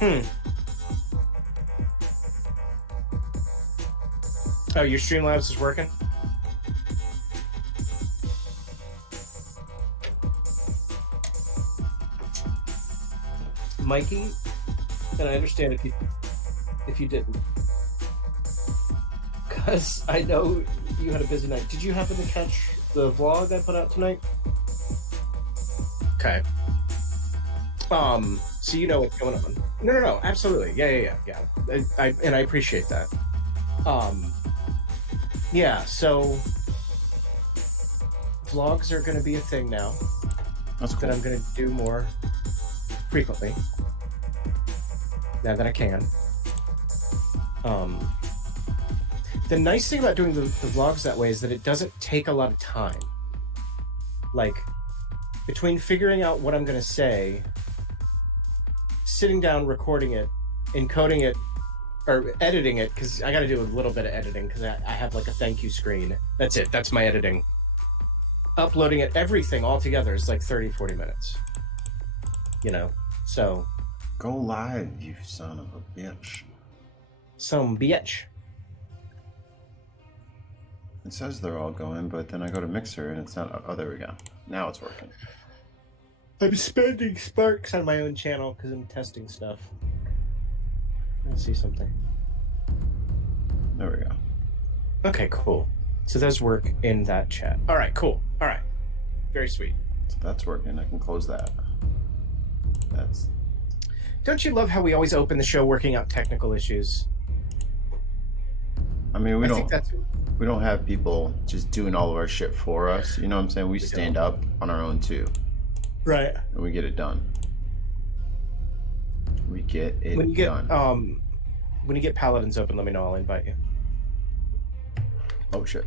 minutes. Oh, your Streamlabs is working? Mikey, and I understand if you didn't, because I know you had a busy night. Did you happen to catch the vlog I put out tonight? Okay. So you know what's going on. No, absolutely. Yeah. I appreciate that. Yeah, so vlogs are going to be a thing now. That's cool. That I'm going to do more frequently now that I can. The nice thing about doing the vlogs that way is that it doesn't take a lot of time. Like, between figuring out what I'm going to say, sitting down, recording it, encoding it, or editing it, because I got to do a little bit of editing because I have like a thank you screen. That's it. That's my editing. Uploading it, everything all together is like 30, 40 minutes. You know? So. Go live, you son of a bitch. Some bitch. It says they're all going, but then I go to Mixer and it's not. Oh, there we go. Now it's working. I'm spending sparks on my own channel because I'm testing stuff. Let's see something. There we go. Okay, cool. So there's work in that chat. All right, cool. All right. Very sweet. So that's working. I can close that. That's. Don't you love how we always open the show working out technical issues? I mean, we don't have people just doing all of our shit for us. You know what I'm saying? We stand up on our own too. Right. And we get it done. We get it done. When you get Paladins open, let me know. I'll invite you. Oh shit.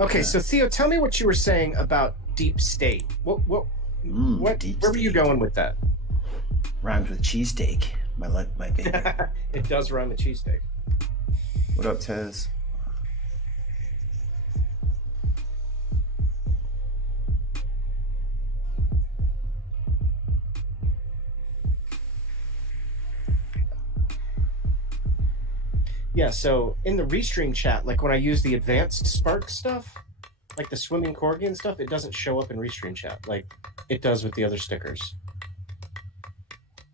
Okay, so Theo, tell me what you were saying about deep state. What deep where were you going with that? Rhymes with cheesesteak. My favorite. It does rhyme with cheesesteak. What up, Tez? Yeah, so in the Restream chat, like when I use the advanced Spark stuff, like the swimming corgi and stuff, it doesn't show up in Restream chat like it does with the other stickers.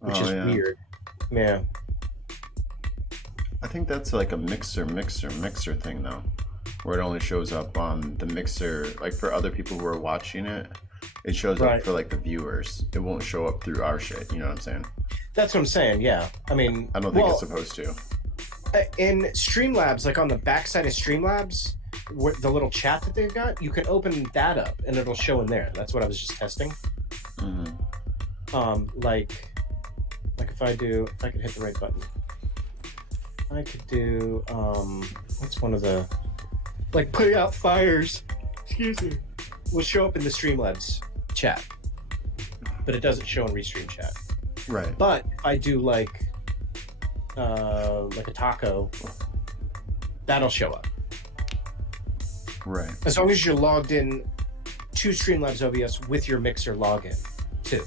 Which is weird. Yeah. I think that's like a mixer thing though, where it only shows up on the Mixer, like for other people who are watching it, it shows up for like the viewers. It won't show up through our shit, you know what I'm saying? That's what I'm saying, yeah. I mean, I don't think it's supposed to. In Streamlabs, like on the backside of Streamlabs, the little chat that they've got, you can open that up and it'll show in there. That's what I was just testing. Mm-hmm. Like if I could hit the right button, I could do what's one of the, like, putting out fires, excuse me, will show up in the Streamlabs chat, but it doesn't show in Restream chat. Right. But if I do like a taco, that'll show up. Right. As long as you're logged in to Streamlabs OBS with your Mixer login too.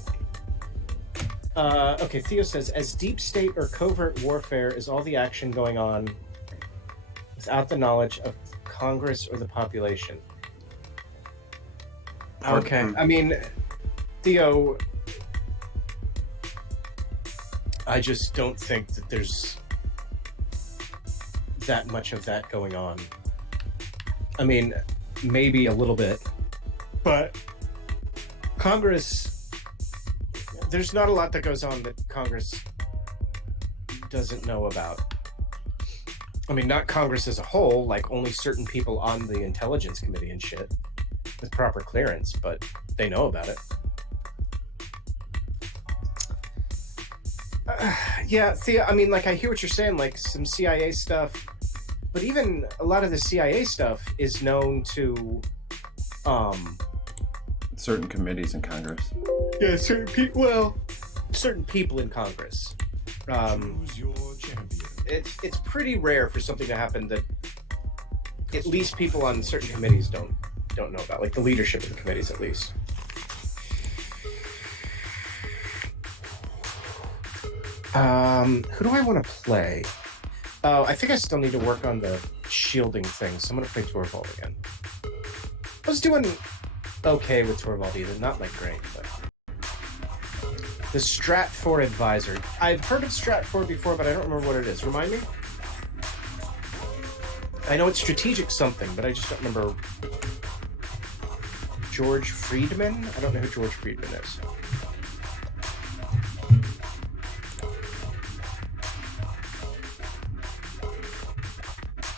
Okay, Theo says, as deep state or covert warfare is all the action going on without the knowledge of Congress or the population. Okay, I mean, Theo, I just don't think that there's that much of that going on. I mean, maybe a little bit, but Congress, there's not a lot that goes on that Congress doesn't know about. I mean, not Congress as a whole, like only certain people on the Intelligence Committee and shit with proper clearance, but they know about it. Yeah, Thea, I mean, like, I hear what you're saying, like some CIA stuff, but even a lot of the CIA stuff is known to certain committees in Congress. Yeah, certain people in Congress. Choose your champion. It's pretty rare for something to happen that at least people on certain committees don't don't know about, like the leadership of the committees at least. Who do I want to play? Oh, I think I still need to work on the shielding thing, so I'm going to play Torvald again. I was doing okay with Torvald either, not like great, but... The Strat 4 Advisor. I've heard of Strat 4 before, but I don't remember what it is. Remind me? I know it's strategic something, but I just don't remember. George Friedman? I don't know who George Friedman is.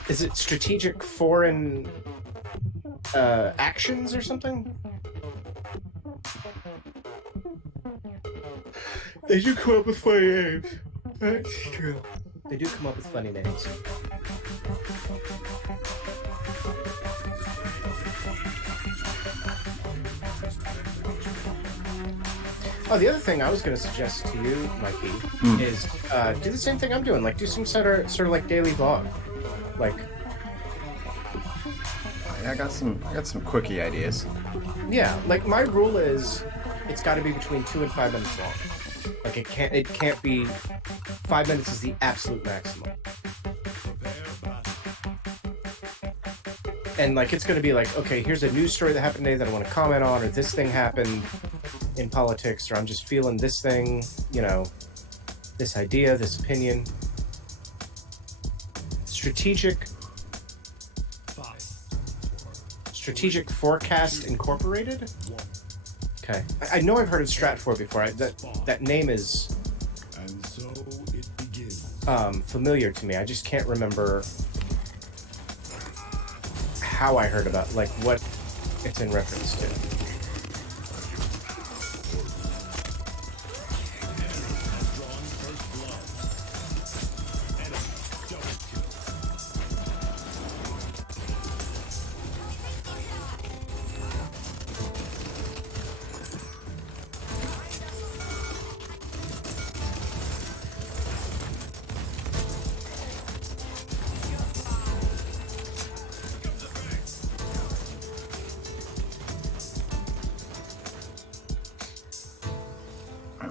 Is it strategic foreign actions or something? They do come up with funny names. That's true. They do come up with funny names. Oh, the other thing I was going to suggest to you, Mikey, is do the same thing I'm doing. Like, do some sort of like daily vlog. Like, I got some quickie ideas. Yeah, like my rule is, it's got to be between 2 and 5 minutes long. Like it can't be 5 minutes is the absolute maximum. And like it's going to be like, okay, here's a news story that happened today that I want to comment on, or this thing happened in politics, or I'm just feeling this thing, you know, this idea, this opinion. Strategic Forecast Incorporated? Okay. I know I've heard of Strat 4 before. That name is familiar to me. I just can't remember how I heard about, like, what it's in reference to.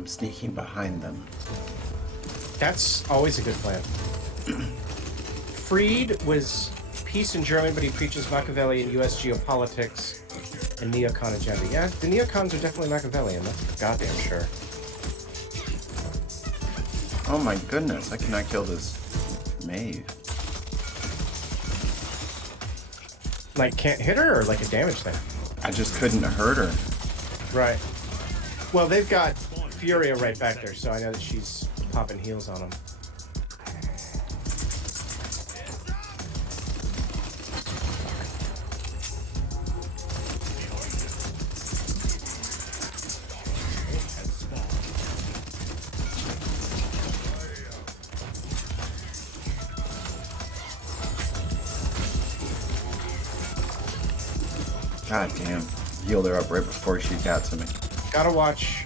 Sneaking behind them. That's always a good plan. Fried was peace in Germany, but he preaches Machiavelli in U.S. geopolitics and neocon agenda. Yeah, the neocons are definitely Machiavellian. That's for goddamn sure. Oh my goodness, I cannot kill this Maeve. Like, can't hit her, or like a damage thing? I just couldn't hurt her. Right. Well, they've got Furia right back there, so I know that she's popping heals on him. God damn. Healed her up right before she got to me. Gotta watch.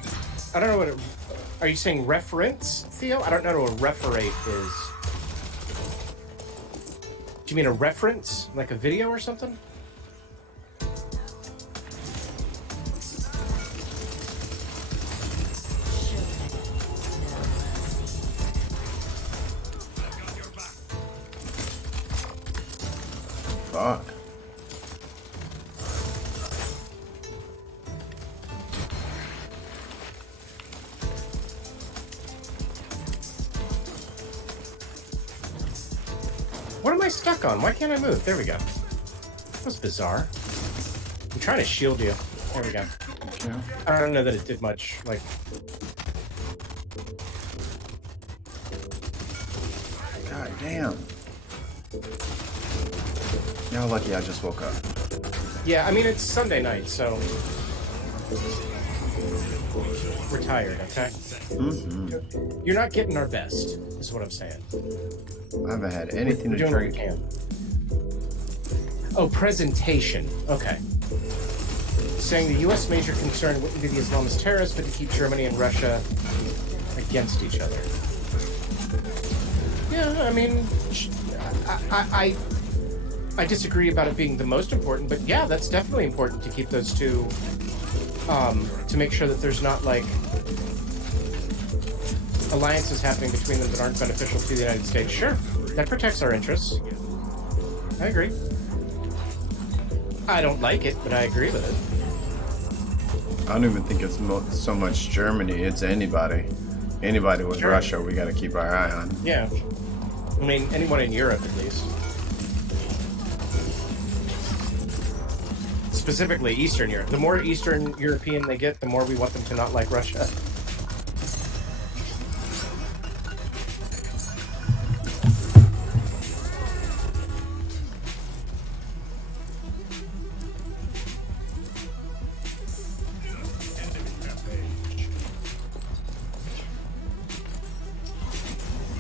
I don't know what it... Are you saying reference, Theo? I don't know what a referate is. Do you mean a reference? Like a video or something? Fuck. What am I stuck on? Why can't I move? There we go. That was bizarre. I'm trying to shield you. There we go. Yeah. I don't know that it did much. Like, God damn. You know, lucky I just woke up. yeah, I mean, it's Sunday night, so we're tired, okay? Mm-hmm. You're not getting our best, is what I'm saying. I haven't had anything We're to doing what we drink. can. Oh, presentation. Okay. Saying the U.S. major concern wouldn't be the Islamist terrorists, but to keep Germany and Russia against each other. Yeah, I mean, I disagree about it being the most important, but yeah, that's definitely important to keep those two, to make sure that there's not like alliances happening between them that aren't beneficial to the United States. Sure, that protects our interests. I agree. I don't like it, but I agree with it. I don't even think it's so much Germany. It's anybody. Anybody with Sure. Russia, we got to keep our eye on. Yeah. I mean, anyone in Europe, at least. Specifically, Eastern Europe. The more Eastern European they get, the more we want them to not like Russia.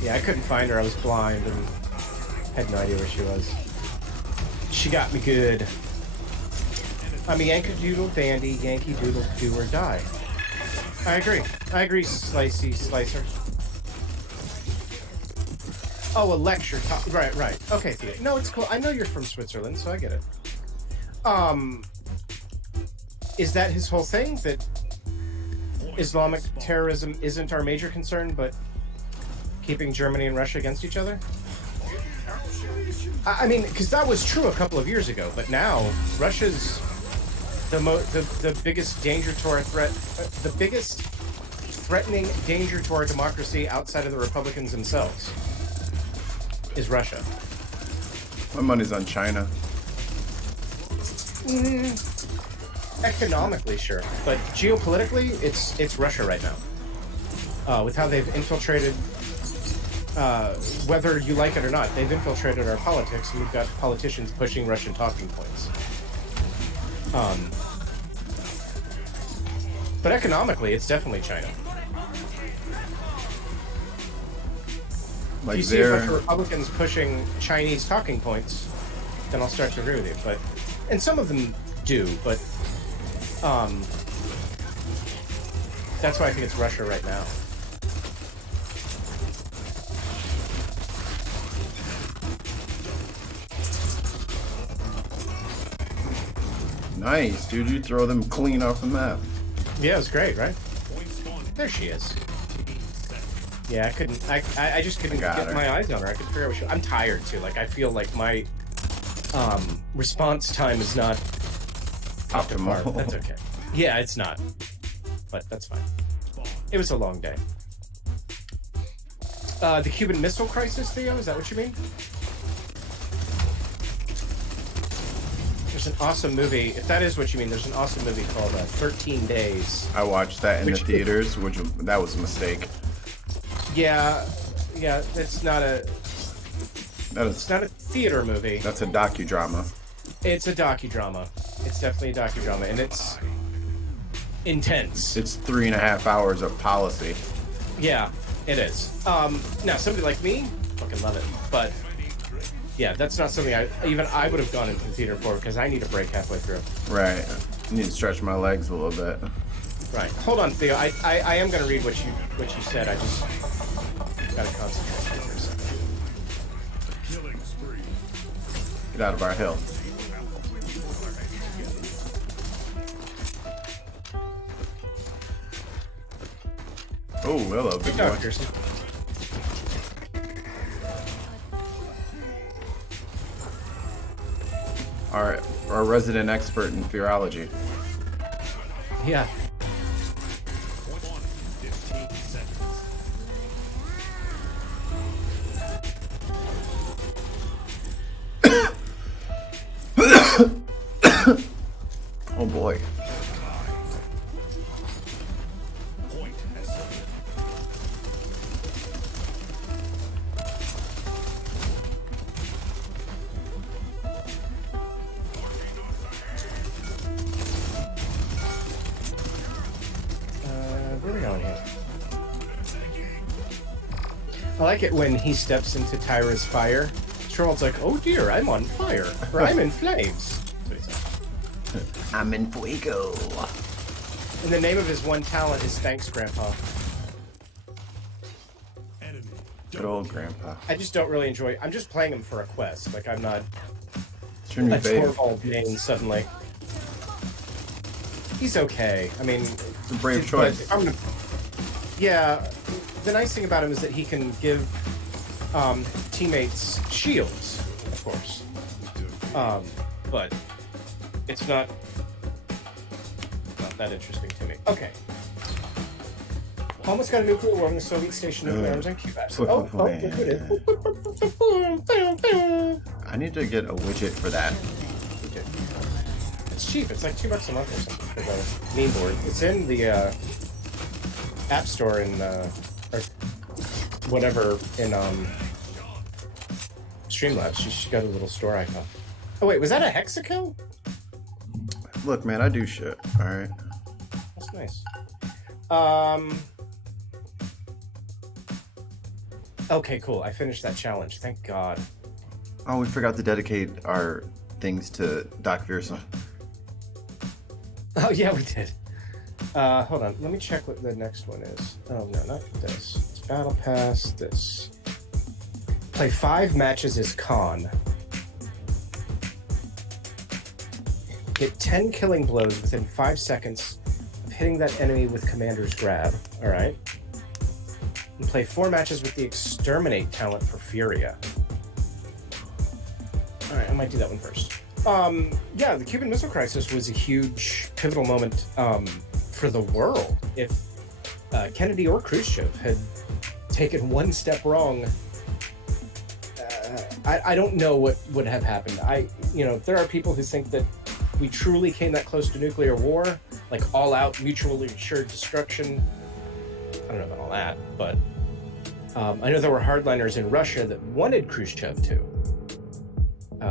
Yeah, I couldn't find her. I was blind and had no idea where she was. She got me good. I'm a Yankee Doodle Dandy, Yankee Doodle do or die. I agree. I agree, Slicey Slicer. Oh, a lecture. Right, right. Okay, Thea. No, it's cool. I know you're from Switzerland, so I get it. Is that his whole thing? That Islamic terrorism isn't our major concern, but keeping Germany and Russia against each other? I mean, because that was true a couple of years ago, but now Russia's the biggest danger to our the biggest threatening danger to our democracy outside of the Republicans themselves is Russia. My money's on China. Economically, sure, but geopolitically, it's Russia right now. With how they've infiltrated, whether you like it or not, they've infiltrated our politics, and we've got politicians pushing Russian talking points. But economically, it's definitely China. Like If you see a bunch of Republicans pushing Chinese talking points, then I'll start to agree with you. But, and some of them do, but that's why I think it's Russia right now. Nice, dude. You throw them clean off the map. Yeah, it was great, right? There she is. Yeah, I couldn't. I just couldn't Got get her. my eyes on her. I couldn't figure out what she. I'm tired too. Like I feel like my response time is not up to par. Optimal. That's okay. Yeah, it's not, but that's fine. It was a long day. The Cuban Missile Crisis, Theo. Is that what you mean? There's an awesome movie. If that is what you mean, there's an awesome movie called 13 Days. I watched that in the Which- theaters, which that was a mistake. Yeah, it's not a It's not a theater movie. that's a docudrama. It's a docudrama. It's definitely a docudrama, and it's intense. It's 3.5 hours of policy. Yeah, it is. Now somebody like me, fucking love it, but yeah, that's not something I would have gone into the theater for because I need a break halfway through. Right. I need to stretch my legs a little bit. Right. Hold on, Theo. I am going to read what you said. I just got to concentrate for a second. Killing spree. Get out of our hill. Oh, hello, big Good job, boy. Kirsten. Our resident expert in fearology. Yeah. 15 seconds. Oh boy. Point has settled. Where are we going here? I like it when he steps into Tyra's fire. Sherwold's like, "Oh dear, I'm on fire, or I'm in flames." That's what he said. I'm in fuego. And the name of his one talent is Thanks, Grandpa. Enemy. Good old grandpa. I just don't really enjoy. I'm just playing him for a quest. Like I'm not. It's your new a babe. Torvald main suddenly. He's okay. I mean, It's a brave but choice. yeah, the nice thing about him is that he can give teammates shields, of course. But it's not that interesting to me. Okay. Almost got a nuclear war in the Soviet station nuclear arms on Cuba. Oh, look who it is. I need to get a widget for that. It's cheap. It's like $2 a month or something for the meme board. It's in the App Store in or whatever in Streamlabs. She's got a little store icon. Oh wait, was that a hexakill? Look, man, I do shit. All right. That's nice. Okay, cool. I finished that challenge. Thank God. Oh, we forgot to dedicate our things to Doc Fearsome. Oh yeah, we did. Hold on. Let me check what the next one is. Oh no, not this. It's Battle Pass. This. Play 5 matches as Khan. Get 10 killing blows within 5 seconds of hitting that enemy with Commander's Grab. All right. And play 4 matches with the Exterminate talent for Furia. All right, I might do that one first. Yeah, the Cuban Missile Crisis was a huge pivotal moment for the world. If Kennedy or Khrushchev had taken one step wrong, I don't know what would have happened. There are people who think that we truly came that close to nuclear war, like all-out, mutually assured destruction. I don't know about all that, but I know there were hardliners in Russia that wanted Khrushchev to.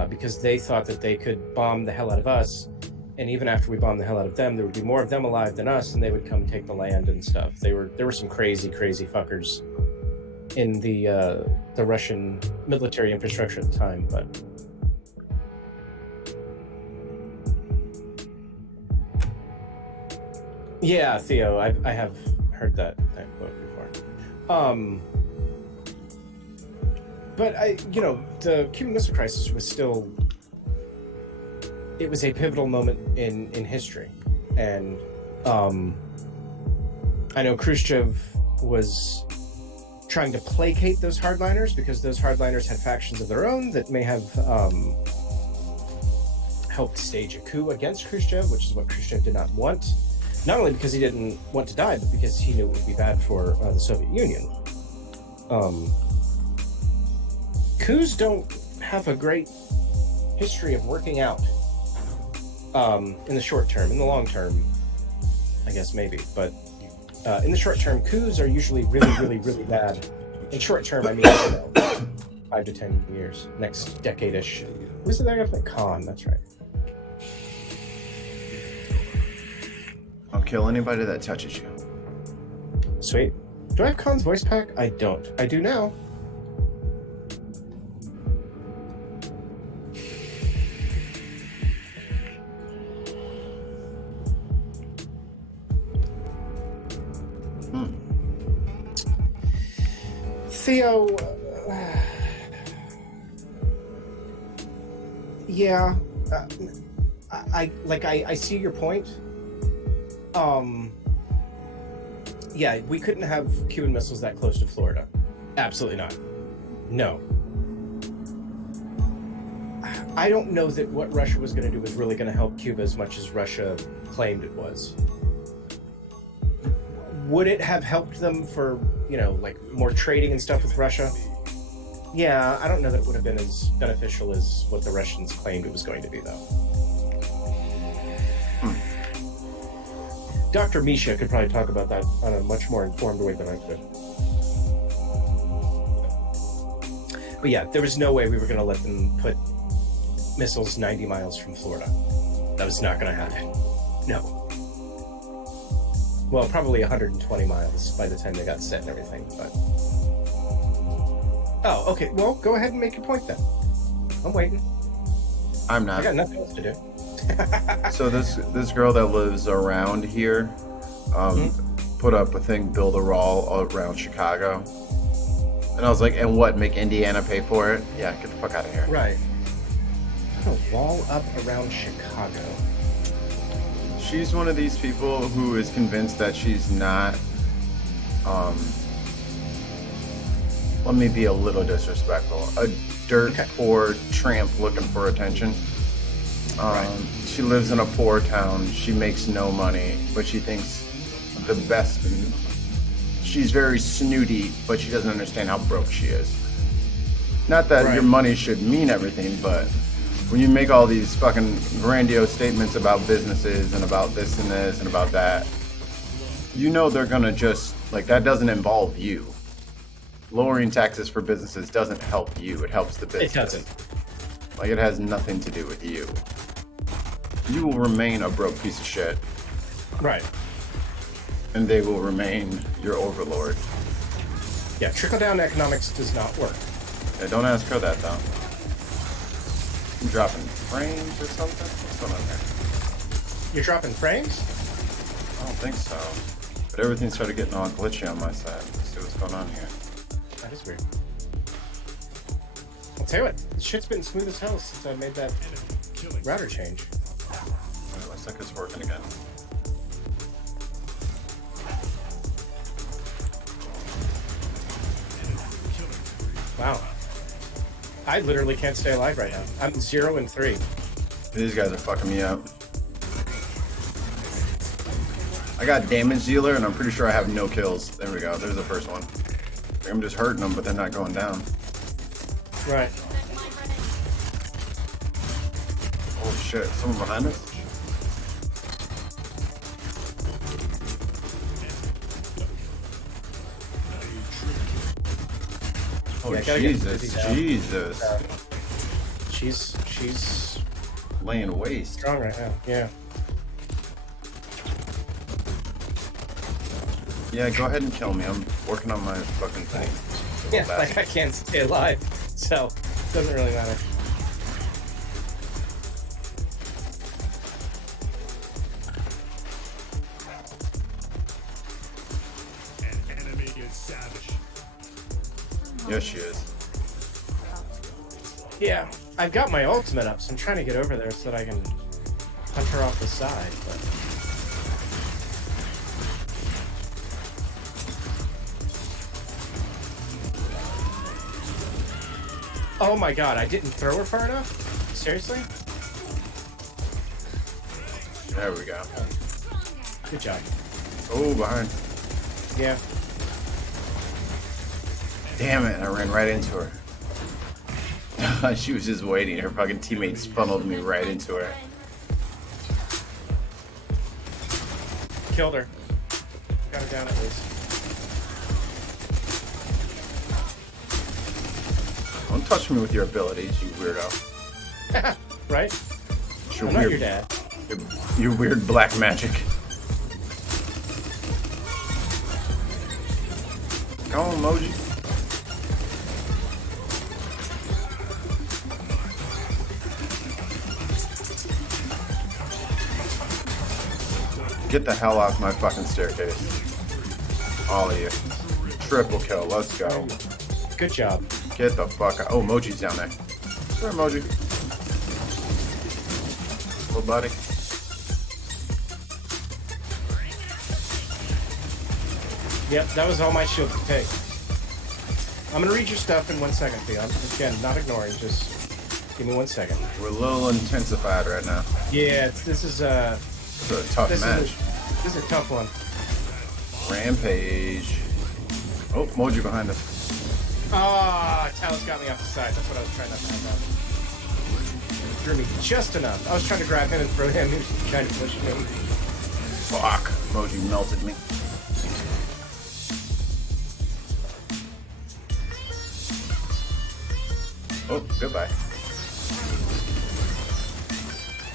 Because they thought that they could bomb the hell out of us, and even after we bombed the hell out of them, there would be more of them alive than us, and they would come take the land and stuff. There were some crazy fuckers in the Russian military infrastructure at the time, but yeah, Theo, I have heard that quote before. But the Cuban Missile Crisis was still, it was a pivotal moment in history. And I know Khrushchev was trying to placate those hardliners because those hardliners had factions of their own that may have helped stage a coup against Khrushchev, which is what Khrushchev did not want. Not only because he didn't want to die, but because he knew it would be bad for the Soviet Union. Coups don't have a great history of working out in the short term. In the long term, I guess maybe, but in the short term, coups are usually really bad. In short term, I mean 5 to 10 years, next decade-ish. Who's the guy like Khan? That's right. I'll kill anybody that touches you. Sweet. Do I have Khan's voice pack? I don't. I do now. Theo, yeah, I see your point. Yeah, we couldn't have Cuban missiles that close to Florida. Absolutely not. No. I don't know that what Russia was going to do was really going to help Cuba as much as Russia claimed it was. Would it have helped them for, like more trading and stuff with Russia? Yeah, I don't know that it would have been as beneficial as what the Russians claimed it was going to be, though. Dr. Misha could probably talk about that on a much more informed way than I could. But yeah, there was no way we were going to let them put missiles 90 miles from Florida. That was not going to happen. No. Well, probably 120 miles by the time they got set and everything, but... Oh, okay. Well, go ahead and make your point then. I'm waiting. I'm not. I got nothing else to do. So this girl that lives around here put up a thing, build a wall around Chicago. And I was like, and what, make Indiana pay for it? Yeah, get the fuck out of here. Right. put a wall up around Chicago? She's one of these people who is convinced that she's not, let me be a little disrespectful, a dirt poor tramp looking for attention. She lives in a poor town. She makes no money, but she thinks the best. She's very snooty, but she doesn't understand how broke she is. Not that your money should mean everything, but when you make all these fucking grandiose statements about businesses and about this and this and about that, you know they're gonna just, like, that doesn't involve you. Lowering taxes for businesses doesn't help you, it helps the business. It doesn't. Like, it has nothing to do with you. You will remain a broke piece of shit. Right. And they will remain your overlord. Yeah, trickle-down economics does not work. Yeah, don't ask her that, though. You dropping frames or something? What's going on there? You're dropping frames? I don't think so. But everything started getting all glitchy on my side. Let's see what's going on here. That is weird. I'll tell you what, this shit's been smooth as hell since I made that router change. It looks like it's working again. Wow. I literally can't stay alive right now. I'm 0 and 3. These guys are fucking me up. I got damage dealer and I'm pretty sure I have no kills. There we go, there's the first one. I'm just hurting them, but they're not going down. Right. Oh shit, someone behind us? Oh, Yeah, Jesus. She's Laying waste. strong right now. Yeah. Yeah, go ahead and kill me. I'm working on my fucking thing. Yeah, like I can't stay alive, so it doesn't really matter. An enemy is savage. Yes, she is. Yeah, I've got my ultimate up, so I'm trying to get over there so that I can hunt her off the side, but... Oh my god, I didn't throw her far enough? Seriously? There we go. Good job. Oh, behind. Yeah. Damn it, I ran right into her. She was just waiting. Her fucking teammates funneled me right into her. Killed her. Got her down at least. Don't touch me with your abilities, you weirdo. Right? It's your I'm not your dad. Your weird black magic. Come on, Moji. Get the hell off my fucking staircase. All of you. Triple kill, let's go. Good job. Get the fuck out. Oh, Moji's down there. Where, Moji? Little buddy. Yep, that was all my shield could take. I'm gonna read your stuff in 1 second, Theon. Again, not ignoring, just give me 1 second. We're a little intensified right now. Yeah, this is It's a tough match. This is a tough one. Rampage. Oh, Moji behind us. Ah, Talus got me off the side. That's what I was trying not to find out. Threw me just enough. I was trying to grab him and throw him. He was trying to push me. Fuck. Moji melted me. Oh, goodbye.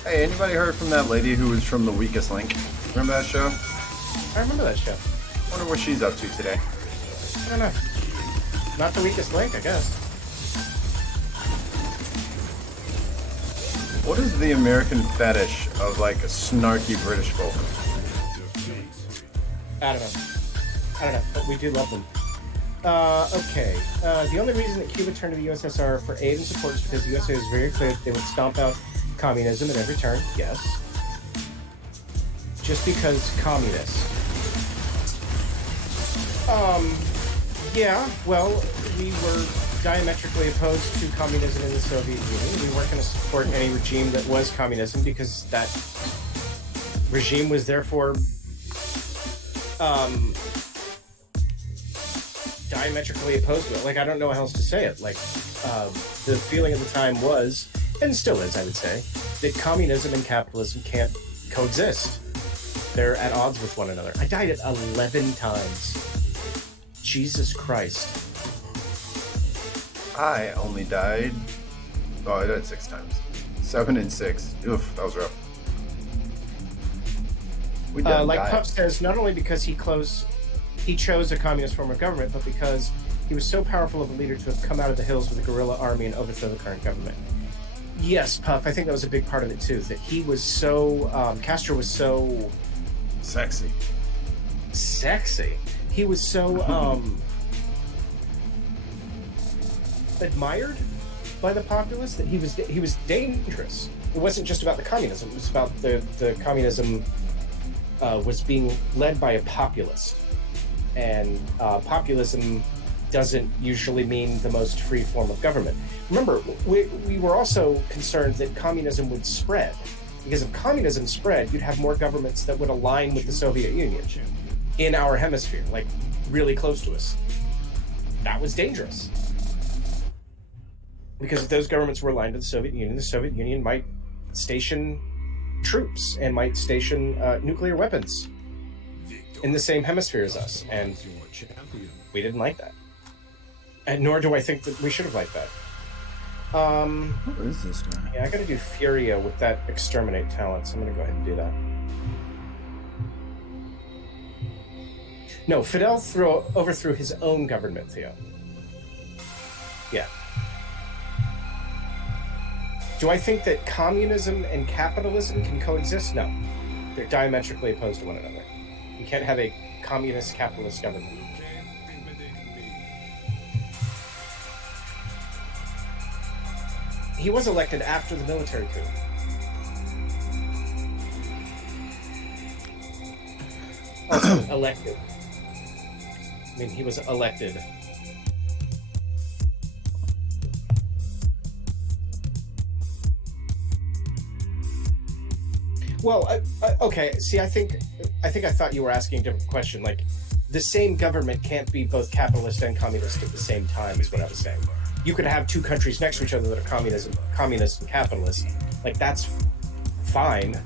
Hey, anybody heard from that lady who was from The Weakest Link? Remember that show? I remember that show. Wonder what she's up to today. I don't know. Not the weakest link, I guess. What is the American fetish of, like, snarky British folk? I don't know. But we do love them. Okay. The only reason that Cuba turned to the USSR for aid and support is because the USA was very clear that they would stomp out communism at every turn. Yes. Just because communist. Yeah, well, we were diametrically opposed to communism in the Soviet Union. We weren't going to support any regime that was communism because that regime was therefore diametrically opposed to it. Like, I don't know how else to say it. Like, the feeling at the time was, and still is, I would say, that communism and capitalism can't coexist. They're at odds with one another. I died at 11 times. Jesus Christ. I only died... Oh, I died 6 times. 7 and 6. Oof, that was rough. We like Puff says, not only because he chose a communist form of government, but because he was so powerful of a leader to have come out of the hills with a guerrilla army and overthrow the current government. Yes, Puff, I think that was a big part of it too, that he was so... Castro was so... Sexy. He was so admired by the populace that he was dangerous. It wasn't just about the communism. It was about the communism was being led by a populist, and populism doesn't usually mean the most free form of government. Remember, we were also concerned that communism would spread. Because if communism spread, you'd have more governments that would align with the Soviet Union in our hemisphere, like really close to us. That was dangerous. Because if those governments were aligned to the Soviet Union might station troops and might station nuclear weapons in the same hemisphere as us. And we didn't like that. And nor do I think that we should have liked that. What is this guy? Yeah, I gotta do Furia with that exterminate talent, so I'm gonna go ahead and do that. No, Fidel overthrew his own government, Theo. Yeah. Do I think that communism and capitalism can coexist? No. They're diametrically opposed to one another. You can't have a communist capitalist government. He was elected after the military coup. Also elected. I mean, he was elected. Well, okay. See, I think I thought you were asking a different question. Like, the same government can't be both capitalist and communist at the same time, is what I was saying. You could have two countries next to each other that are communist and capitalist. Like, that's fine.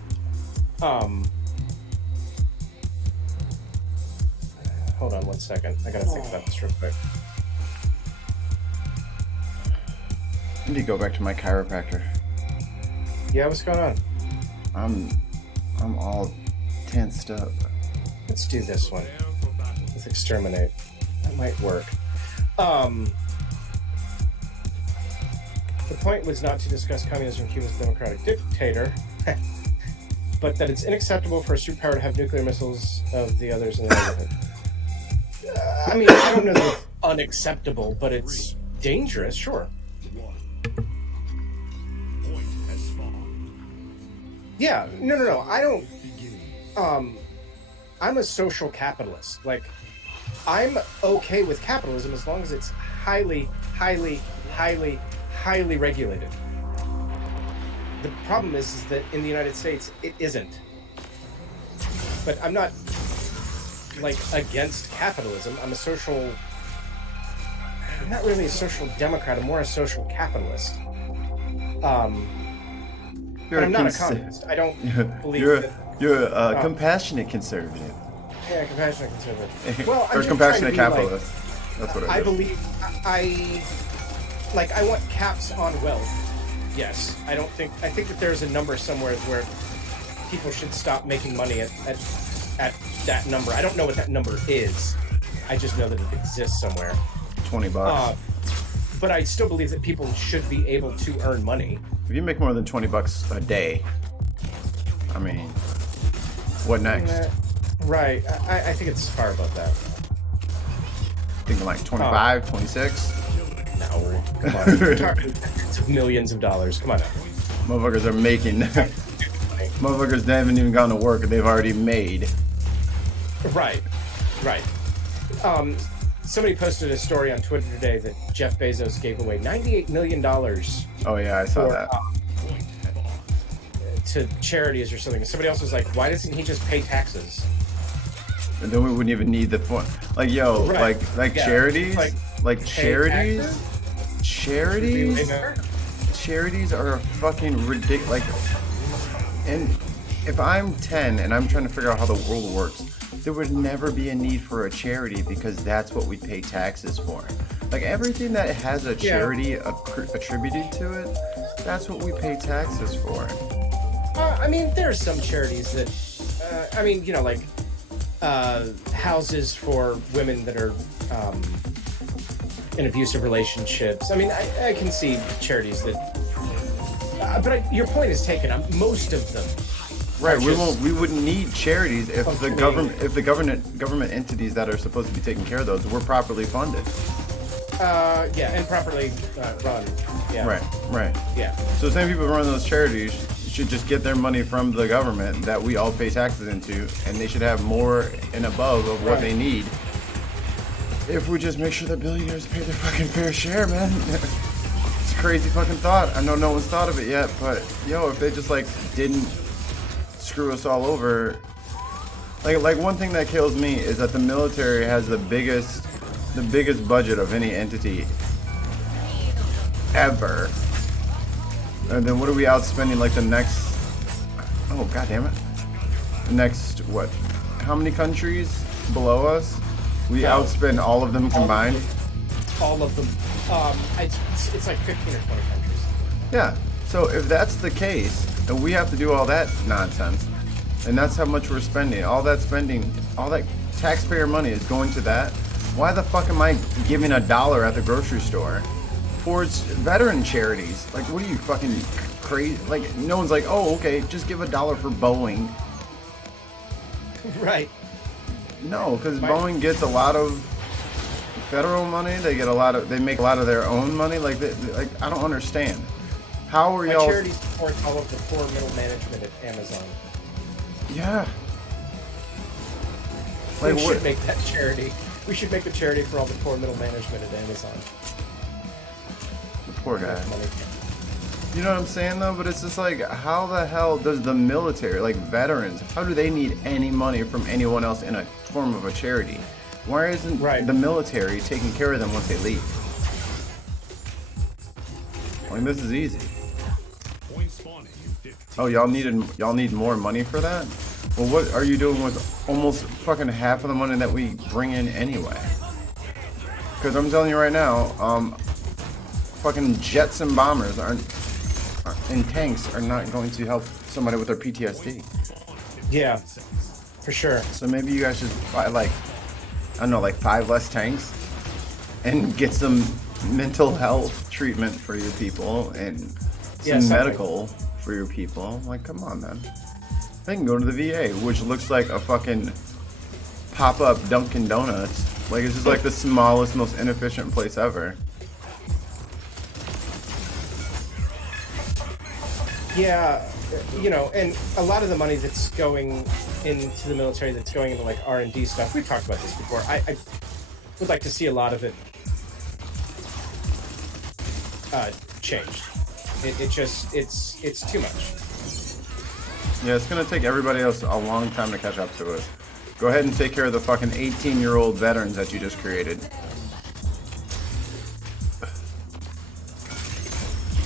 Hold on 1 second. I gotta think about this real quick. I need to go back to my chiropractor. Yeah, what's going on? I'm all tensed up. Let's do this one. Let's exterminate. That might work. The point was not to discuss communism and Cuba's democratic dictator, but that it's unacceptable for a superpower to have nuclear missiles of the others in the neighborhood. I mean, I don't know that it's unacceptable, but it's dangerous, sure. Yeah, no. I don't. I'm a social capitalist. Like, I'm okay with capitalism as long as it's highly regulated. The problem is that in the United States, it isn't. But I'm not, like, against capitalism. I'm not really a social democrat. I'm more a social capitalist. But I'm not a communist. I don't believe You're a compassionate conservative. Yeah, compassionate conservative. Well, I'm or just compassionate trying to be capitalist. That's what I believe. I want caps on wealth. Yes, I think that there's a number somewhere where people should stop making money at that number. I don't know what that number is. I just know that it exists somewhere. $20. But I still believe that people should be able to earn money. If you make more than $20 a day, I mean, what next? Right. I think it's far above that. Thinking like 25, 26. No, come on. We're talking millions of dollars. Come on now. Motherfuckers are making. Motherfuckers haven't even gone to work and they've already made. Right. Somebody posted a story on Twitter today that Jeff Bezos gave away $98 million. Oh yeah, I saw that. To charities or something. Somebody else was like, why doesn't he just pay taxes? And then we wouldn't even need the point. Like, yo, Right. like Yeah. charities, Like, charities, taxes? charities are a fucking ridiculous. Like, and if I'm 10 and I'm trying to figure out how the world works, there would never be a need for a charity because that's what we pay taxes for. Like everything that has a charity attributed to it, that's what we pay taxes for. I mean, there are some charities that, like houses for women that are in abusive relationships. I mean, I can see charities that, your point is taken. Most of them. Right, we wouldn't need charities if the government entities that are supposed to be taking care of those were properly funded. And properly run. Yeah. Right. Yeah. So the same people who run those charities should just get their money from the government that we all pay taxes into, and they should have more and above of what they need. If we just make sure that billionaires pay their fucking fair share, man. It's a crazy fucking thought. I know no one's thought of it yet, but yo, if they just didn't screw us all over. Like one thing that kills me is that the military has the biggest budget of any entity ever. And then what are we outspending the next, oh god damn it, the next what, how many countries below us? We outspend all of them combined. All of them. It's like 15 or 20 countries. Yeah. So if that's the case, then we have to do all that nonsense, and that's how much we're spending. All that taxpayer money is going to that. Why the fuck am I giving $1 at the grocery store towards veteran charities? Like, what are you fucking crazy? Like, no one's like, oh, okay, just give $1 for Boeing. Right. No, because Boeing gets a lot of federal money. They make a lot of their own money. Like I don't understand. How are y'all? Charity supports all of the poor middle management at Amazon. Yeah. We should make that charity. We should make a charity for all the poor middle management at Amazon. The poor guy. You know what I'm saying though? But it's just like, how the hell does the military, veterans, how do they need any money from anyone else in a form of a charity? Why isn't the military taking care of them once they leave? This is easy. Oh, y'all need more money for that? Well, what are you doing with almost fucking half of the money that we bring in anyway? Because I'm telling you right now, fucking jets and bombers and tanks are not going to help somebody with their PTSD. Yeah, for sure. So maybe you guys should buy 5 less tanks and get some mental health treatment for your people and some medical for your people. Come on, man. They can go to the VA, which looks like a fucking pop-up Dunkin' Donuts. It's just the smallest, most inefficient place ever. Yeah, and a lot of the money that's going into the military, that's going into R&D stuff, we've talked about this before. I would like to see a lot of it changed. It's too much. Yeah, it's gonna take everybody else a long time to catch up to us. Go ahead and take care of the fucking 18-year-old veterans that you just created.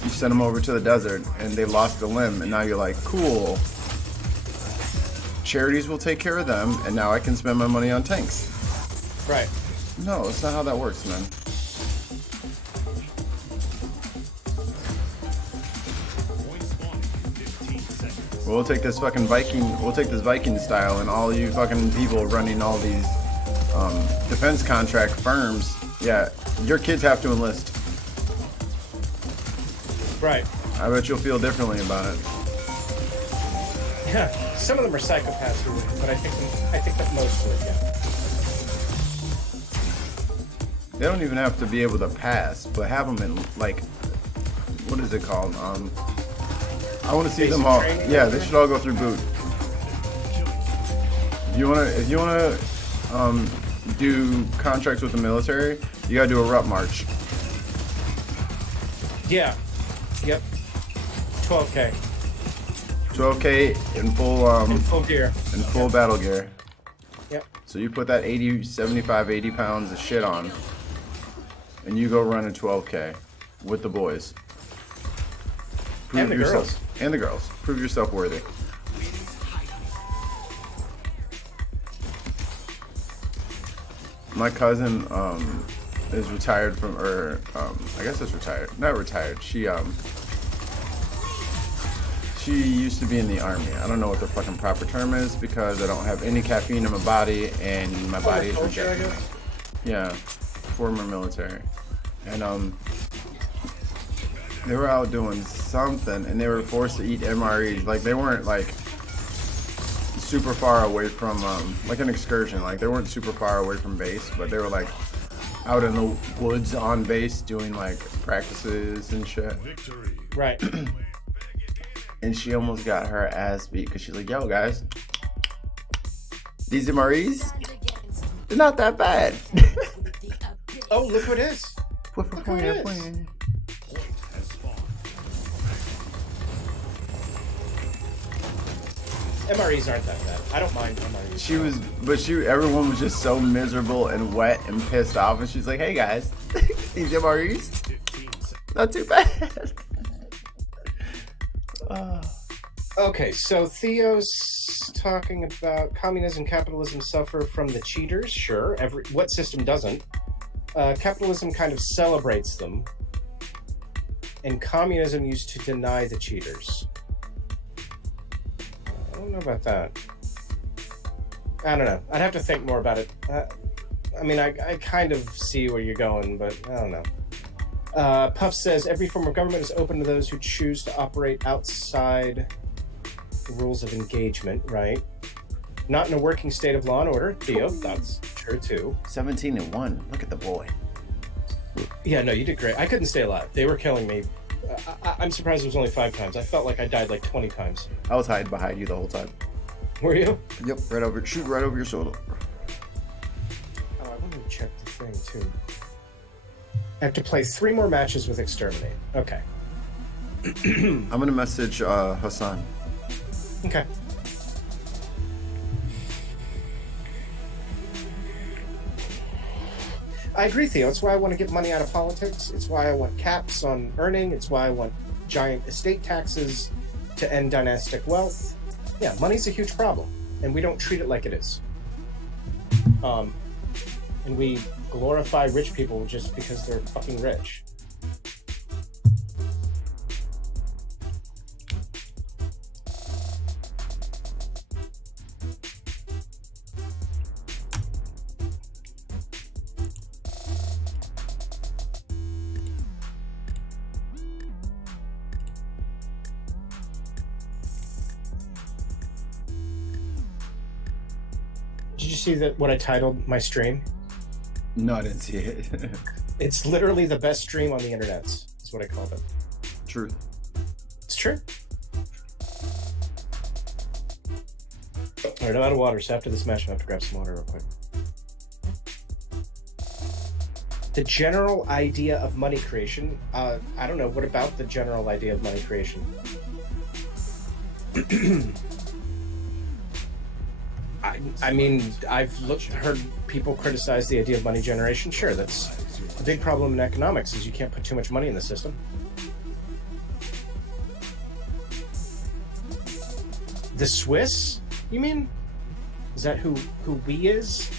You sent them over to the desert and they lost a limb, and now you're like, cool. Charities will take care of them, and now I can spend my money on tanks. Right. No, that's not how that works, man. We'll take this fucking Viking style, and all you fucking people running all these defense contract firms, yeah, your kids have to enlist. Right. I bet you'll feel differently about it. Yeah, some of them are psychopaths, but I think that most of it, They don't even have to be able to pass, but have them in like, what is it called? I want to see them all. Yeah, they should all go through boot. If you wanna do contracts with the military, you gotta do a rut march. Yeah. Yep. 12K. 12K in full In full gear. in full battle gear. Yep. So you put that 80, 75, 80 pounds of shit on, and you go run a 12K with the boys. And the girls. And the girls. Prove yourself worthy. My cousin is retired from, or I guess it's retired. Not retired. She used to be in the army. I don't know what the fucking proper term is because I don't have any caffeine in my body and my body is rejecting me. Yeah, former military. And they were out doing something and they were forced to eat MREs. Like they weren't like super far away from like an excursion. Like they weren't super far away from base, but they were like out in the woods on base doing like practices and shit. Right. And she almost got her ass beat because she's like, yo guys, these MREs, they're not that bad. Oh, look what it is. Look what it is. MREs aren't that bad. I don't mind MREs. Everyone was just so miserable and wet and pissed off, and she's like, hey guys, these MREs, not too bad. Okay, so Theo's talking about communism, capitalism suffer from the cheaters. Sure, what system doesn't? Capitalism kind of celebrates them, and communism used to deny the cheaters. I don't know about that. I don't know. I'd have to think more about it. I mean, I kind of see where you're going, but I don't know. Puff says, every form of government is open to those who choose to operate outside the rules of engagement, right? Not in a working state of law and order. Theo, that's true too. 17-1. Look at the boy. Yeah, no, you did great. I couldn't stay alive. They were killing me. I'm surprised it was only 5 times. I felt like I died like 20 times. I was hiding behind you the whole time. Were you? Yep, shoot right over your shoulder. Oh, I want to check the thing too. I have to play 3 more matches with Exterminate. Okay. I'm gonna message Hassan. Okay. I agree, Theo. It's why I want to get money out of politics. It's why I want caps on earning. It's why I want giant estate taxes to end dynastic wealth. Yeah, money's a huge problem, and we don't treat it like it is. And we glorify rich people just because they're fucking rich. Did you see that? What I titled my stream? No, I didn't see it. It's literally the best stream on the internet. Is what I called it. Truth. It's true. Alright, I'm out of water, so after this match I have to grab some water real quick. The general idea of money creation, I don't know, what about the general idea of money creation? I mean, I've heard people criticize the idea of money generation. Sure, that's a big problem in economics, is you can't put too much money in the system. The Swiss, you mean? Is that who we is?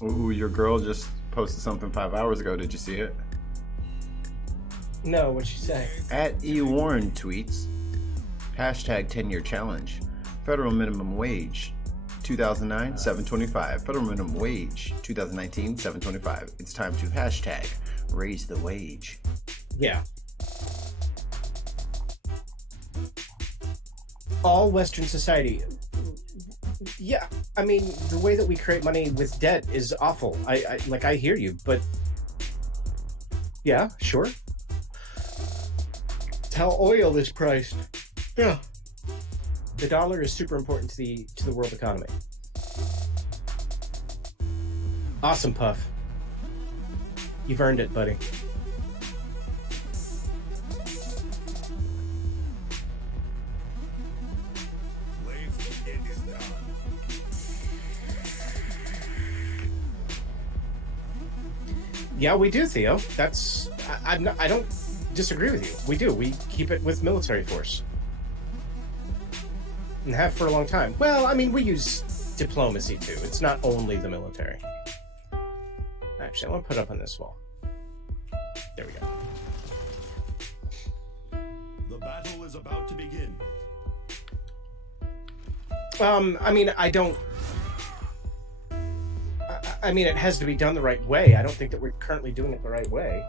Ooh, your girl just posted something 5 hours ago. Did you see it? No, what'd she say? At E. Warren tweets, hashtag 10-year challenge, federal minimum wage 2009, $7.25. Federal minimum wage, 2019, $7.25. It's time to hashtag raise the wage. Yeah. All Western society. Yeah, I mean, the way that we create money with debt is awful. I hear you, but yeah, sure. It's how oil is priced. Yeah. The dollar is super important to the world economy. Awesome, Puff. You've earned it, buddy. Yeah, we do, Theo. That's I don't disagree with you. We do. We keep it with military force. And have for a long time. Well, I mean, we use diplomacy too. It's not only the military. Actually, I want to put it up on this wall. There we go. The battle is about to begin. I mean, I mean, it has to be done the right way. I don't think that we're currently doing it the right way.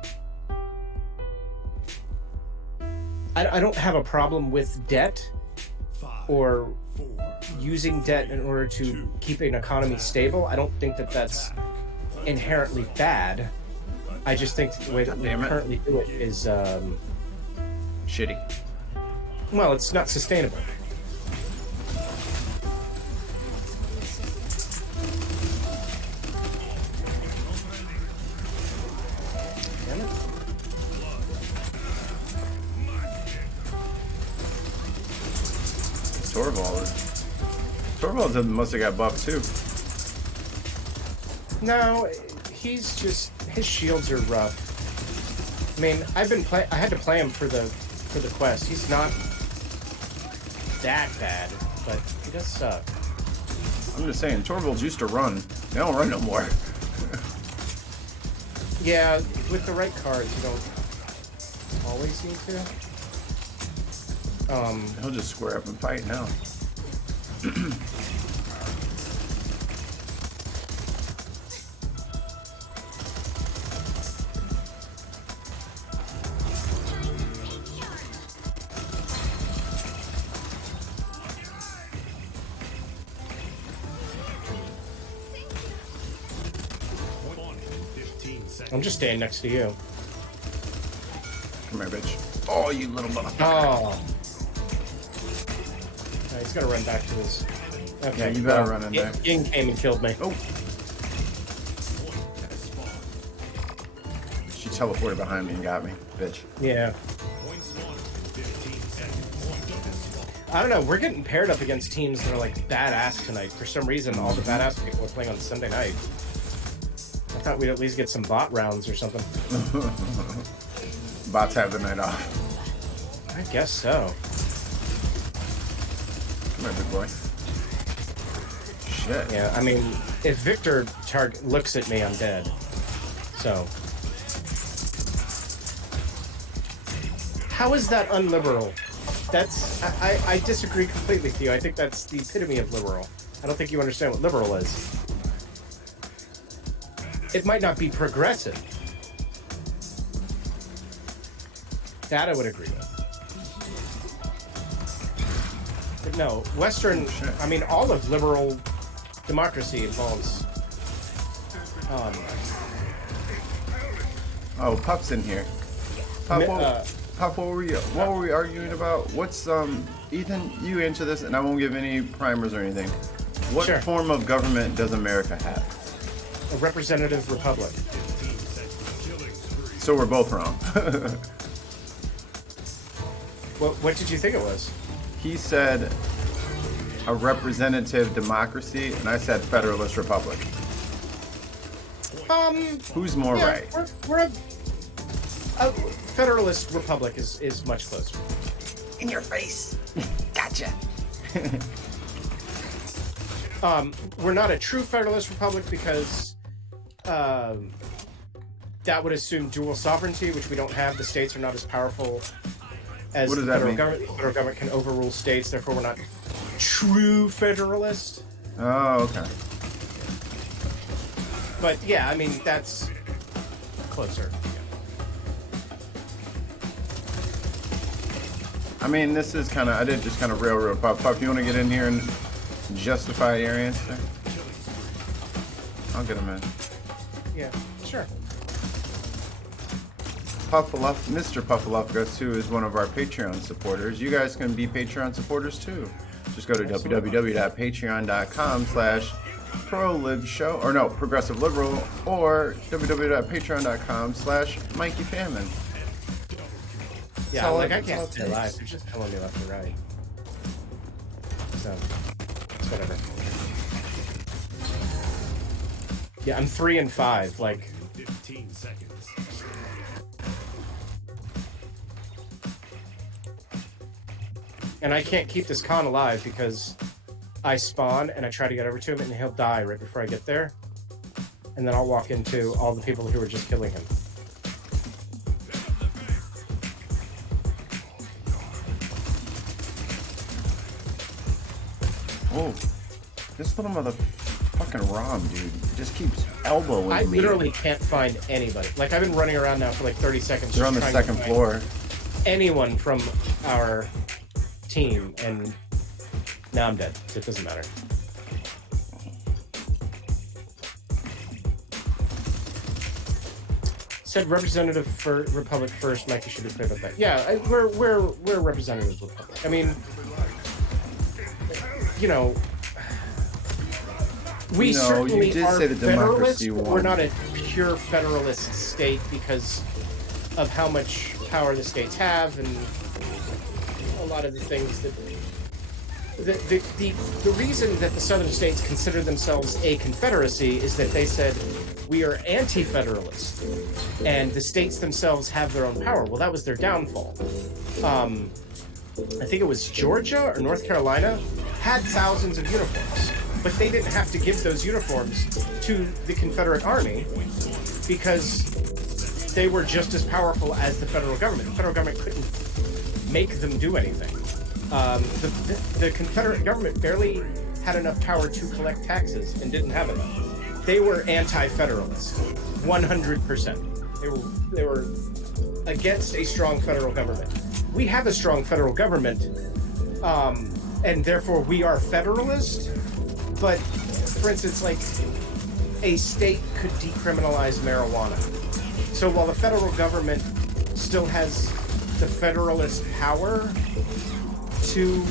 I don't have a problem with debt or using debt in order to keep an economy stable. I don't think that that's inherently bad. I just think the way that we currently do it is shitty. Well, it's not sustainable. Damn it. Torvald must have got buffed too. No, he's just, his shields are rough. I mean, I had to play him for the quest. He's not that bad, but he does suck. I'm just saying, Torvalds used to run. They don't run no more. Yeah, with the right cards, you don't always need to. He'll just square up and fight now. I'm just staying next to you. Come here, bitch. Oh, you little motherfucker. Oh. He's gonna run back to this. Okay, Yeah, you better run in there. Ying came and killed me. Oh. She teleported behind me and got me, bitch. Yeah. I don't know. We're getting paired up against teams that are like badass tonight. For some reason, all the badass people are playing on Sunday night. I thought we'd at least get some bot rounds or something. Bots have the night off. I guess so. Come here, big boy. Shit. Yeah, I mean, if Victor looks at me, I'm dead. So. How is that unliberal? That's... I disagree completely with you. I think that's the epitome of liberal. I don't think you understand what liberal is. It might not be progressive. That I would agree with. But no, Western, I mean, all of liberal democracy involves... Oh, Pup's in here. Pup, Pup, what were we arguing about? What's, Ethan, you answer this, and I won't give any primers or anything. What form of government does America have? A representative republic. So we're both wrong. What did you think it was? He said a representative democracy, and I said federalist republic. Who's more right? We're a federalist republic is much closer. In your face. Gotcha. We're not a true federalist republic because that would assume dual sovereignty, which we don't have. The states are not as powerful as the federal government. The federal government can overrule states, therefore we're not true federalist. Oh, okay. But yeah, I mean, that's closer. I mean, this is kind of, I did just kind of railroad Puff. Puff, you want to get in here and justify your answer? I'll get him in. Yeah, sure. Puffaloff, Mr. Puffalofgus, who is one of our Patreon supporters. You guys can be Patreon supporters too. Just go to www.patreon.com/ProLibShow, or no, Progressive Liberal, or www.patreon.com/MikeyFamine. Yeah, So, like I can't stay alive. They're just telling me left and right. So, it's whatever. Yeah, I'm 3 and 5. Like, 15 seconds. and I can't keep this con alive because I spawn and I try to get over to him and he'll die right before I get there. And then I'll walk into all the people who were just killing him. Oh, this little motherfucking Rom, dude, just keeps elbowing me. I literally can't find anybody. Like, I've been running around now for like 30 seconds. They're on the second floor. Anyone from our team, and now I'm dead. So it doesn't matter. Said representative for Republic first. Mikey should be clear about that. Yeah, we're representatives of Republic. I mean, you know, we certainly you did are say the federalists, democracy but won. we're not a pure federalist state because of how much power the states have and a lot of the things that the reason that the southern states consider themselves a confederacy is that they said we are anti-federalist and the states themselves have their own power. Well, that was their downfall. I think it was Georgia or North Carolina had thousands of uniforms, but they didn't have to give those uniforms to the Confederate Army because they were just as powerful as the federal government. The federal government couldn't make them do anything. The Confederate government barely had enough power to collect taxes and didn't have enough. They were anti-federalist, 100%. They were against a strong federal government. We have a strong federal government, and therefore we are federalist. But, for instance, like, a state could decriminalize marijuana. So while the federal government still has the federalist power to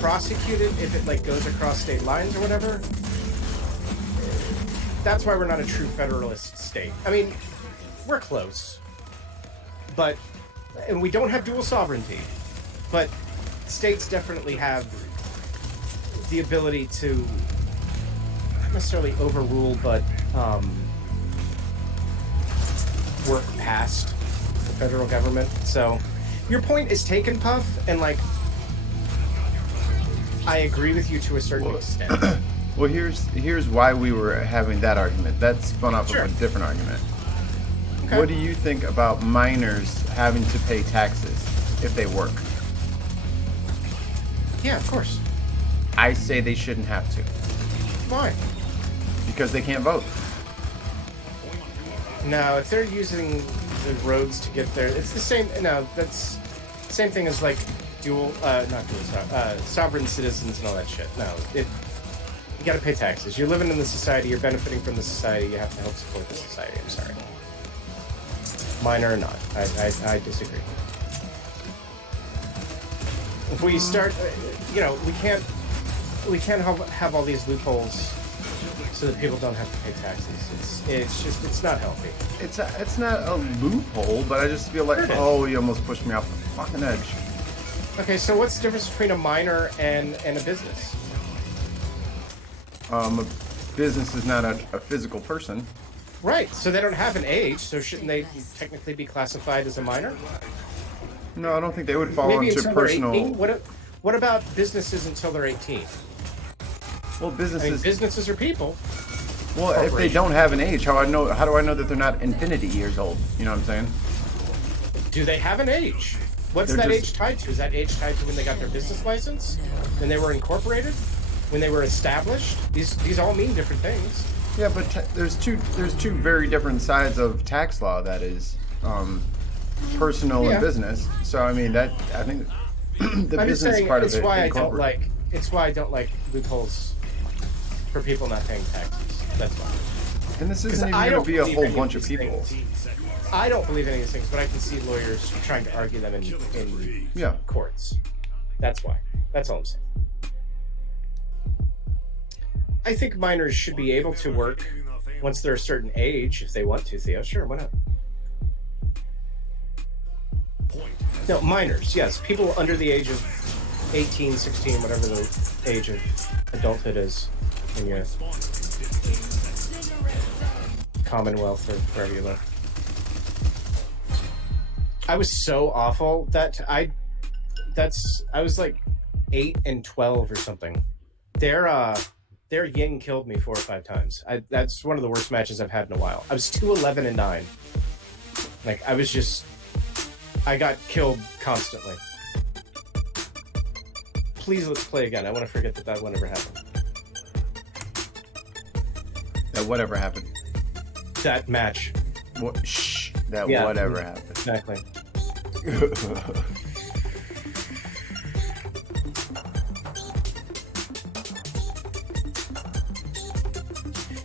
prosecute it if it like goes across state lines or whatever, that's why we're not a true federalist state. I mean, we're close, and we don't have dual sovereignty, but states definitely have the ability to not necessarily overrule, but work past the federal government. So your point is taken, Puff, and like I agree with you to a certain extent. Well, here's why we were having that argument. That spun off of a different argument. Okay. What do you think about minors having to pay taxes if they work? Yeah, of course. I say they shouldn't have to. Why? Because they can't vote. No, if they're using the roads to get there, it's the same. No, that's the same thing as like sovereign citizens and all that shit. No, you got to pay taxes. You're living in the society. You're benefiting from the society. You have to help support the society. I'm sorry. Minor or not, I disagree. If we start, we can't have all these loopholes so that people don't have to pay taxes. It's not healthy. It's not a loophole, but I just feel like, oh, you almost pushed me off the fucking edge. Okay, so what's the difference between a minor and a business? A business is not a physical person. Right, so they don't have an age, so shouldn't they technically be classified as a minor? No, I don't think they would fall into personal... What about businesses until they're 18? Well, businesses are people. Well, if they don't have an age, how do I know that they're not infinity years old? You know what I'm saying? Do they have an age? What's that age tied to? Is that age tied to when they got their business license? When they were incorporated? when they were established. These all mean different things. Yeah, but there's two very different sides of tax law. That is personal and business. So I mean I think the I'm business saying part of it's it. why I don't like. It's why I don't like loopholes for people not paying taxes. That's why. And this isn't even going to be a whole bunch of people. I don't believe any of these things, but I can see lawyers trying to argue them in courts. That's why. That's all I'm saying. I think minors should be able to work once they're a certain age if they want to, Theo. Sure, why not? No, minors, yes. People under the age of 18, 16, whatever the age of adulthood is in your Commonwealth or wherever you live. I was so awful that I was like 8 and 12 or something. Their Ying killed me 4 or 5 times. That's one of the worst matches I've had in a while. I was 2-11 and 9. Like I got killed constantly. Please let's play again. I want to forget that whatever happened. That whatever happened. That match. What? Shh. That whatever happened. Exactly.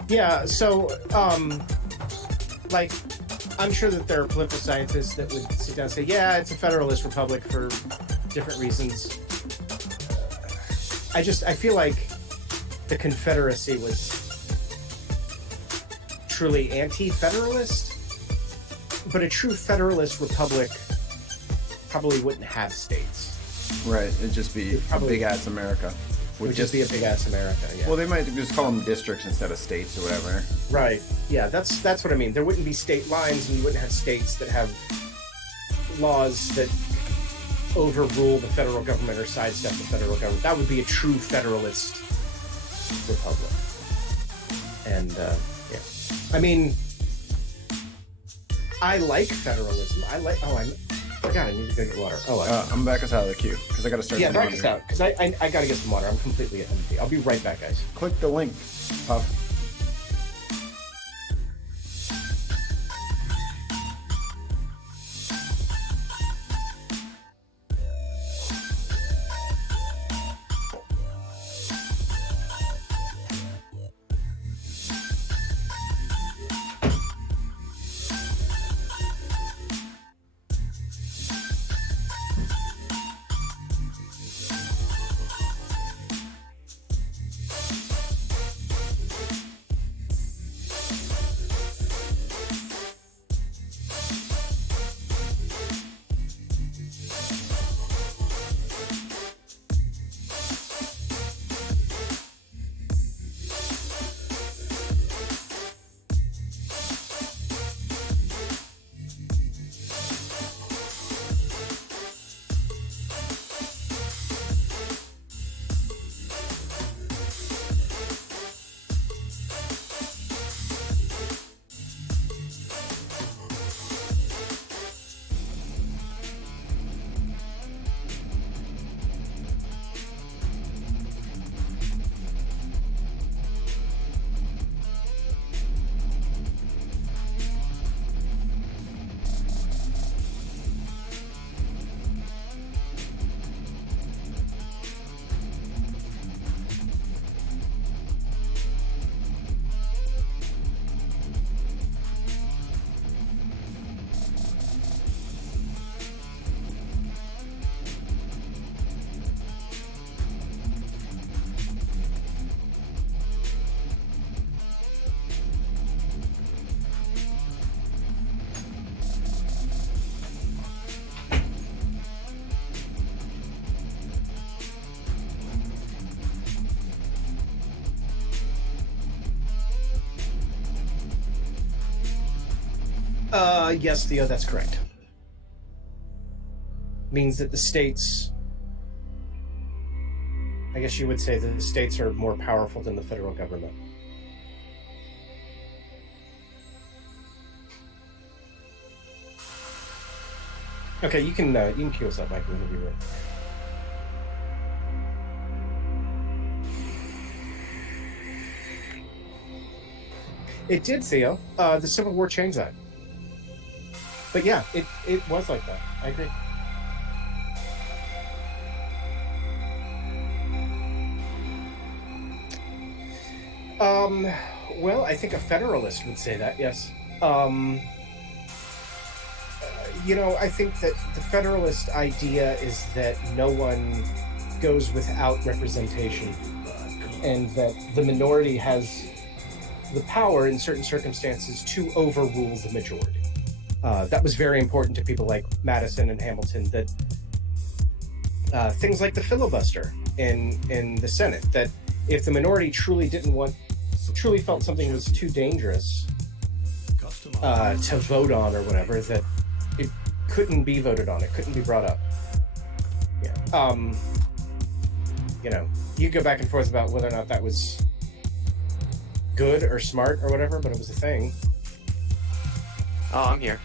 Yeah, so, like, I'm sure that there are political scientists that would sit down and say, yeah, it's a federalist republic for different reasons. I feel like the Confederacy was truly anti-federalist, but a true federalist republic probably wouldn't have states. Right, it'd just be a big-ass America. It would just be a big-ass America, yeah. Well, they might just call them districts instead of states or whatever. Right, yeah, that's what I mean. There wouldn't be state lines, and you wouldn't have states that have laws that overrule the federal government or sidestep the federal government. That would be a true federalist republic. And, yeah. I mean, I like federalism. I forgot I need to go get water. I'm back us out of the queue because I got to start. Yeah, back us out because I got to get some water. I'm completely empty. I'll be right back, guys. Click the link, Puff. Yes, Theo, that's correct. Means that the states, I guess you would say that the states are more powerful than the federal government. Okay, you can cue us up, Michael, whenever you're ready. It did, Theo. The Civil War changed that. But yeah, it was like that. I agree. Well, I think a Federalist would say that, yes. I think that the Federalist idea is that no one goes without representation, and that the minority has the power in certain circumstances to overrule the majority. That was very important to people like Madison and Hamilton, that things like the filibuster in the Senate, that if the minority truly felt something was too dangerous to vote on or whatever, that it couldn't be voted on, it couldn't be brought up. Yeah. You go back and forth about whether or not that was good or smart or whatever, but it was a thing. Oh, I'm here.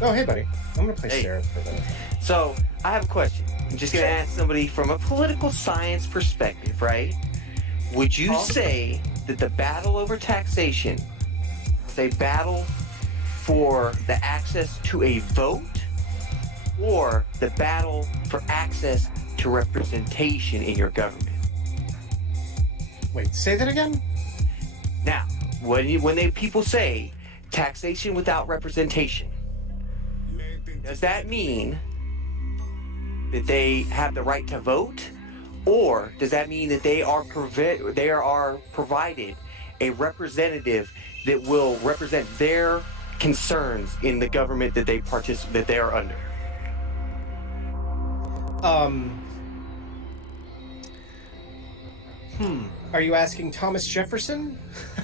Oh, hey, buddy. I'm going to play Sarah for a minute. So, I have a question. I'm just going to ask somebody from a political science perspective, right? Would you say that the battle over taxation is a battle for the access to a vote, or the battle for access to representation in your government? Wait, say that again? Now, when people say taxation without representation, does that mean that they have the right to vote, or does that mean that they are provided a representative that will represent their concerns in the government that they are under? Are you asking Thomas Jefferson?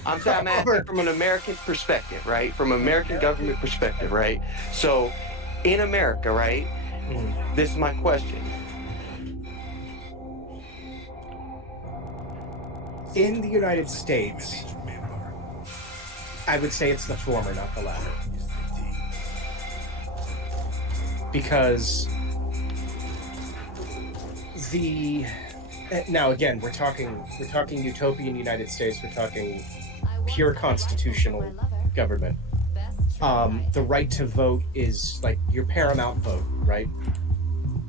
I'm asking from an American perspective, right? From an American government perspective, right? So, in America, right? This is my question. In the United States, I would say it's the former, not the latter. Because now again, we're talking utopian United States, we're talking pure constitutional government. The right to vote is like your paramount vote, right?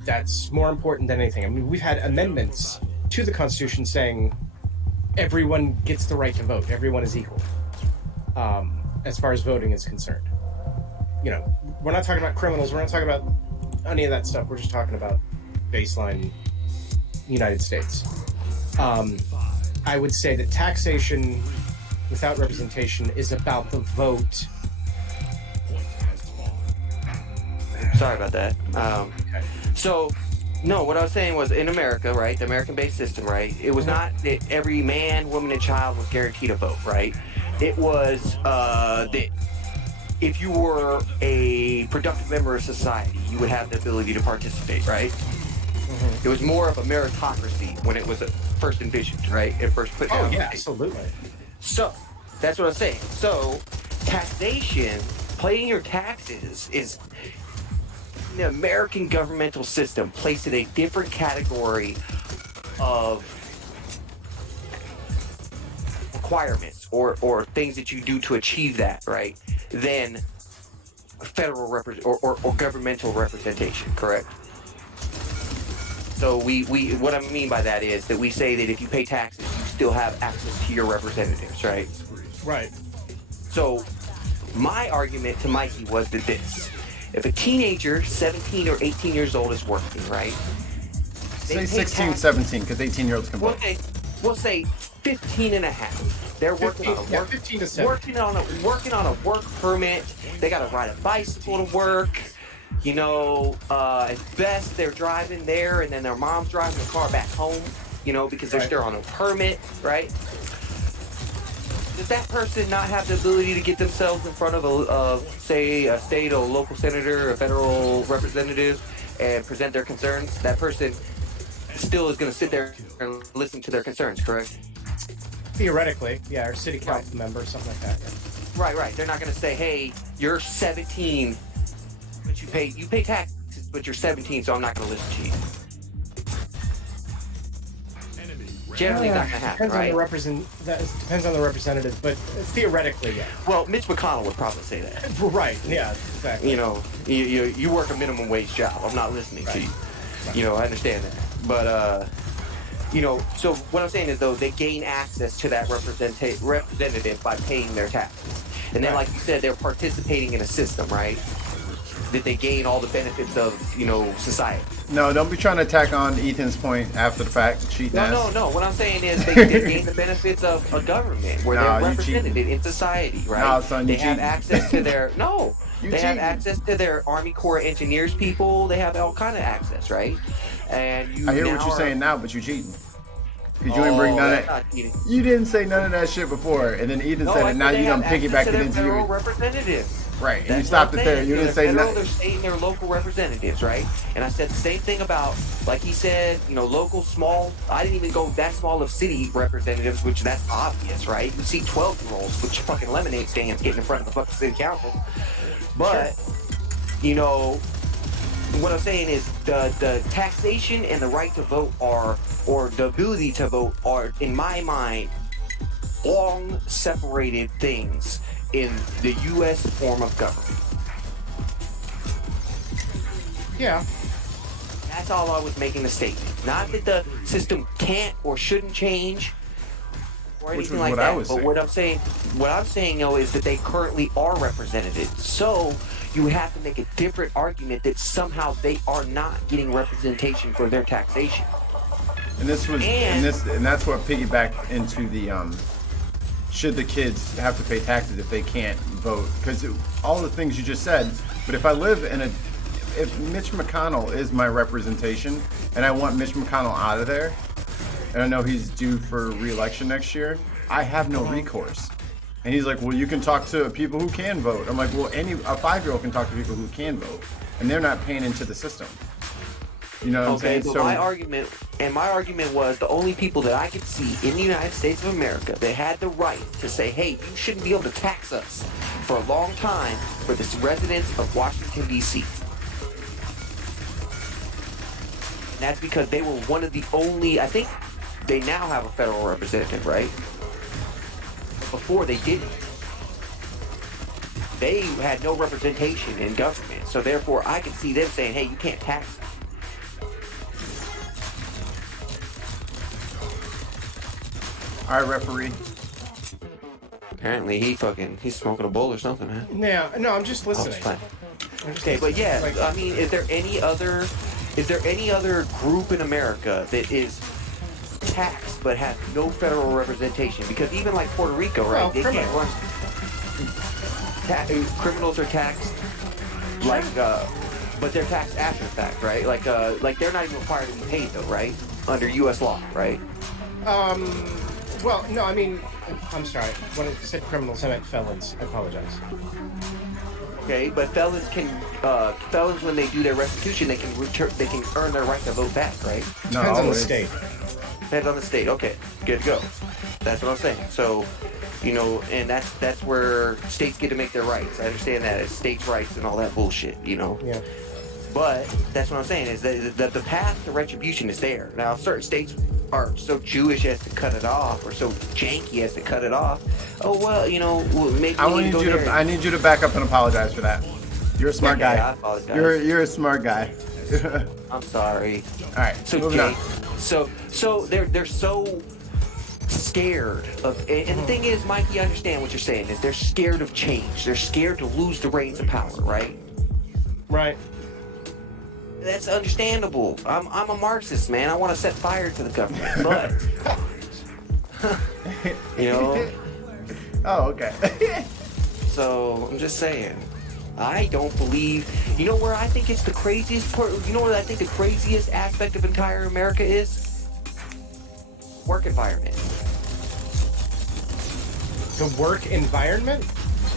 That's more important than anything. I mean, we've had amendments to the Constitution saying everyone gets the right to vote, everyone is equal, as far as voting is concerned. We're not talking about criminals, we're not talking about any of that stuff, we're just talking about baseline United States. I would say that taxation without representation is about the vote. Sorry about that. So, no, what I was saying was in America, right, the American-based system, right, it was not that every man, woman, and child was guaranteed a vote, right? It was that if you were a productive member of society, you would have the ability to participate, right? It was more of a meritocracy when it was first envisioned, right? It first put down. Oh, yeah, absolutely. So, that's what I'm saying. So, taxation, paying your taxes, is the American governmental system placed in a different category of requirements or things that you do to achieve that, right? Than federal or governmental representation, correct? So we what I mean by that is that we say that if you pay taxes, you still have access to your representatives, right? Right. So my argument to Mikey was that if a teenager, 17 or 18 years old, is working, right? Say 16, 17, because 18-year-olds can vote. We'll say 15 and a half. They're working on a work, 15 to 17. working on a work permit. They got to ride a bicycle to work. At best they're driving there, and then their mom's driving the car back home. Because they're still on a permit, right? Does that person not have the ability to get themselves in front of say, a state or local senator, a federal representative, and present their concerns? That person still is going to sit there and listen to their concerns, correct? Theoretically, yeah, or city council member, something like that. Yeah. Right. They're not going to say, "Hey, you're 17, but you pay taxes, but you're 17, so I'm not going to listen to you." Generally not going to happen, right? Depends on the representative, but theoretically, yeah. Well, Mitch McConnell would probably say that. Right, yeah, exactly. You know, you work a minimum wage job. I'm not listening to you. Right. You know, I understand that. But, you know, so what I'm saying is, though, they gain access to that representative by paying their taxes. And then, like you said, they're participating in a system, right? That they gain all the benefits of, you know, society. No, don't be trying to tack on Ethan's point after the fact. Cheating ass. No. What I'm saying is they gain the benefits of a government where they're represented in society, right? No, son, they have access to their have access to their Army Corps of Engineers people. They have all kind of access, right? And I hear what you're saying now, but you cheating. Because you ain't bring none of that. You didn't say none of that shit before, and then Ethan said it. Now you done piggyback it into your representatives. Right, and you stopped it there. You didn't say nothing. They're saying their local representatives, right? And I said the same thing about, like he said, you know, local, small. I didn't even go that small of city representatives, which that's obvious, right? You see 12-year-olds with fucking lemonade stands getting in front of the fucking city council. But, you know, what I'm saying is the taxation and the right to vote or the ability to vote are, in my mind, long separated things in the U.S. form of government. Yeah. That's all I was making the statement. Not that the system can't or shouldn't change or anything like that. But what I'm saying though is that they currently are represented. So you have to make a different argument that somehow they are not getting representation for their taxation. And this was and that's what piggybacked into the should the kids have to pay taxes if they can't vote? Because all the things you just said. But if I live in if Mitch McConnell is my representation and I want Mitch McConnell out of there, and I know he's due for re-election next year, I have no recourse. And he's like, well, you can talk to people who can vote. I'm like, well, a 5-year-old can talk to people who can vote, and they're not paying into the system. You know what I'm saying? So my argument was the only people that I could see in the United States of America that had the right to say, hey, you shouldn't be able to tax us for a long time for the residents of Washington, D.C. And that's because they were one of the only, I think they now have a federal representative, right? Before they didn't. They had no representation in government. So therefore, I can see them saying, hey, you can't tax them. All right, referee. Apparently he's smoking a bowl or something, man. Yeah, no, I'm just listening. Okay, but yeah, like, I mean, is there any other group in America that is taxed but has no federal representation? Because even like Puerto Rico, right? They can't run. Criminals are taxed, like, but they're taxed after the fact, right? Like they're not even required to be paid though, right? Under U.S. law, right? Well, no, I mean, I'm sorry. When I said criminals, I meant felons. I apologize. Okay, but felons when they do their restitution, they can earn their right to vote back, right? No, depends on the state. Depends on the state. Okay, good to go. That's what I'm saying. So, you know, and that's where states get to make their rights. I understand that it's states' rights and all that bullshit, you know. Yeah. But that's what I'm saying is that the path to retribution is there. Now, certain states are so Jewish as to cut it off, or so janky as to cut it off. Oh well, you know, maybe I need you to back up and apologize for that. You're a smart guy. I apologize. You're a smart guy. I'm sorry. All right. So Jake, so they're so scared of, and the thing is, Mikey, I understand what you're saying is they're scared of change. They're scared to lose the reins of power, right? Right. That's understandable. I'm a Marxist, man. I want to set fire to the government, but you know. Oh, okay. So I'm just saying, I don't believe. You know where I think it's the craziest part? You know what I think the craziest aspect of entire America is? Work environment. The work environment?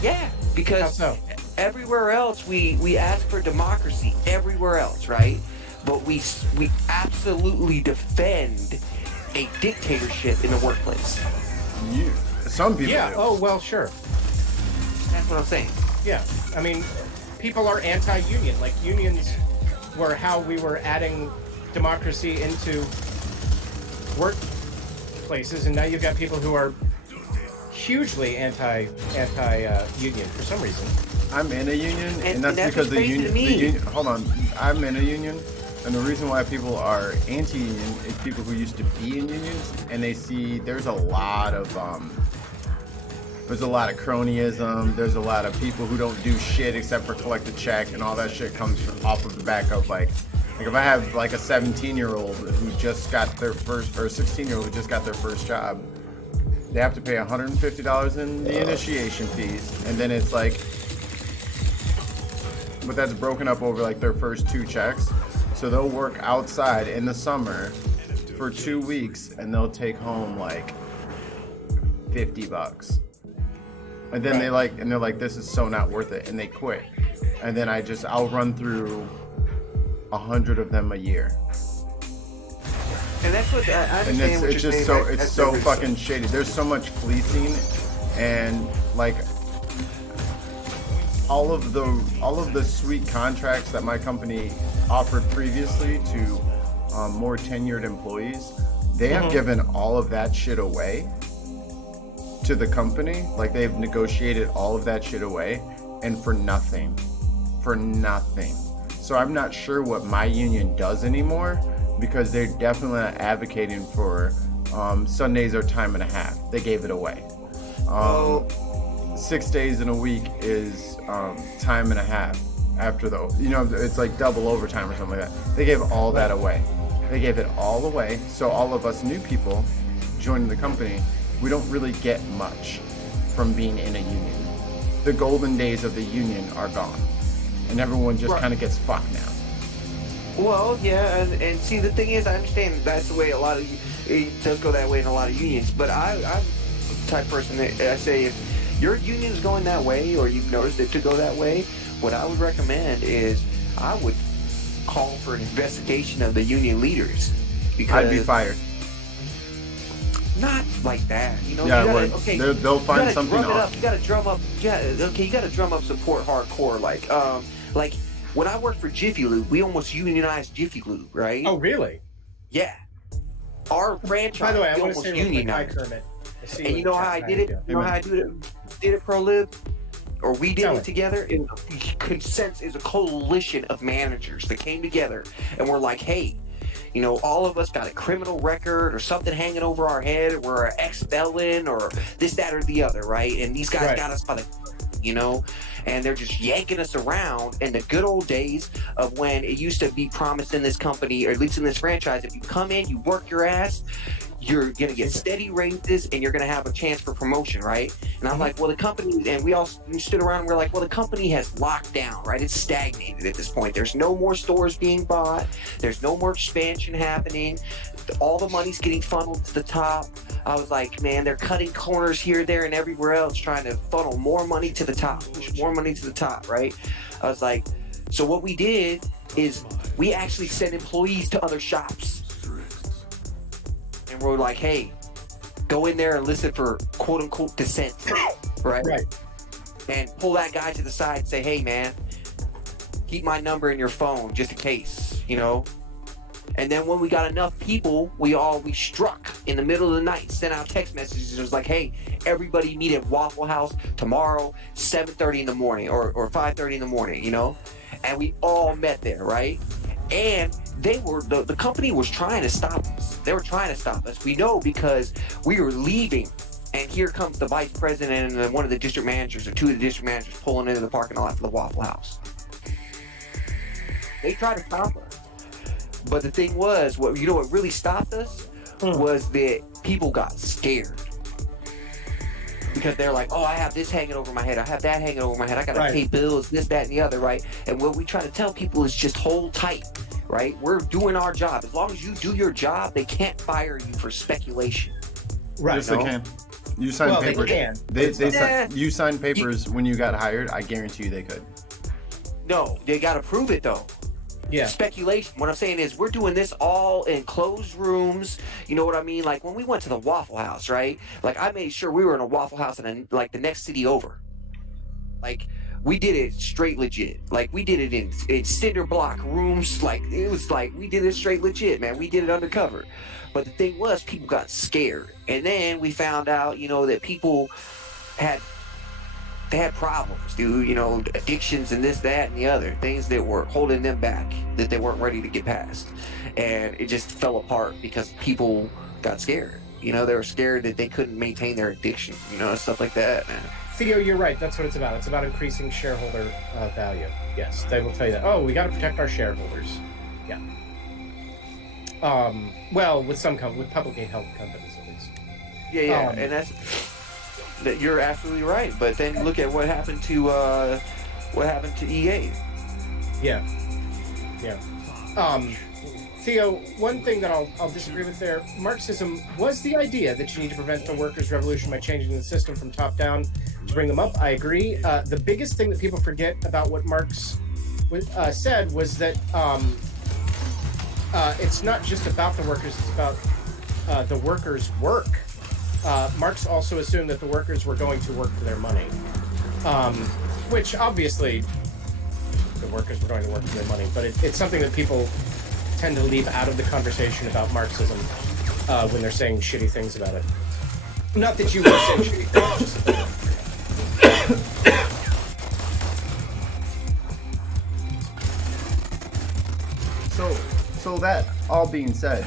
Yeah, because. How so? Everywhere else, we ask for democracy. Everywhere else, right? But we absolutely defend a dictatorship in the workplace. Some people. Yeah. Do. Oh well, sure. That's what I'm saying. Yeah. I mean, people are anti-union. Like unions were how we were adding democracy into work places, and now you've got people who are hugely anti union for some reason. I'm in a union, and that's that's because what's crazy to me. hold on, I'm in a union, and the reason why people are anti-union is people who used to be in unions, and they see there's a lot of cronyism. There's a lot of people who don't do shit except for collect a check, and all that shit comes off of the back of like if I have like a 17-year-old who just got their first, or a 16-year-old who just got their first job, they have to pay $150 in the initiation fees, and then it's like, but that's broken up over like their first 2 checks. So they'll work outside in the summer for 2 weeks, and they'll take home like $50. And then they're like, this is so not worth it, and they quit. And then I'll run through 100 of them a year. And that's what I understand. And what it's you're just saying, so it's so fucking shady. There's so much policing, and like all of the sweet contracts that my company offered previously to more tenured employees, they have given all of that shit away to the company. Like, they've negotiated all of that shit away, and for nothing. So I'm not sure what my union does anymore, because they're definitely not advocating for Sundays are time and a half. They gave it away. 6 days in a week is time and a half after it's like double overtime or something like that. They gave all that away. They gave it all away. So all of us new people joining the company, we don't really get much from being in a union. The golden days of the union are gone, and everyone just kind of gets fucked now. Well, yeah, and see, the thing is, I understand that's the way it does go that way in a lot of unions, but I'm the type of person that I say, if your union is going that way, or you've noticed it to go that way, what I would recommend is I would call for an investigation of the union leaders. Because I'd be fired. Not like that, Yeah, they'll find you something else. You gotta drum up. Yeah, okay. You gotta drum up support hardcore. Like when I worked for Jiffy Lube, we almost unionized Jiffy Lube, right? Oh, really? Yeah. Our franchise. By the way, I want to almost say real quick, hi, unionized. Kermit. And you know how I did it? You know how I did it Pro Lib? Or we did it together? It was a consensus, is a coalition of managers that came together and were like, hey, all of us got a criminal record or something hanging over our head, or we're an ex-felon or this, that, or the other, right? And these guys got us by the, and they're just yanking us around in the good old days of when it used to be promised in this company, or at least in this franchise, if you come in, you work your ass, you're going to get steady raises and you're going to have a chance for promotion, right? And I'm like, well, the company, and we all stood around and we're like, well, the company has locked down, right? It's stagnated at this point. There's no more stores being bought. There's no more expansion happening. All the money's getting funneled to the top. I was like, man, they're cutting corners here, there, and everywhere else, trying to funnel more money to the top, push more money to the top, right? I was like, so what we did is we actually sent employees to other shops. And we're like, hey, go in there and listen for quote unquote dissent, right? And pull that guy to the side and say, hey, man, keep my number in your phone just in case, And then when we got enough people, we struck in the middle of the night, sent out text messages. It was like, hey, everybody meet at Waffle House tomorrow, 7:30 in the morning or 5:30 in the morning, And we all met there, right? And the company was trying to stop us. They were trying to stop us. We know because we were leaving, and here comes the vice president and one of the district managers, or 2 of the district managers, pulling into the parking lot for the Waffle House. They tried to stop us. But the thing was, what really stopped us was that people got scared. Because they're like, oh, I have this hanging over my head. I have that hanging over my head. I got to pay bills, this, that, and the other, right? And what we try to tell people is just hold tight, right? We're doing our job. As long as you do your job, they can't fire you for speculation. Right. Yes, they can. You signed papers. They can. You signed papers when you got hired. I guarantee you they could. No, they got to prove it, though. Yeah. Speculation. What I'm saying is we're doing this all in closed rooms. You know what I mean? Like when we went to the Waffle House, right? Like I made sure we were in a Waffle House in the next city over. Like we did it straight legit. Like, we did it in cinder block rooms. Like, it was like, we did it straight legit, man. We did it undercover. But the thing was, people got scared. And then we found out, you know, that people they had problems, dude, you know, addictions and this, that, and the other. Things that were holding them back, that they weren't ready to get past. And it just fell apart because people got scared. You know, they were scared that they couldn't maintain their addiction, you know, stuff like that, man. Theo, you're right. That's what it's about. It's about increasing shareholder value. Yes, they will tell you that. Oh, we got to protect our shareholders. Yeah. Well, with with publicly held companies at least. Yeah, and you're absolutely right. But then look at what happened to EA. Yeah. Theo, one thing that I'll disagree with there, Marxism was the idea that you need to prevent the workers' revolution by changing the system from top down to bring them up. I agree. The biggest thing that people forget about what Marx said was that it's not just about the workers, it's about the workers' work. Marx also assumed that the workers were going to work for their money, which obviously the workers were going to work for their money, but it's something that people tend to leave out of the conversation about Marxism when they're saying shitty things about it. Not that you were saying shitty things. So that all being said,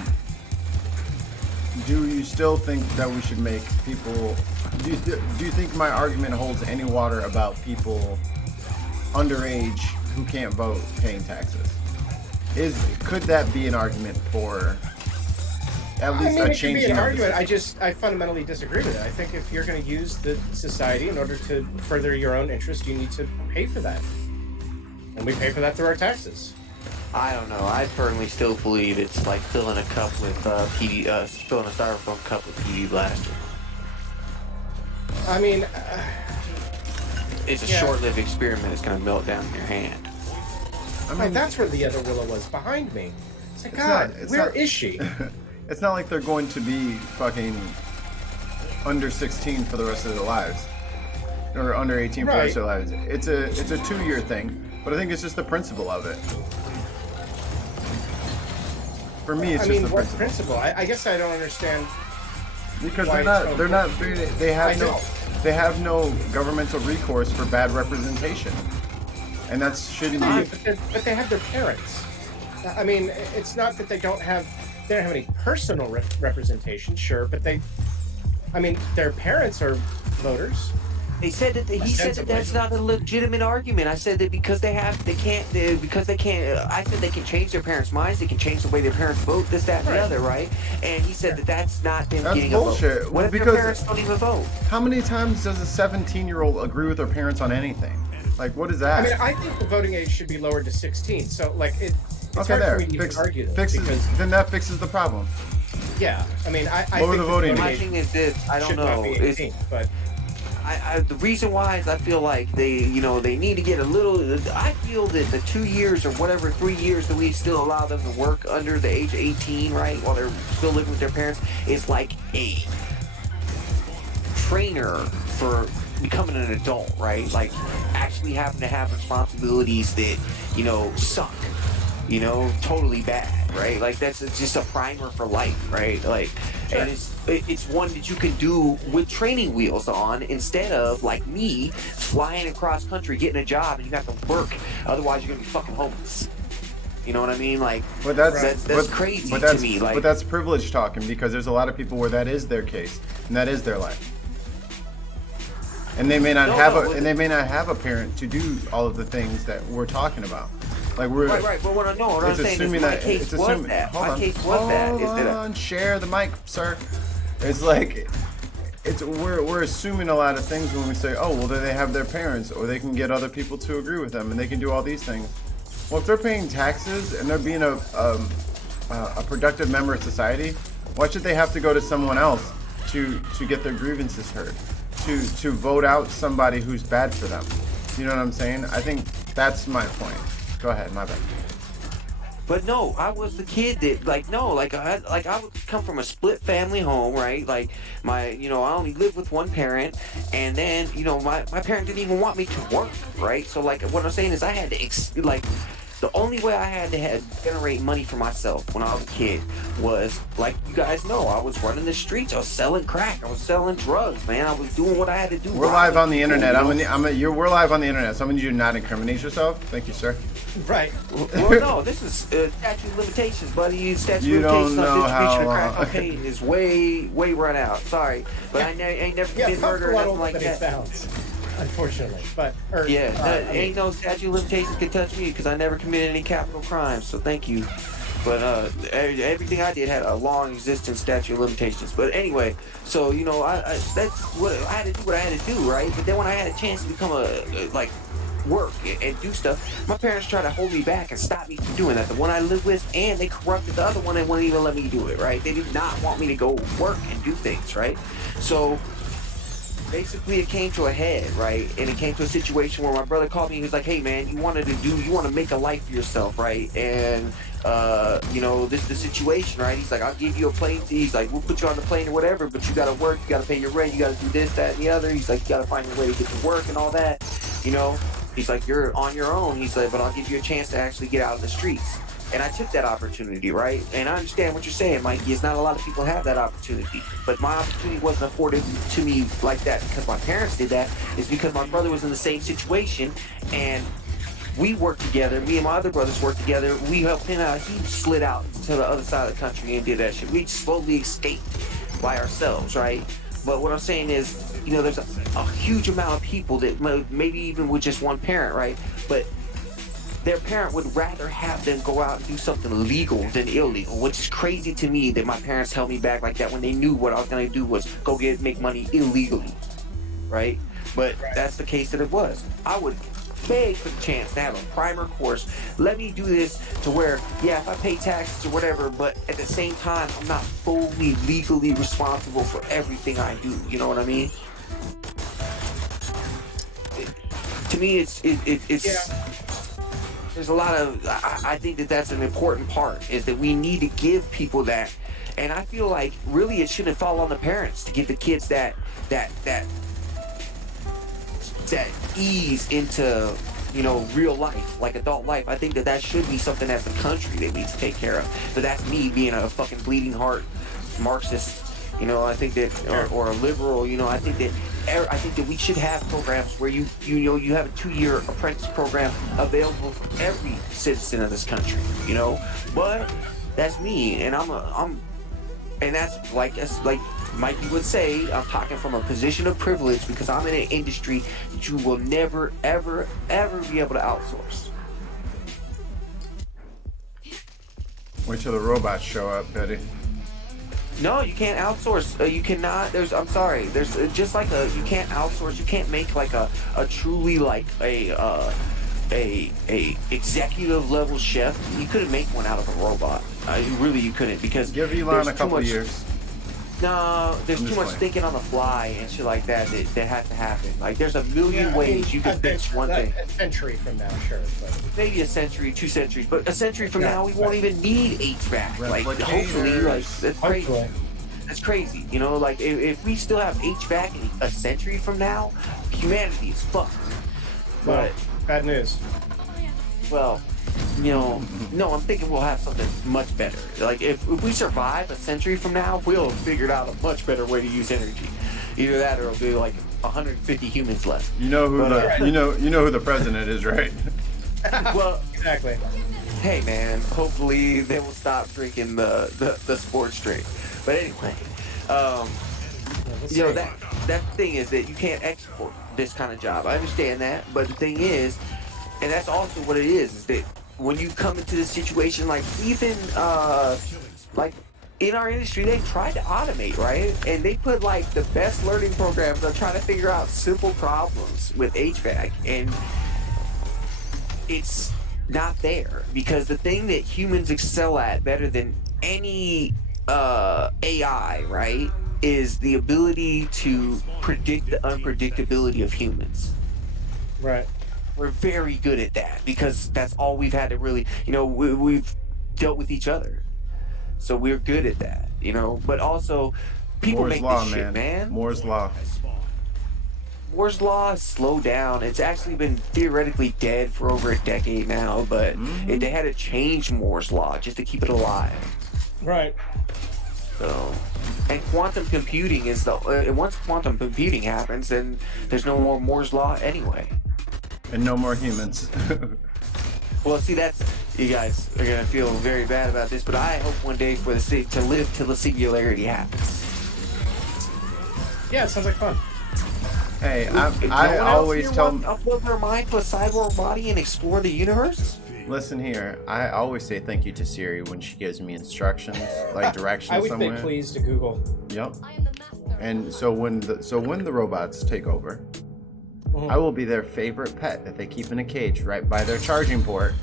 do you still think that we should make people? Do you think my argument holds any water about people underage who can't vote paying taxes? Could that be an argument for at least a change? It could be an argument. I fundamentally disagree with it. I think if you're going to use the society in order to further your own interest, you need to pay for that, and we pay for that through our taxes. I don't know. I firmly still believe it's like filling a cup with filling a styrofoam cup with PD Blaster. I mean, it's a short-lived experiment. It's going to melt down in your hand. I mean, that's where the other Willow was, behind me. It's like, God, where is she? It's not like they're going to be fucking under 16 for the rest of their lives, or under 18 for the rest of their lives. It's a 2-year thing, but I think it's just the principle of it. For me, it's just the principle. I guess I don't understand. Because they have no governmental recourse for bad representation, and that shouldn't be. But they have their parents. I mean, it's not that they don't have any personal representation, sure, but their parents are voters. He said that that's not a legitimate argument. I said that because they can't. I said they can change their parents' minds. They can change the way their parents vote. This, that, and the other, right? And he said that that's not them getting bullshit. a vote. What if their parents don't even vote? How many times does a 17-year-old agree with their parents on anything? Like, what is that? I mean, I think the voting age should be lowered to 16. So, like, it's okay, hard for me to even argue that. Then that fixes the problem. Yeah, I mean, I lower think the voting age. My thing is this. I don't know. 18, but. The reason why is I feel like they need to get a little. I feel that the 2 years or whatever, 3 years that we still allow them to work under the age of 18, right, while they're still living with their parents, is like a trainer for becoming an adult, right? Like actually having to have responsibilities that suck, totally bad, right? Like it's just a primer for life, right? Like. Sure. And it's one that you can do with training wheels on instead of like me flying across country getting a job and you have to work, otherwise you're gonna be fucking homeless. You know what I mean? Like, but that's crazy to me. Like, but that's privilege talking, because there's a lot of people where that is their case and that is their life, and they may not have a parent to do all of the things that we're talking about. Like right. But what I'm saying is my case was that. My case was that. Hold on, share the mic, sir. It's like we're assuming a lot of things when we say, oh, well, they have their parents, or they can get other people to agree with them, and they can do all these things. Well, if they're paying taxes and they're being a productive member of society, why should they have to go to someone else to get their grievances heard, to vote out somebody who's bad for them? You know what I'm saying? I think that's my point. Go ahead, my bad. But no, I was the kid that I would come from a split family home, right? Like I only lived with one parent, and then my parent didn't even want me to work, right? So like what I'm saying is I had to the only way I had to generate money for myself when I was a kid was, like you guys know, I was running the streets. I was selling crack. I was selling drugs, man. I was doing what I had to do. We're live on the internet. We're live on the internet. So I'm gonna need you to not incriminate yourself. Thank you, sir. Right. Well, no, this is statute of limitations, buddy. Statute of limitations on distribution of crack cocaine is way run out. Sorry, but I ain't never committed murder or nothing like that. Bounds, unfortunately, but ain't no statute of limitations can touch me because I never committed any capital crimes. So thank you. But everything I did had a long existing statute of limitations. But anyway, so that's what I had to do. What I had to do, right? But then when I had a chance to become work and do stuff, my parents tried to hold me back and stop me from doing that. The one I lived with, and they corrupted the other one and wouldn't even let me do it, right? They did not want me to go work and do things, right? So basically it came to a head, right? And it came to a situation where my brother called me. He was like, hey man, you want to make a life for yourself, right? And this is the situation, right? He's like, I'll give you a plane. He's like, we'll put you on the plane or whatever, but you gotta work, you gotta pay your rent, you gotta do this, that, and the other. He's like, you gotta find a way to get to work and all that, He's like, you're on your own. He's like, but I'll give you a chance to actually get out of the streets. And I took that opportunity, right? And I understand what you're saying, Mikey. It's not a lot of people have that opportunity. But my opportunity wasn't afforded to me like that because my parents did that. It's because my brother was in the same situation, and we worked together. Me and my other brothers worked together. We helped him out. He slid out to the other side of the country and did that shit. We slowly escaped by ourselves, right? But what I'm saying is, there's a huge amount of people that maybe even with just one parent, right? But their parent would rather have them go out and do something legal than illegal, which is crazy to me that my parents held me back like that when they knew what I was going to do was go make money illegally, right? But that's the case that it was. I would beg for the chance to have a primer course. Let me do this to where, if I pay taxes or whatever, but at the same time, I'm not fully legally responsible for everything I do. You know what I mean? To me, it's there's a lot of, I think that's an important part, is that we need to give people that. And I feel like really it shouldn't fall on the parents to give the kids that ease into real life, like adult life. I think that should be something as a country that we need to take care of. But that's me being a fucking bleeding heart Marxist. I think that, or a liberal. I think that we should have programs where you have a 2-year apprentice program available for every citizen of this country. But that's me, and and that's like Mikey would say, I'm talking from a position of privilege because I'm in an industry that you will never, ever, ever be able to outsource. Wait till the robots show up, Betty. No, you can't outsource. You cannot. I'm sorry. There's just like you can't outsource. You can't make like a truly like a executive level chef. You couldn't make one out of a robot. You couldn't, because give Elon a couple years. No, there's too much thinking on the fly and shit like that has to happen. Like, there's a million ways you can fix one thing. A century from now, sure. But maybe a century, 2 centuries, but a century from now, we won't even need HVAC. Like, hopefully, that's crazy. That's crazy. Like, if we still have HVAC in a century from now, humanity is fucked. But bad news. Well, no, I'm thinking we'll have something much better. Like, if we survive a century from now, we'll have figured out a much better way to use energy. Either that, or it'll be like 150 humans left. You know who the president is, right? Well, exactly. Hey man, hopefully they will stop drinking the sports drink. But anyway, that thing is that you can't export this kind of job. I understand that, but the thing is, and that's also what it is that when you come into this situation, like even like in our industry, they tried to automate, right? And they put like the best learning programs on trying to figure out simple problems with HVAC, and it's not there, because the thing that humans excel at better than any AI, right, is the ability to predict the unpredictability of humans. Right. We're very good at that because that's all we've had to really, we've dealt with each other. So we're good at that, you know. But also, people Moore's make law, this shit, man. Moore's law. Moore's law has slowed down. It's actually been theoretically dead for over a decade now, but they had to change Moore's law just to keep it alive. Right. So, and quantum computing is and once quantum computing happens, then there's no more Moore's law anyway. And no more humans. Well, see, you guys are gonna feel very bad about this, but I hope one day for to live till the singularity happens. Yeah, it sounds like fun. Hey, I always tell them. Upload their mind to a cyborg body and explore the universe. Listen here, I always say thank you to Siri when she gives me instructions, like directions I would somewhere. say please to Google. Yep. And so when the robots take over, I will be their favorite pet that they keep in a cage right by their charging port.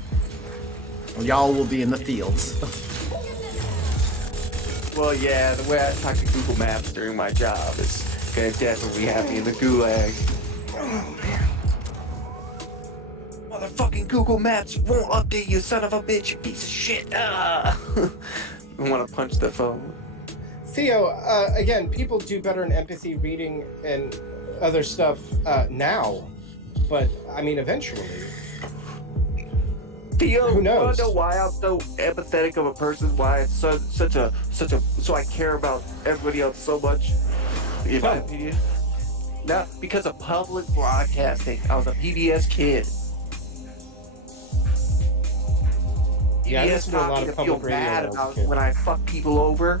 Y'all will be in the fields. Well, yeah, the way I talk to Google Maps during my job is gonna definitely have me in the gulag. Oh, man. Motherfucking Google Maps won't update you, son of a bitch, you piece of shit. I want to punch the phone. Theo, again, people do better in empathy reading and other stuff now, but I mean, eventually. Theo, who knows? You wanna know why I'm so empathetic of a person? Why it's so I care about everybody else so much? In my opinion, not because of public broadcasting. I was a PBS kid. Yeah, I PBS listen to a taught lot me of to feel public radio bad when I was a about kid. when I fuck people over.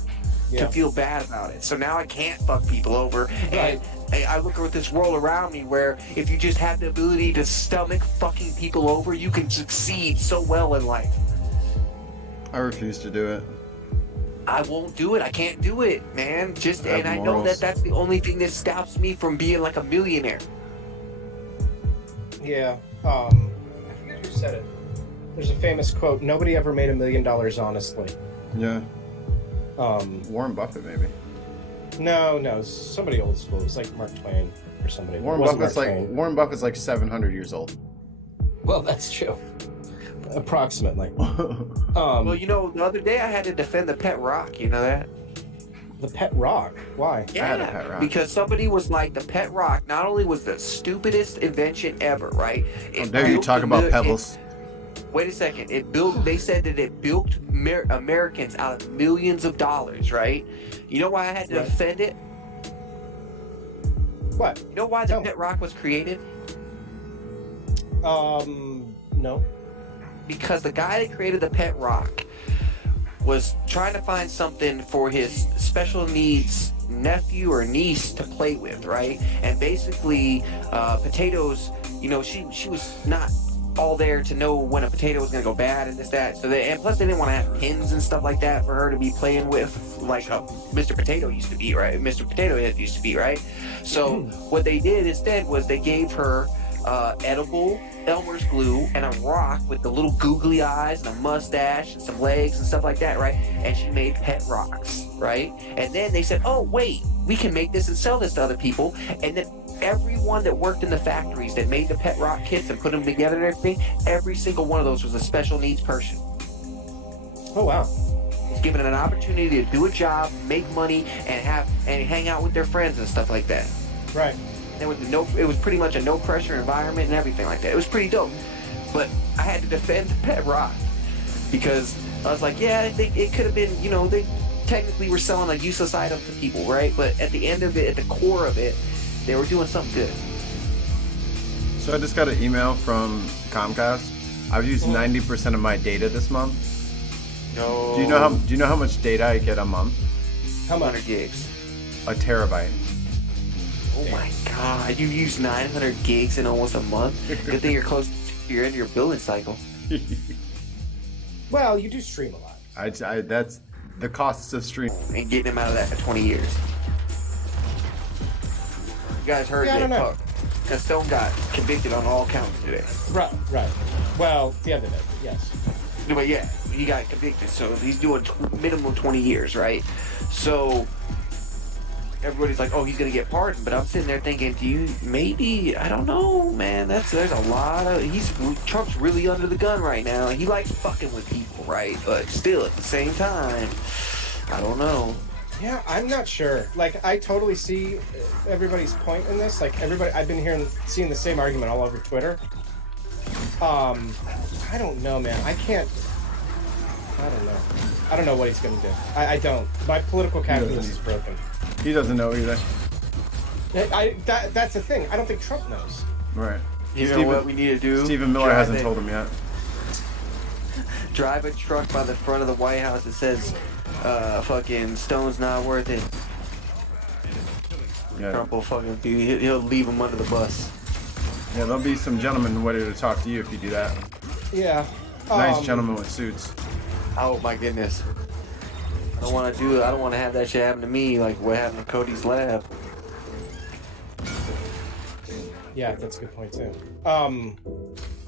Yeah. To feel bad about it. So now I can't fuck people over. Right. And I look at this world around me where if you just have the ability to stomach fucking people over, you can succeed so well in life. I refuse to do it. I won't do it. I can't do it, man. And I know morals. that's the only thing that stops me from being like a millionaire. Yeah. I forget who said it. There's a famous quote: "Nobody ever made $1 million honestly." Yeah. Warren Buffett, maybe. No, somebody old school. It's like Mark Twain or somebody. Warren Buffett's like 700 years old. Well, that's true. Approximately. Well, you know, the other day I had to defend the pet rock. You know that? The pet rock. Why? Yeah, had a pet rock. because somebody was like, the pet rock not only was the stupidest invention ever, right? How dare you talk about pebbles? Wait a second. They said that it built Americans out of millions of dollars, right? You know why I had to defend it? What? You know why the pet rock was created? No. Because the guy that created the pet rock was trying to find something for his special needs nephew or niece to play with, right? And basically, potatoes, you know, she was not all there to know when a potato was gonna go bad and this, that. So and plus they didn't want to have pins and stuff like that for her to be playing with, like Mr. Potato used to be, right? Mr. Potato Head used to be, right? So what they did instead was they gave her edible Elmer's glue and a rock with the little googly eyes and a mustache and some legs and stuff like that, right? And she made pet rocks, right? And then they said, oh wait, we can make this and sell this to other people. And then everyone that worked in the factories that made the pet rock kits and put them together and everything, every single one of those was a special needs person. Oh wow. Was given an opportunity to do a job, make money, and hang out with their friends and stuff like that. Right. It was pretty much a no pressure environment and everything like that. It was pretty dope. But I had to defend the pet rock because I was like, yeah, it could have been, you know, they technically were selling a useless item to people, right? But at the end of it, at the core of it, they were doing something good. So I just got an email from Comcast. I've used 90% of my data this month. No. Do you know how much data I get a month? How much? 100 gigs. A terabyte. Oh my god, you use 900 gigs in almost a month? Good thing you're close to your end of your billing cycle. Well, you do stream a lot. That's the costs of stream. And getting him out of that for 20 years. You guys heard Yeah, I don't know. that Stone got convicted on all counts today. Right. Well, the other day, yes. But yeah, he got convicted, so he's doing minimum 20 years, right? So everybody's like, oh, he's gonna get pardoned. But I'm sitting there thinking, maybe, I don't know, man. There's a lot of, Trump's really under the gun right now. He likes fucking with people, right? But still, at the same time, I don't know. Yeah, I'm not sure. Like, I totally see everybody's point in this. Like, I've been seeing the same argument all over Twitter. I don't know, man. I don't know. I don't know what he's gonna do. I don't. My political calculus is broken. He doesn't know either. That's the thing. I don't think Trump knows. Right. You know what we need to do? Stephen Miller hasn't told him yet. Drive a truck by the front of the White House that says, fucking Stone's not worth it. Yeah. Trump will fucking he'll leave him under the bus. Yeah, there'll be some gentlemen ready to talk to you if you do that. Yeah. Nice gentlemen with suits. Oh my goodness. I don't want to have that shit happen to me like what happened to Cody's lab. Yeah, that's a good point too. I'm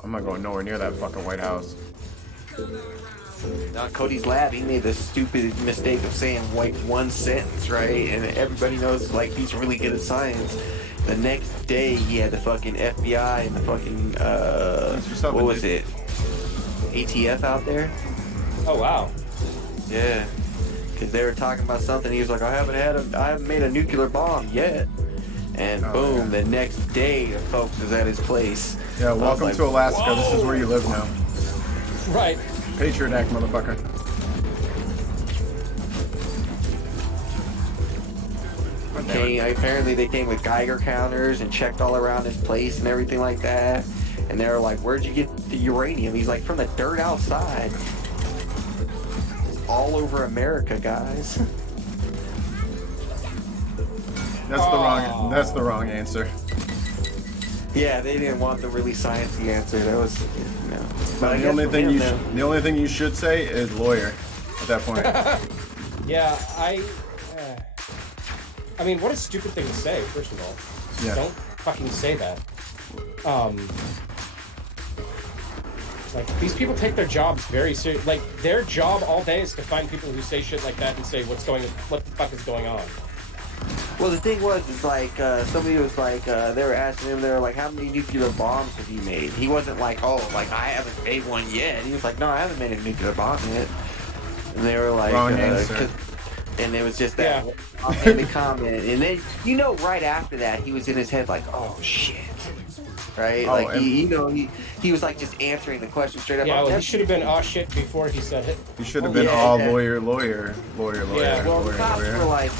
not going nowhere near that fucking White House. Now Cody's lab, he made the stupid mistake of saying one sentence, right? And everybody knows like he's really good at science. The next day he had the fucking FBI and the fucking what was it? ATF out there? Oh wow. Yeah. Cause they were talking about something. He was like, I haven't made a nuclear bomb yet. And boom, the next day the folks was at his place. Yeah, welcome to Alaska. Whoa. This is where you live now. Right. Patriot Act, motherfucker. Okay, apparently they came with Geiger counters and checked all around his place and everything like that. And they were like, where'd you get the uranium? He's like, from the dirt outside. It's all over America, guys. That's the wrong answer. Yeah, they didn't want the really sciencey answer. That was, you know. But the only thing you should say is lawyer at that point. Yeah, I mean, what a stupid thing to say, first of all. Yeah. Don't fucking say that. Like, these people take their jobs very seriously. Like, their job all day is to find people who say shit like that and say, what the fuck is going on? Well, the thing is like, somebody was like, they were asking him, they were like, how many nuclear bombs have you made? He wasn't like, oh, like, I haven't made one yet. He was like, no, I haven't made a nuclear bomb yet. And they were like, wrong answer. And it was just that offhanded comment. And then, you know, right after that, he was in his head like, oh, shit. Right? Oh, like, he was like just answering the question straight up. Yeah, well, he should have been, oh, shit, before he said it. He should have been all lawyer. Yeah, well, the cops were like,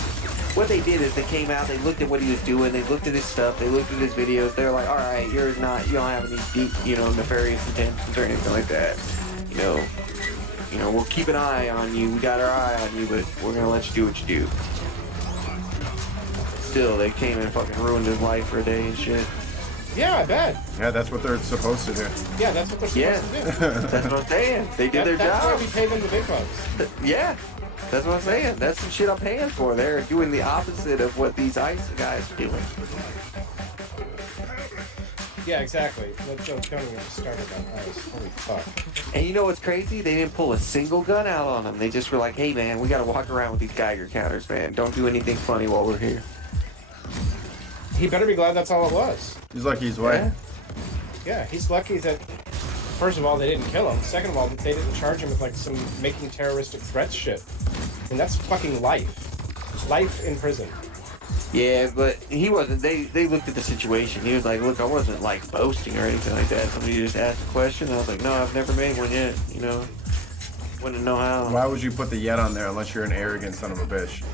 what they did is they came out, they looked at what he was doing, they looked at his stuff, they looked at his videos, they were like, alright, you don't have any deep, nefarious intentions or anything like that. You know, we'll keep an eye on you, we got our eye on you, but we're gonna let you do what you do. Still, they came and fucking ruined his life for a day and shit. Yeah, I bet. Yeah, that's what they're supposed to do. Yeah, that's what they're supposed to do. That's what I'm saying. They did their job. That's why we pay them the big bucks. Yeah. That's what I'm saying. That's some shit I'm paying for. They're doing the opposite of what these ICE guys are doing. Yeah, exactly. Don't even get started on ICE. Holy fuck. And you know what's crazy? They didn't pull a single gun out on them. They just were like, hey, man, we got to walk around with these Geiger counters, man. Don't do anything funny while we're here. He better be glad that's all it was. He's lucky he's white. Yeah, he's lucky that, first of all, they didn't kill him. Second of all, they didn't charge him with, like, some making terroristic threats shit. And that's fucking life. Life in prison. Yeah, but he wasn't. They looked at the situation. He was like, look, I wasn't, like, boasting or anything like that. Somebody just asked a question. And I was like, no, I've never made one yet, Wouldn't know how. Why would you put the yet on there unless you're an arrogant son of a bitch?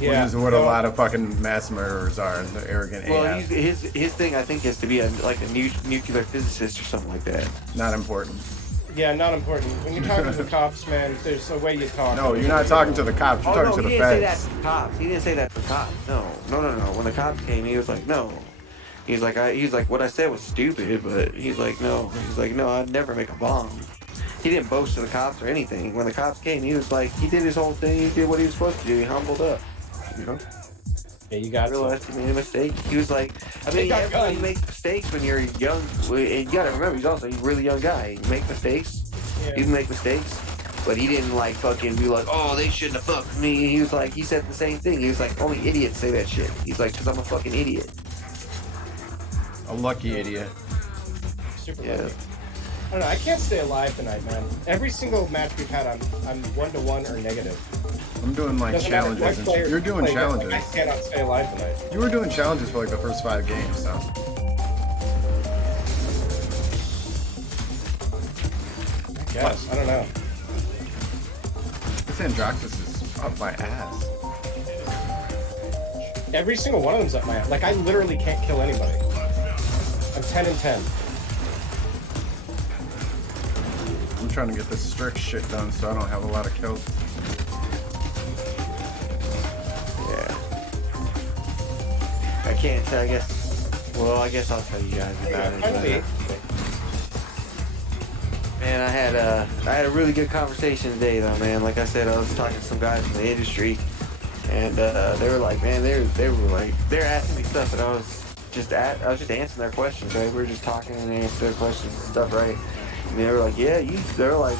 Yeah. Which is what a lot of fucking mass murderers are. They're arrogant. Well, his thing, I think, is to be a nuclear physicist or something like that. Not important. Yeah, not important. When you're talking to the cops, man, there's a way you talk. No, you're not talking to the cops. You're talking to the feds. He didn't say that to the cops. He didn't say that to the cops. No. When the cops came, he was like, no. He's like, what I said was stupid, but he's like, no. He's like, no, I'd never make a bomb. He didn't boast to the cops or anything. When the cops came, he was like, he did his whole thing. He did what he was supposed to do. He humbled up. Yeah, you got realized he made a mistake. He was like, I mean, everybody makes mistakes when you're young. And you gotta remember, he's also a really young guy. You make mistakes. Yeah. You can make mistakes. But he didn't like fucking be like, oh, they shouldn't have fucked me. He was like, he said the same thing. He was like, only idiots say that shit. He's like, because I'm a fucking idiot. A lucky idiot. Super Yeah. lucky. I don't know. I can't stay alive tonight, man. Every single match we've had, I'm 1-1 or negative. I'm doing like Doesn't matter what challenges. player You're doing plays, challenges. I cannot stay alive tonight. You were doing challenges for like the first 5 games, so. I guess. I don't know. This Androxus is up my ass. Every single one of them's up my ass. Like, I literally can't kill anybody. I'm 10 and 10. I'm trying to get this strict shit done so I don't have a lot of kills. Yeah. I can't tell, I guess. Well, I guess I'll tell you guys about it. Finally. Man, I had a really good conversation today, though, man. Like I said, I was talking to some guys in the industry, and they were like, man, they're asking me stuff, and I was just answering their questions, right? We were just talking and answering their questions and stuff, right? And they were like, yeah, they were like,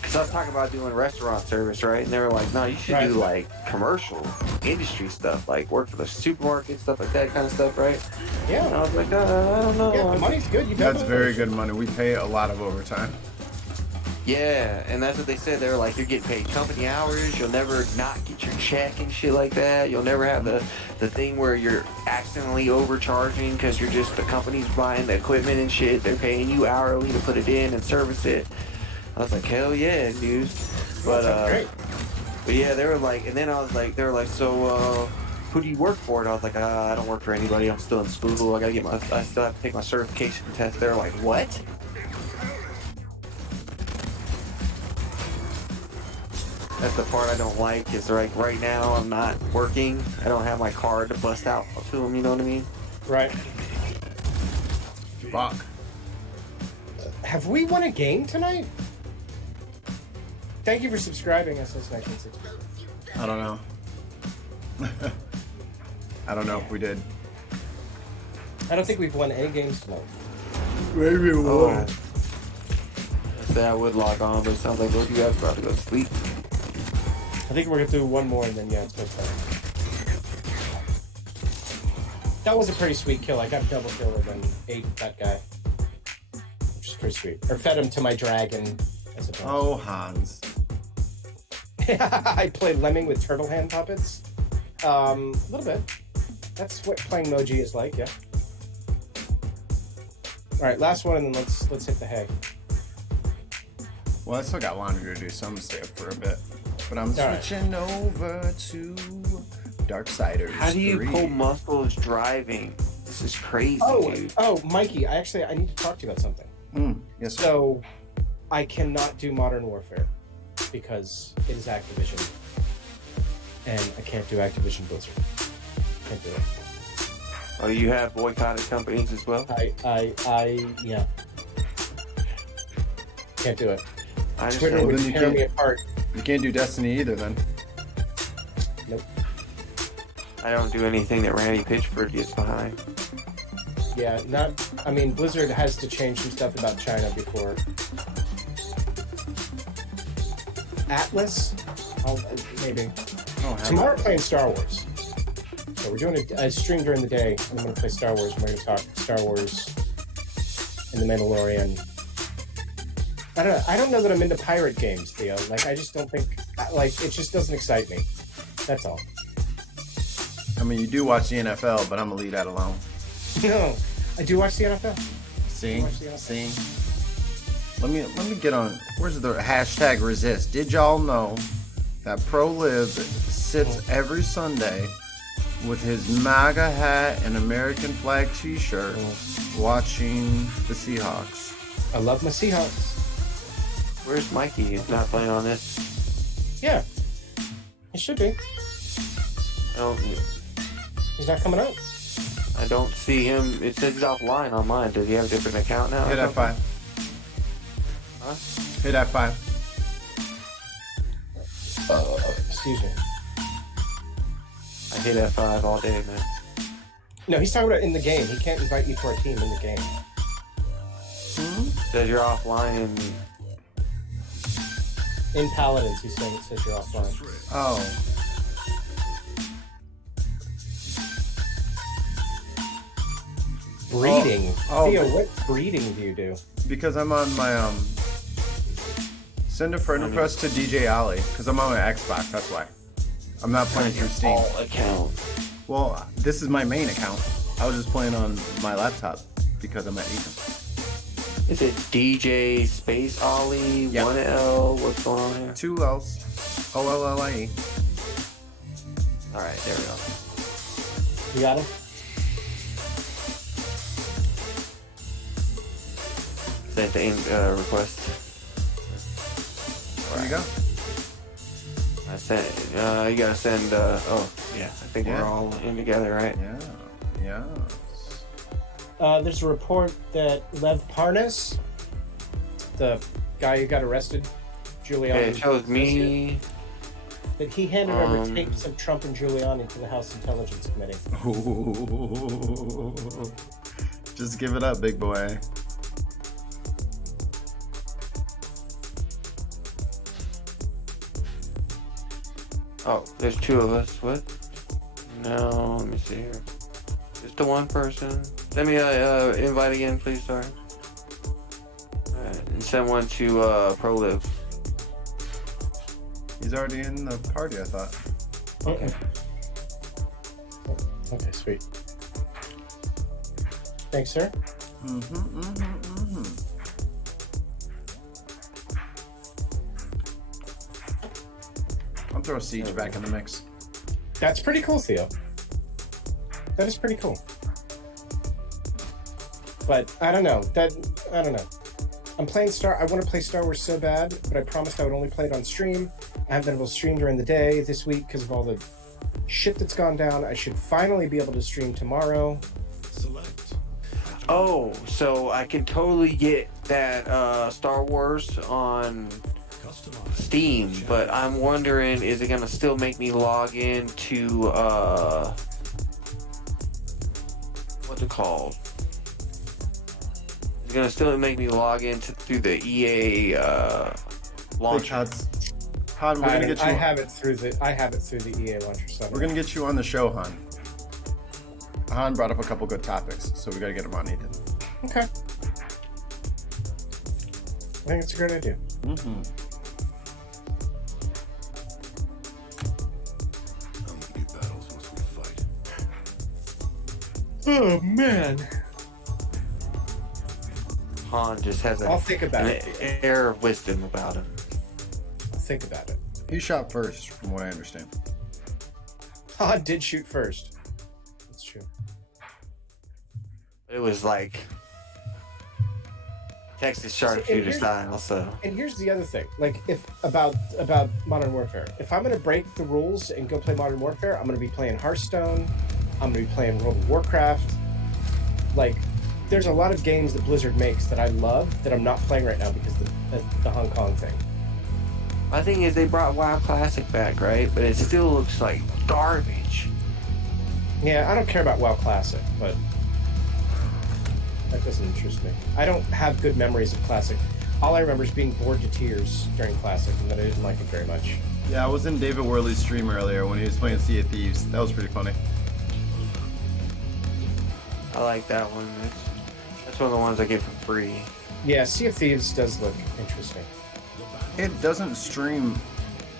because I was talking about doing restaurant service, right? And they were like, no, you should do like commercial industry stuff, like work for the supermarket, stuff like that kind of stuff, right? Yeah. And I was like, I don't know. Yeah, the money's good. You That's definitely very good money. We pay a lot of overtime. Yeah, and that's what they said. They were like, you're getting paid company hours. You'll never not get your check and shit like that. You'll never have the thing where you're accidentally overcharging because you're just the company's buying the equipment and shit. They're paying you hourly to put it in and service it. I was like, hell yeah, dude. But great. but yeah, they were like, and then I was like, they were like, so who do you work for? And I was like, I don't work for anybody. I'm still in school. I still have to take my certification test. They were like, what? That's the part I don't like, is like right now I'm not working. I don't have my card to bust out to them, you know what I mean? Right. Fuck. Have we won a game tonight? Thank you for subscribing, SS1960. I don't know. I don't know if we did. I don't think we've won any games tonight. Maybe we Oh. I said I would log on, but it sounds like both you guys are about to go to sleep. I think we're gonna do one more and then yeah, it's go time. That was a pretty sweet kill. I got double kill and then ate that guy, which is pretty sweet. Or fed him to my dragon. I suppose. Oh, Hans. I played Lemming with turtle hand puppets. A little bit. That's what playing Moji is like, yeah. All right, last one, and then let's hit the hay. Well, I still got laundry to do, so I'm gonna stay up for a bit. But I'm right. switching over to Darksiders How do you 3. pull muscles driving? This is crazy, dude. Oh, Mikey, I need to talk to you about something. Yes, sir. So, I cannot do Modern Warfare because it is Activision, and I can't do Activision Blizzard. Can't do it. Oh, you have boycotted companies as well? Yeah. Can't do it. I just Twitter Well, would then you tear can't- me apart. You can't do Destiny either, then. Nope. I don't do anything that Randy Pitchford gets behind. Yeah, I mean, Blizzard has to change some stuff about China before. Atlas? Maybe. Oh, Tomorrow we're playing Star Wars. So we're doing a stream during the day. I'm going to play Star Wars. We're going to talk Star Wars and The Mandalorian. I don't know that I'm into pirate games, Theo. Like, I just don't think, like, it just doesn't excite me. That's all. I mean, you do watch the NFL, but I'm gonna leave that alone. No, I do watch the NFL. See? Watch the NFL. See? Let me get on. Where's the hashtag resist? Did y'all know that Pro Live sits every Sunday with his MAGA hat and American flag t-shirt watching the Seahawks? I love my Seahawks. Where's Mikey? He's not playing on this. Yeah, he should be. He's not coming out. I don't see him. It says he's offline on mine. Does he have a different account now? Hit F5. Huh? Hit F5. Excuse me. I hit F5 all day, man. No, he's talking about in the game. He can't invite you to our team in the game. Says you're offline and In Paladins, he's saying it says you're offline. Oh. Breeding. Oh, Theo, but- what breeding do you do? Because I'm on my send a friend request to DJ Ollie because I'm on my Xbox. That's why. I'm not playing through Steam. All account. Well, this is my main account. I was just playing on my laptop because I'm at Ethan. Is it DJ Space Ollie? Yep. 1L? What's going on here? 2 L's. OLLIE. All right, there we go. You got him? Sent the request. There you go. I sent. You gotta send. Oh, yeah. I think Yeah. we're all in together, right? Yeah. There's a report that Lev Parnas, the guy who got arrested, Giuliani, Okay, it shows me. that he handed over tapes of Trump and Giuliani to the House Intelligence Committee. Just give it up, big boy. Oh, there's 2 of us. What? No, let me see here. Just the one person. Send me a invite again, please. Sorry. Alright, and send one to ProLive. He's already in the party, I thought. Okay. Okay, sweet. Thanks, sir. I'll throw Siege back in the mix. That's pretty cool, Theo. That is pretty cool. But I don't know. I don't know. I'm playing I want to play Star Wars so bad, but I promised I would only play it on stream. I haven't been able to stream during the day this week because of all the shit that's gone down. I should finally be able to stream tomorrow. Select. Oh, so I can totally get that Star Wars on Customize. Steam, but I'm wondering, is it gonna still make me log in to what's it called? It's gonna still make me log in through the EA launcher. Han, we're gonna get you. I have it through the EA launcher. So We're gonna get you on the show, Han. Han brought up a couple good topics, so we gotta get him on, Ethan. Okay. I think it's a great idea. How many battles must we fight? Oh man. Han just has I'll think about an it. air of wisdom about him. I'll think about it. He shot first, from what I understand. Han did shoot first. That's true. It was like Texas sharpshooter style. So And here's the other thing, like if about Modern Warfare. If I'm gonna break the rules and go play Modern Warfare, I'm gonna be playing Hearthstone. I'm gonna be playing World of Warcraft. Like, there's a lot of games that Blizzard makes that I love that I'm not playing right now because of the Hong Kong thing. my thing is they brought WoW Classic back, right? But it still looks like garbage. Yeah, I don't care about WoW Classic, but that doesn't interest me. I don't have good memories of Classic. All I remember is being bored to tears during Classic and that I didn't like it very much. Yeah, I was in David Worley's stream earlier when he was playing Sea of Thieves. That was pretty funny. I like that one. That's one of the ones I get for free. Yeah, Sea of Thieves does look interesting. It doesn't stream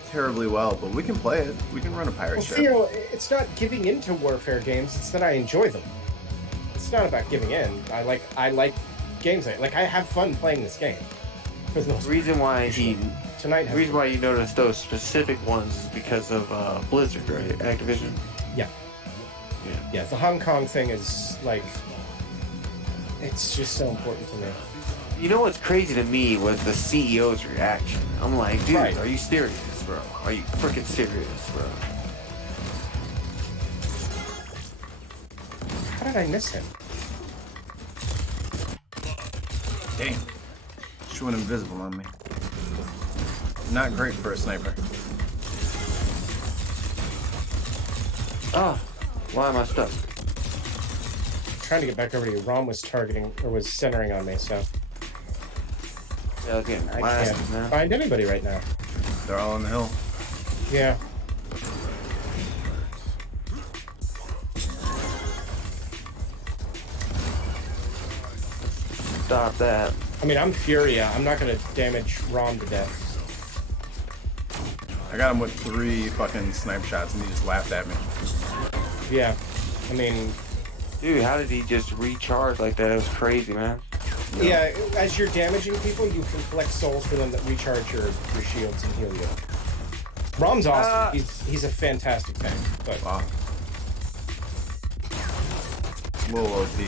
terribly well, but we can play it. We can run a pirate Well, ship. Theo, it's not giving into warfare games. It's that I enjoy them. It's not about giving in. I like games. Like I have fun playing this game. For the most The reason why tonight. the reason why you notice those specific ones is because of Blizzard, right? Activision. Yeah, the Hong Kong thing is like, it's just so important to me. You know what's crazy to me was the CEO's reaction. I'm like, dude, Right. Are you serious, bro? Are you freaking serious, bro? How did I miss him? Dang. She went invisible on me. Not great for a sniper. Ah, why am I stuck? Trying to get back over to you. Rom was targeting or was centering on me, so Yeah, I was getting I blasted, can't man. find anybody right now. They're all on the hill. Yeah. Stop that. I mean, I'm Furia. I'm not gonna damage Rom to death. I got him with 3 fucking snipe shots and he just laughed at me. Yeah. I mean, Dude, how did he just recharge like that? It was crazy, man. yeah, as you're damaging people, you can collect souls for them that recharge your shields and heal you. Rom's awesome. He's a fantastic tank. But Wow. A little OP.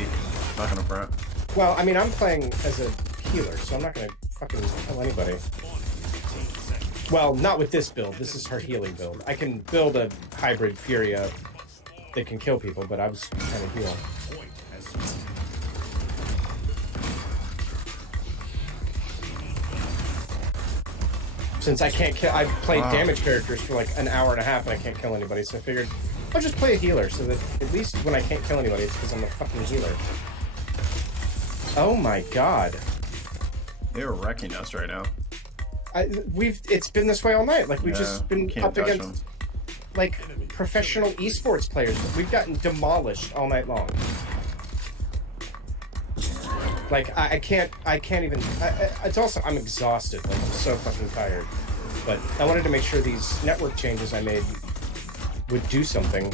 Not gonna front. well, I mean, I'm playing as a healer, so I'm not gonna fucking kill anybody. Well, not with this build. This is her healing build. I can build a hybrid Furia that can kill people, but I was trying to heal. Since I can't kill, I've played damage characters for like an hour and a half and I can't kill anybody, so I figured I'll just play a healer so that at least when I can't kill anybody, it's because I'm a fucking healer. Oh my god. They're wrecking us right now. It's been this way all night. Like we've just been can't up touch against like professional esports players. We've gotten demolished all night long. Like I can't even. It's also I'm exhausted. Like I'm so fucking tired. But I wanted to make sure these network changes I made would do something.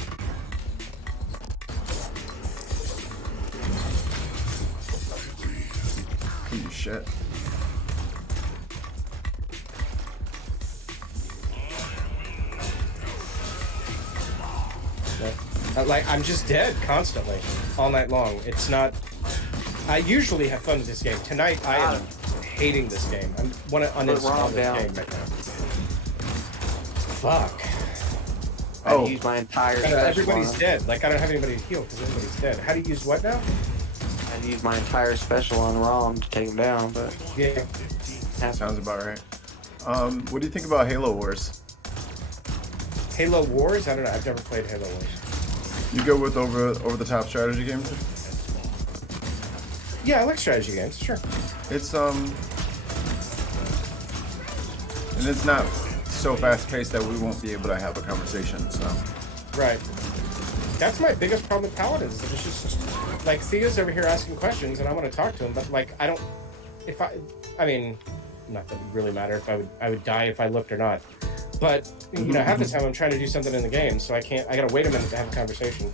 Holy shit. Like I'm just dead constantly all night long. It's not. I usually have fun with this game. Tonight I am hating this game. I want to uninstall this game right now. Fuck. I had to use my entire special everybody's on dead. Like I don't have anybody to heal because everybody's dead. How do you use what now? I had to use my entire special on Rom to take him down, but Yeah. Sounds about right. What do you think about Halo Wars? Halo Wars? I don't know. I've never played Halo Wars. You go with over the top strategy games? Yeah, I like strategy games. Sure. It's and it's not so fast paced that we won't be able to have a conversation. So Right. That's my biggest problem with Paladins. It's just like Theo's over here asking questions, and I want to talk to him, but like I don't. If I mean, not that it would really matter if I would die if I looked or not. But you know, half the time I'm trying to do something in the game, so I can't. I gotta wait a minute to have a conversation.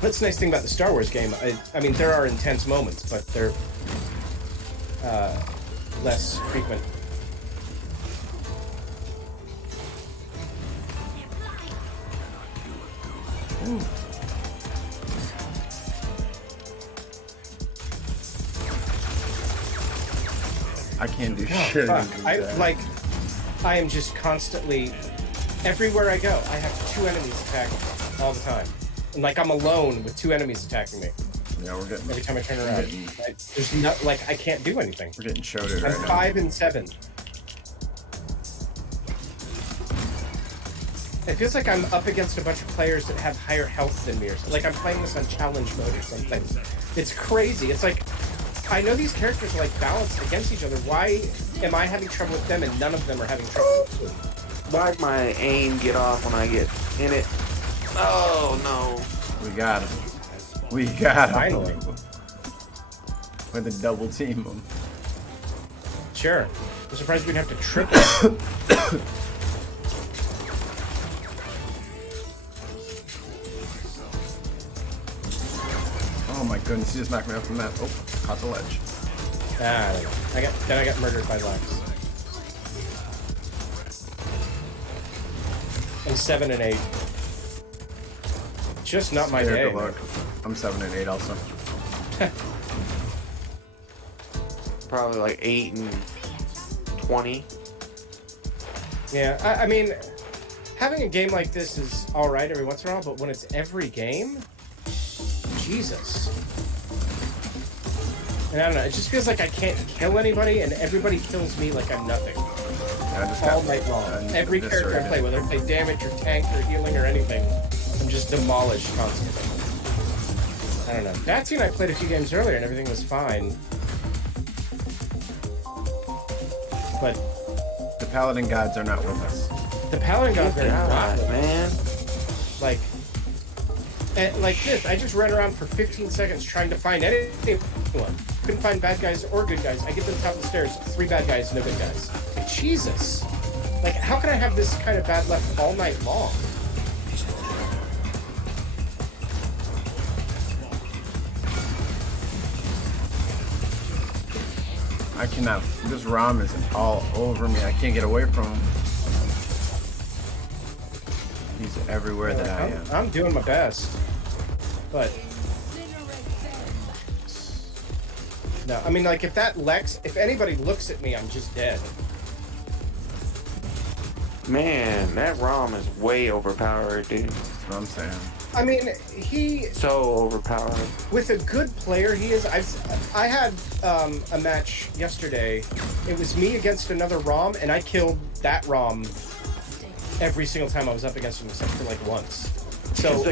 That's the nice thing about the Star Wars game. I mean, there are intense moments, but they're less frequent. Ooh. I can't do shit. I am just constantly, everywhere I go, I have 2 enemies attacking me all the time. And like I'm alone with 2 enemies attacking me. Yeah, we're getting. Every time I turn around, there's not like I can't do anything. We're getting shouted I'm right now. 5 and 7. It feels like I'm up against a bunch of players that have higher health than me, or something. Like I'm playing this on challenge mode or something. It's crazy. It's like I know these characters are like balanced against each other. Why am I having trouble with them and none of them are having trouble with me? why'd my aim get off when I get in it? Oh no. We got him. We got him. Finally. With a double team him. Sure. I'm surprised we'd have to triple. Oh my goodness, he just knocked me off from that. Oh, caught the ledge. I got murdered by Lex. I'm 7 and 8. Just not my day. Good luck. I'm 7 and 8 also. Probably like 8 and 20. Yeah, I mean, having a game like this is alright every once in a while, but when it's every game, Jesus. And I don't know, it just feels like I can't kill anybody, and everybody kills me like I'm nothing. Yeah, All night long. Every character I play, whether I play damage or tank or healing or anything, I'm just demolished constantly. I don't know. That scene I played a few games earlier and everything was fine. But Paladin gods are not with us. The Paladin gods are not God, man. like. And like this, I just ran around for 15 seconds trying to find anyone. Couldn't find bad guys or good guys. I get to the top of the stairs, 3 bad guys, no good guys. Like, Jesus. Like, how can I have this kind of bad luck all night long? I cannot. This ROM is all over me. I can't get away from him. He's everywhere that I am. I'm doing my best. But no, I mean, like, if anybody looks at me, I'm just dead. Man, that ROM is way overpowered, dude. That's what I'm saying. I mean, he So overpowered. with a good player he is. I had a match yesterday. It was me against another ROM, and I killed that ROM every single time I was up against him, except for like once. So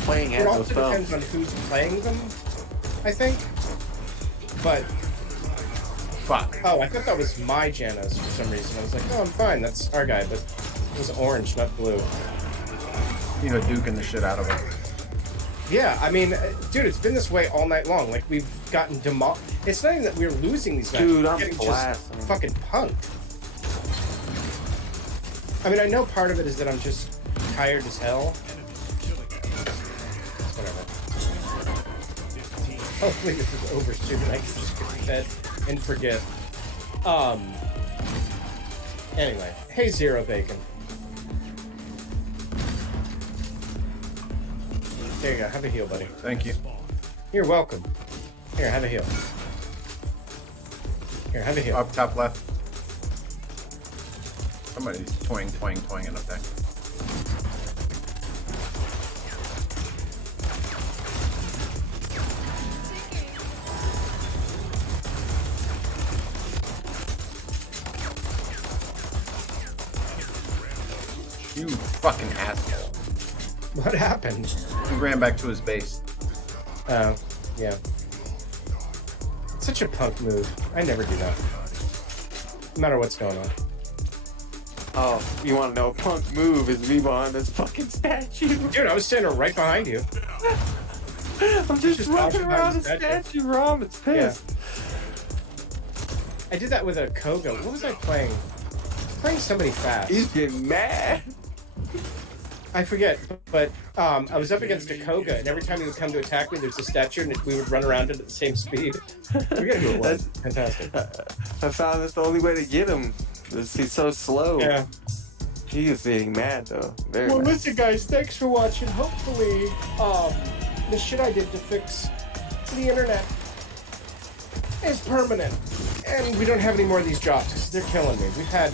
Playing it at also those depends on who's playing them, I think. But Fuck. oh, I thought that was my Janus for some reason. I was like, oh, I'm fine. That's our guy, but it was orange, not blue. You know, duking the shit out of him. Yeah, I mean, dude, it's been this way all night long. Like, we've gotten It's not even that we're losing these matches. Dude, we're I'm getting blasting. just fucking punked. I mean, I know part of it is that I'm just tired as hell. Whatever. Hopefully this is over soon and I can just get to bed and forget. Anyway, hey Zero Bacon. There you go, have a heal, buddy. Thank you. You're welcome. Here, have a heal. Here, have a heal. Up top left. Somebody's twanging up there. You fucking asshole. What happened? He ran back to his base. Oh, yeah. Such a punk move. I never do that. No matter what's going on. Oh, you want to know a punk move is me behind this fucking statue. Dude, I was standing right behind you. I'm just walking dodging around the behind the statue, Rom. It's pissed. I did that with a Koga. What was I playing? I was playing somebody fast. He's getting mad. I forget, but I was up against a Koga, and every time he would come to attack me, there's a statue, and we would run around it at the same speed. We gotta do it once. Fantastic. I found that's the only way to get him. He's so slow. Yeah. He is getting mad though. Very Well, mad. listen, guys, thanks for watching. Hopefully, the shit I did to fix the internet is permanent, and we don't have any more of these drops because they're killing me. We've had,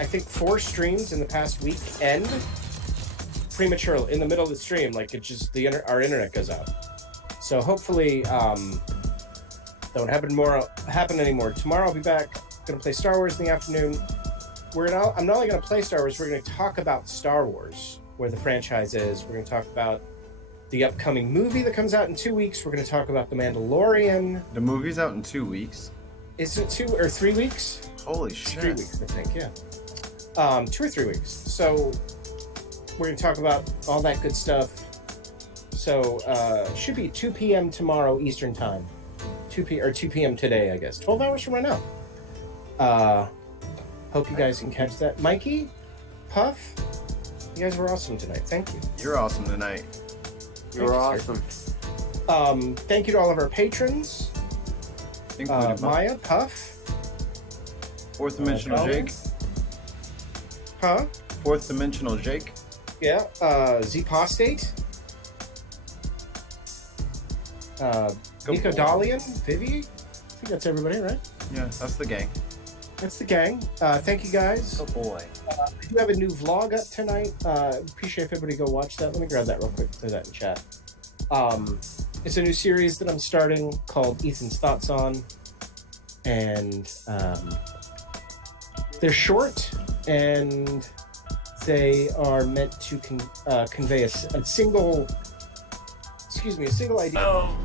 I think, 4 streams in the past week end prematurely in the middle of the stream. Like, it just our internet goes out. So hopefully, that won't happen anymore. Tomorrow I'll be back. Gonna play Star Wars in the afternoon. I'm not only gonna play Star Wars, we're gonna talk about Star Wars, where the franchise is. We're gonna talk about the upcoming movie that comes out in 2 weeks. We're gonna talk about The Mandalorian. The movie's out in 2 weeks. Is it 2 or 3 weeks? Holy shit. 3 weeks, I think, yeah. 2 or 3 weeks. So we're gonna talk about all that good stuff. So should be 2 p.m. tomorrow Eastern time. 2 p.m. today, I guess. 12 hours from right now. Hope you guys can catch that. Mikey, Puff, you guys were awesome tonight. Thank you. You're awesome tonight. You're awesome. Thank you to all of our patrons. Including Maya, Puff, Fourth Dimensional Colin. Jake. Huh? Fourth Dimensional Jake. Yeah. Z-Postate. Nico Dalian, Vivi. I think that's everybody, right? Yeah, that's the gang. That's the gang. Thank you guys. Oh boy. I do have a new vlog up tonight. Appreciate if everybody go watch that. Let me grab that real quick. Throw that in chat. It's a new series that I'm starting called Ethan's Thoughts On, and they're short and they are meant to convey a single idea. Oh.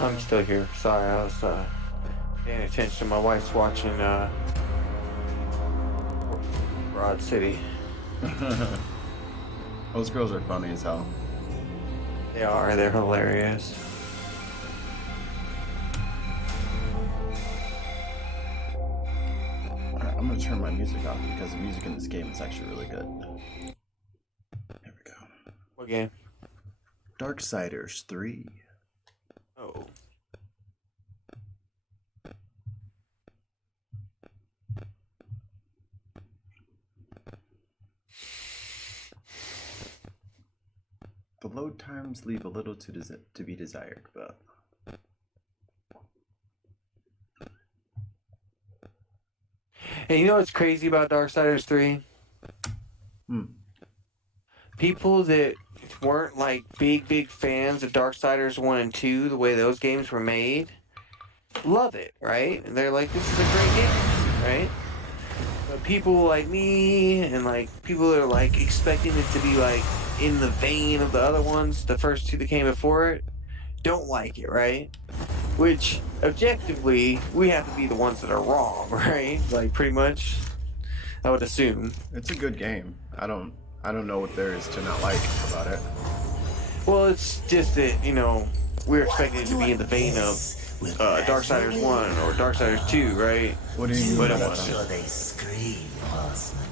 I'm still here. Sorry, I was paying attention. My wife's watching Broad City. Those girls are funny as hell. They are. They're hilarious. Alright, I'm gonna turn my music off because the music in this game is actually really good. Here we go. What game? Darksiders 3. Oh. The load times leave a little to be desired, but Hey, you know what's crazy about Darksiders 3? People that weren't like big fans of Darksiders 1 and 2, the way those games were made, love it, right? And they're like, this is a great game, right? But people like me and like people that are like expecting it to be like in the vein of the other ones, the first two that came before it, don't like it, right? Which objectively we have to be the ones that are wrong, right? Like pretty much, I would assume. it's a good game. I don't know what there is to not like about it. Well, it's just that, you know, we're expecting it to be in the vein of Darksiders 1 or Darksiders 2, right? What do you mean But by it that? wasn't. though? They scream, horseman.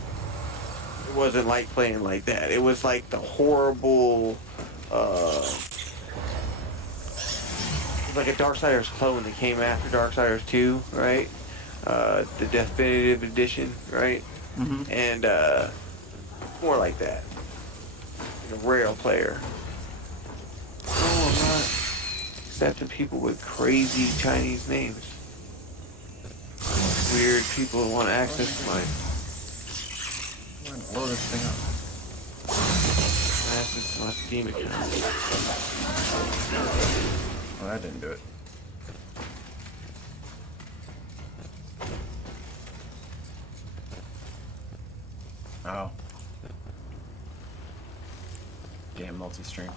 It wasn't like playing like that. It was like the horrible, like a Darksiders clone that came after Darksiders 2, right? The definitive edition, right? Mhm. And more like that. Like a rail player. No, I'm not accepting people with crazy Chinese names. Weird people that want access to my Blow this thing up. access to my Steam account. Oh, that didn't do it. Oh. Damn multi-stream.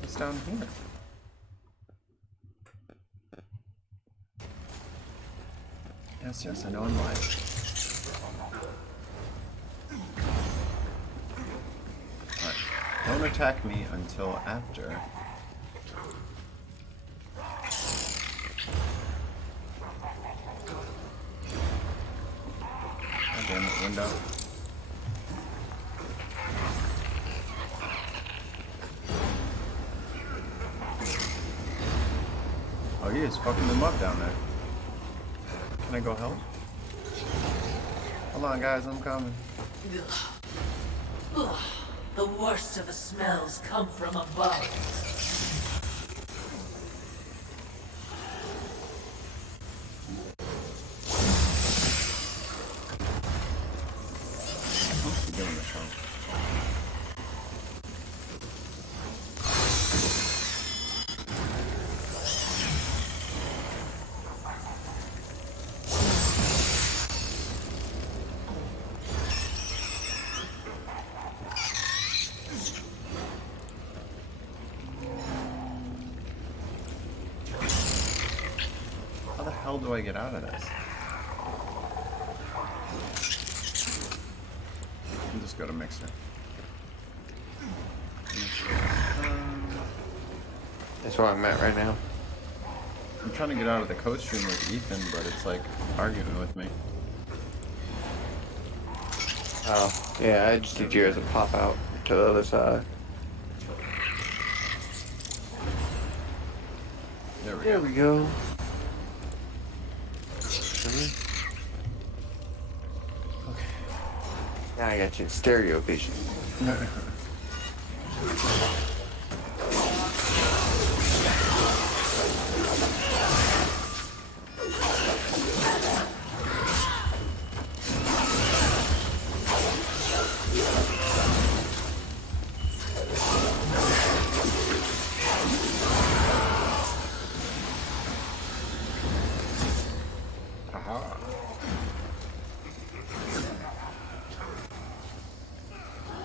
What's down here? Yes, I know I'm live. Alright. Don't attack me until after. God damn it, window. Oh, he is fucking them up down there. Can I go help? Hold on, guys, I'm coming. Ugh. The worst of the smells come from above. What's he doing this one? How the hell do I get out of this? I'll just go to mixer. That's where I'm at right now. I'm trying to get out of the code stream with Ethan, but it's like arguing with me. Oh, yeah, I just did yours and pop out to the other side. There we There go. we go. Okay. Now I got you in stereo vision. Aha.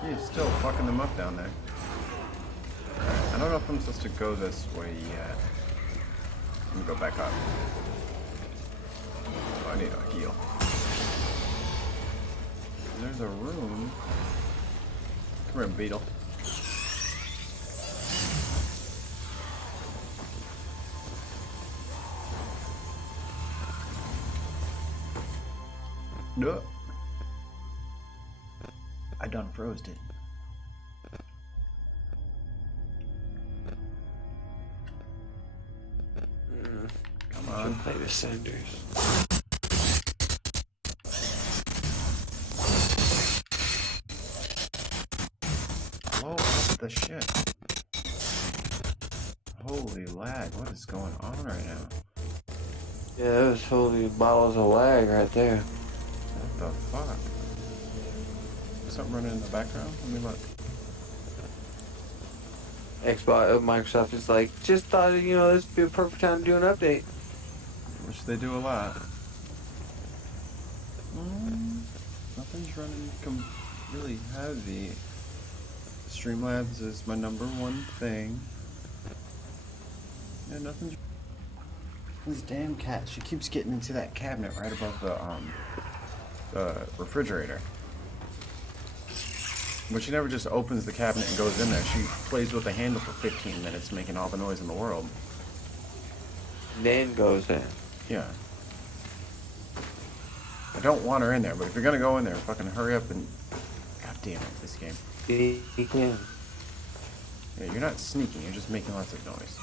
He's still fucking them up down there. Alright, I don't know if I'm supposed to go this way yet. Let me go back up. Oh, I need a heal. There's a room. Come here, beetle. No. I done froze it. Come on. Play the Senders. Blow up the shit. Holy lag, what is going on right now? Yeah, that was totally bottles of lag right there. What the fuck? Is something running in the background? Let me look. Microsoft is like, just thought, you know, this would be a perfect time to do an update. Which they do a lot. Nothing's running really heavy. Streamlabs is my number one thing. Yeah, nothing's. This damn cat, she keeps getting into that cabinet right above the refrigerator. But she never just opens the cabinet and goes in there. She plays with the handle for 15 minutes, making all the noise in the world. Then goes in. Yeah. I don't want her in there, but if you're gonna go in there, fucking hurry up and... God damn it, this game. Sneak in. Yeah, you're not sneaking, you're just making lots of noise.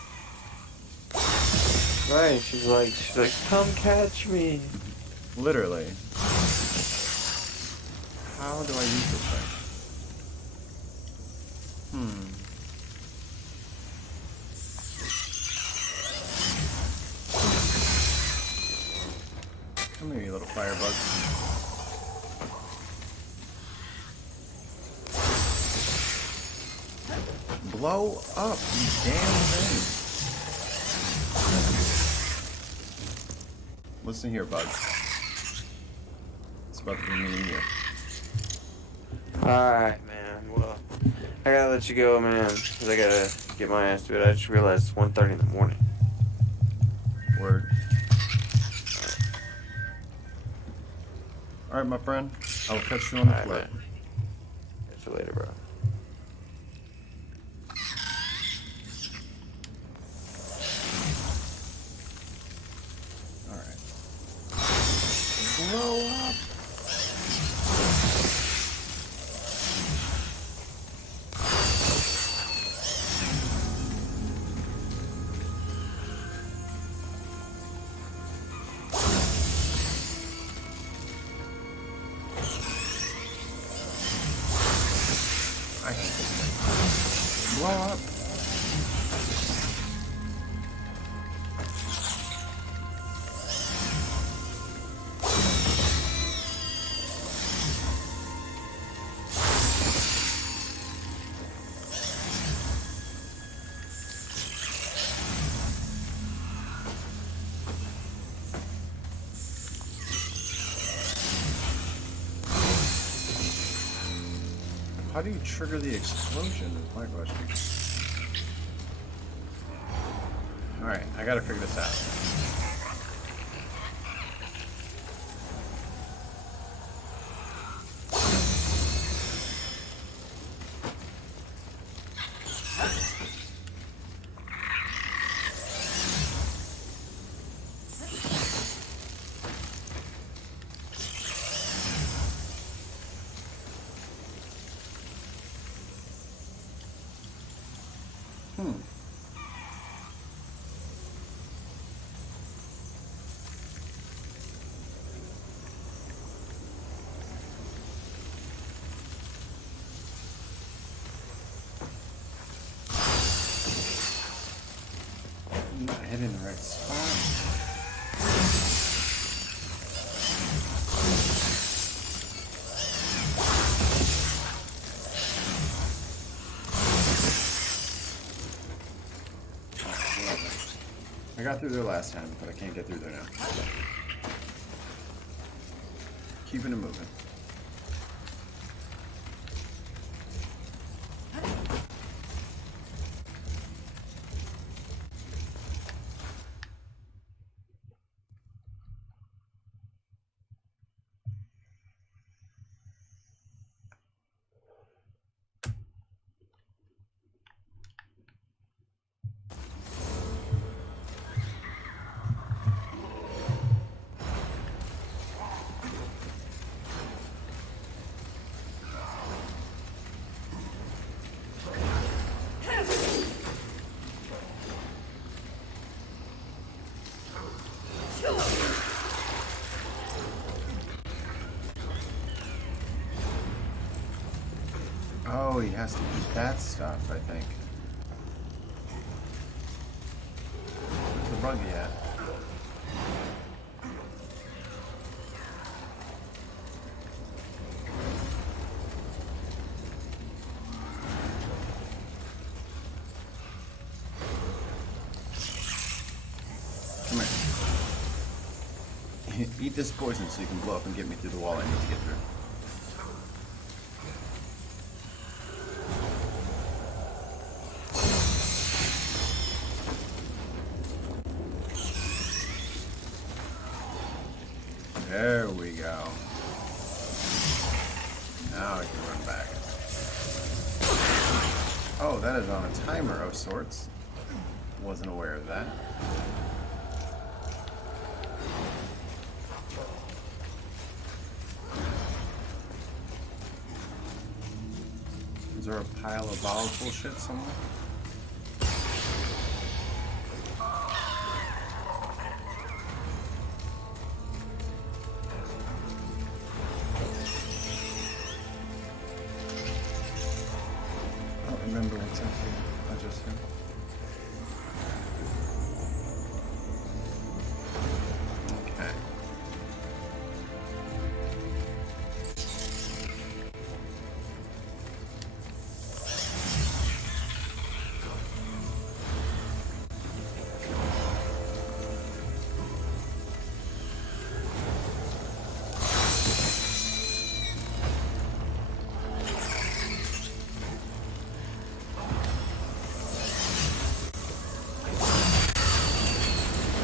Right, she's like, come catch me. Literally. How do I use this thing? Come here, you little firebug. Blow up, you damn thing. Listen here, bug. It's about to be me and you. Alright, man. Well, I gotta let you go, man. Because I gotta get my ass to it. I just realized it's 1:30 in the morning. Word. Alright, my friend. I will catch you on the Alright, flip. man. Catch you later, bro. Alright. Blow up! I hate this thing. Blow up! How do you trigger the explosion is my question. Alright, I gotta figure this out. I'm not hitting the right spot. I got through there last time, but I can't get through there now. Keeping it moving. Oh, he has to eat that stuff, I think. Where's the buggy at? Come here. Eat this poison so you can blow up and get me through the wall I need to get through. There we go. Now I can run back. Oh, that is on a timer of sorts. Wasn't aware of that. Is there a pile of volatile shit somewhere? I don't remember what's up here. I just heard. Okay.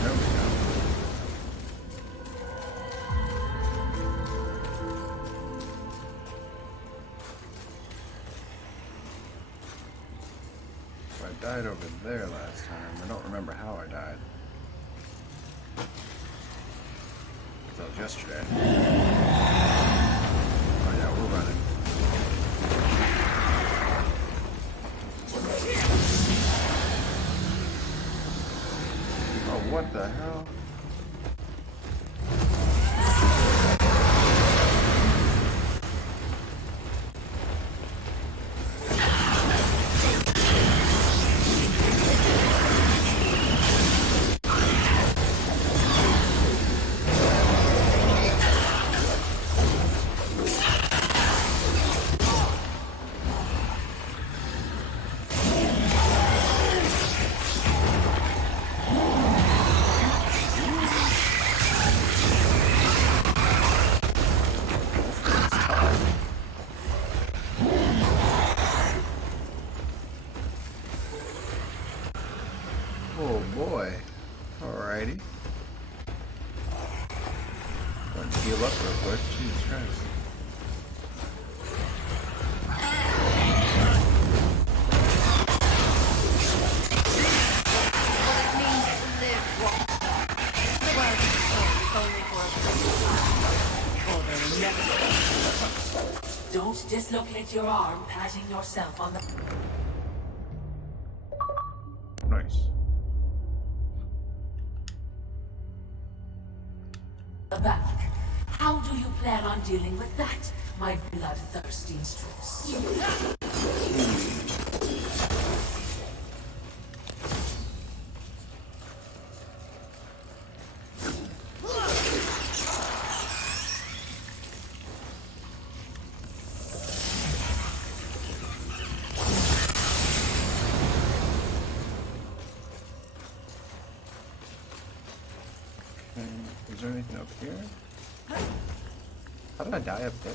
There we go. So I died over there last time. I don't remember how I died. That was yesterday. Oh yeah, we're running. Oh, what the hell? Oh boy. Alrighty. Going to heal up real quick. Jesus Christ. What it means to live long. The world is only for a brief time. For the next. Don't dislocate your arm patting yourself on the Nice. back. How do you plan on dealing with that, my bloodthirsty mistress? Is there anything up here? How did I die up there?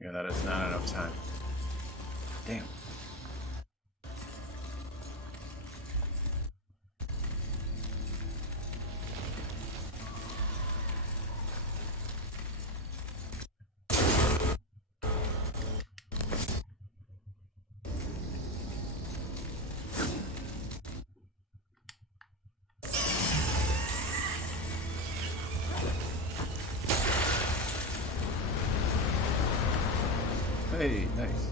Yeah, that is not enough time. Damn. Hey, nice.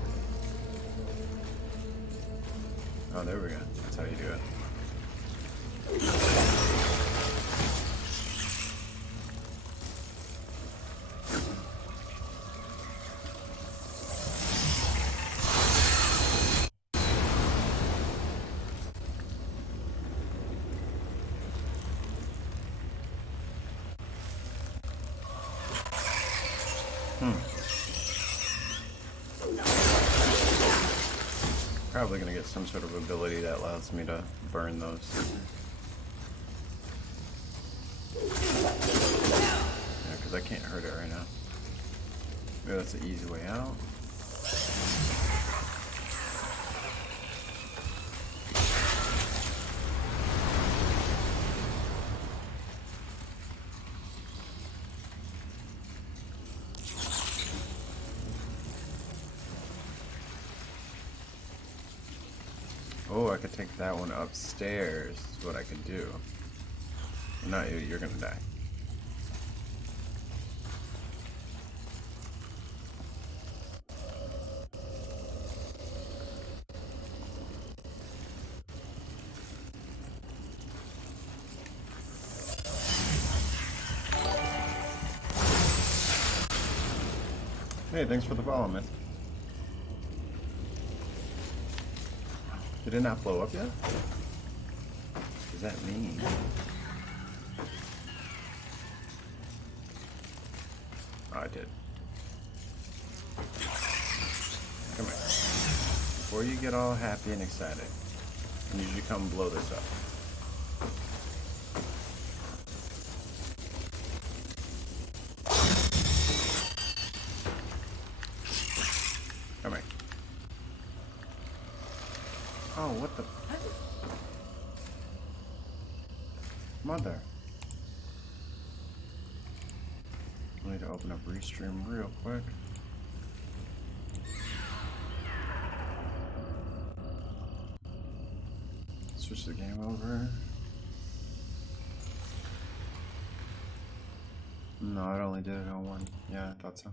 Oh, there we go. That's how you do it. Probably gonna get some sort of ability that allows me to burn those. Yeah, because I can't hurt it right now. Maybe that's the easy way out. Oh, I could take that one upstairs, is what I could do. Not you, you're gonna die. Hey, thanks for the follow, man. Did it not blow up yet? What does that mean? Oh, I did. Come here. Before you get all happy and excited, I need you to come blow this up. Come here. Oh, what the? Mother. I need to open up Restream real quick. Switch the game over. No, it only did it on one. Yeah, I thought so.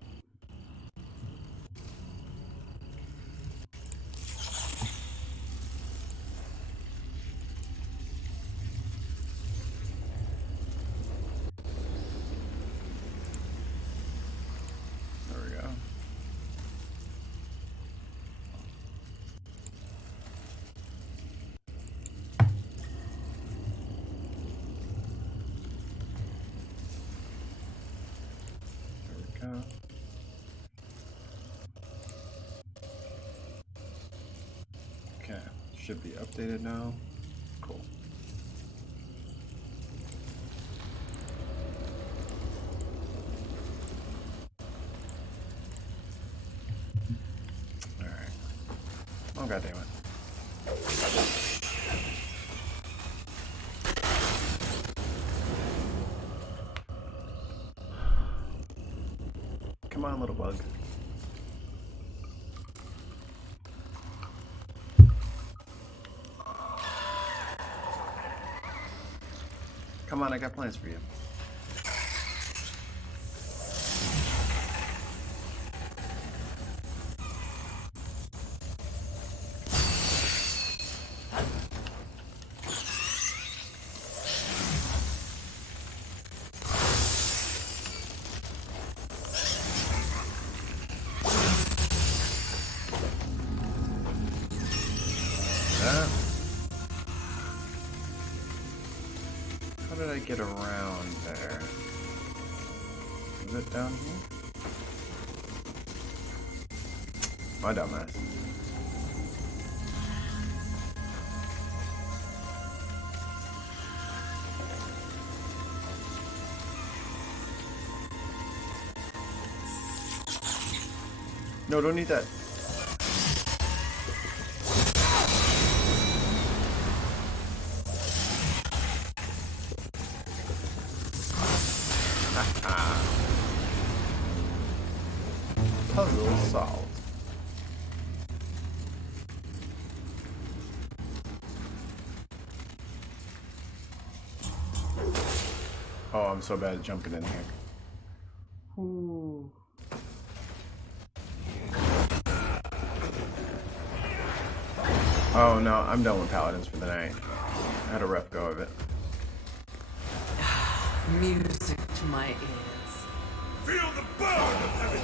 Okay, should be updated now. Cool. Alright. Oh, god damn it. Come on, little bug. Come on, I got plans for you. How did I get around there? Is it down here? My dumbass. No, don't need that. Puzzle solved. Oh, I'm so bad at jumping in here. Ooh. Oh no, I'm done with Paladins for the night. I had a rough go of it. Music to my ears. Feel the burn of heaven!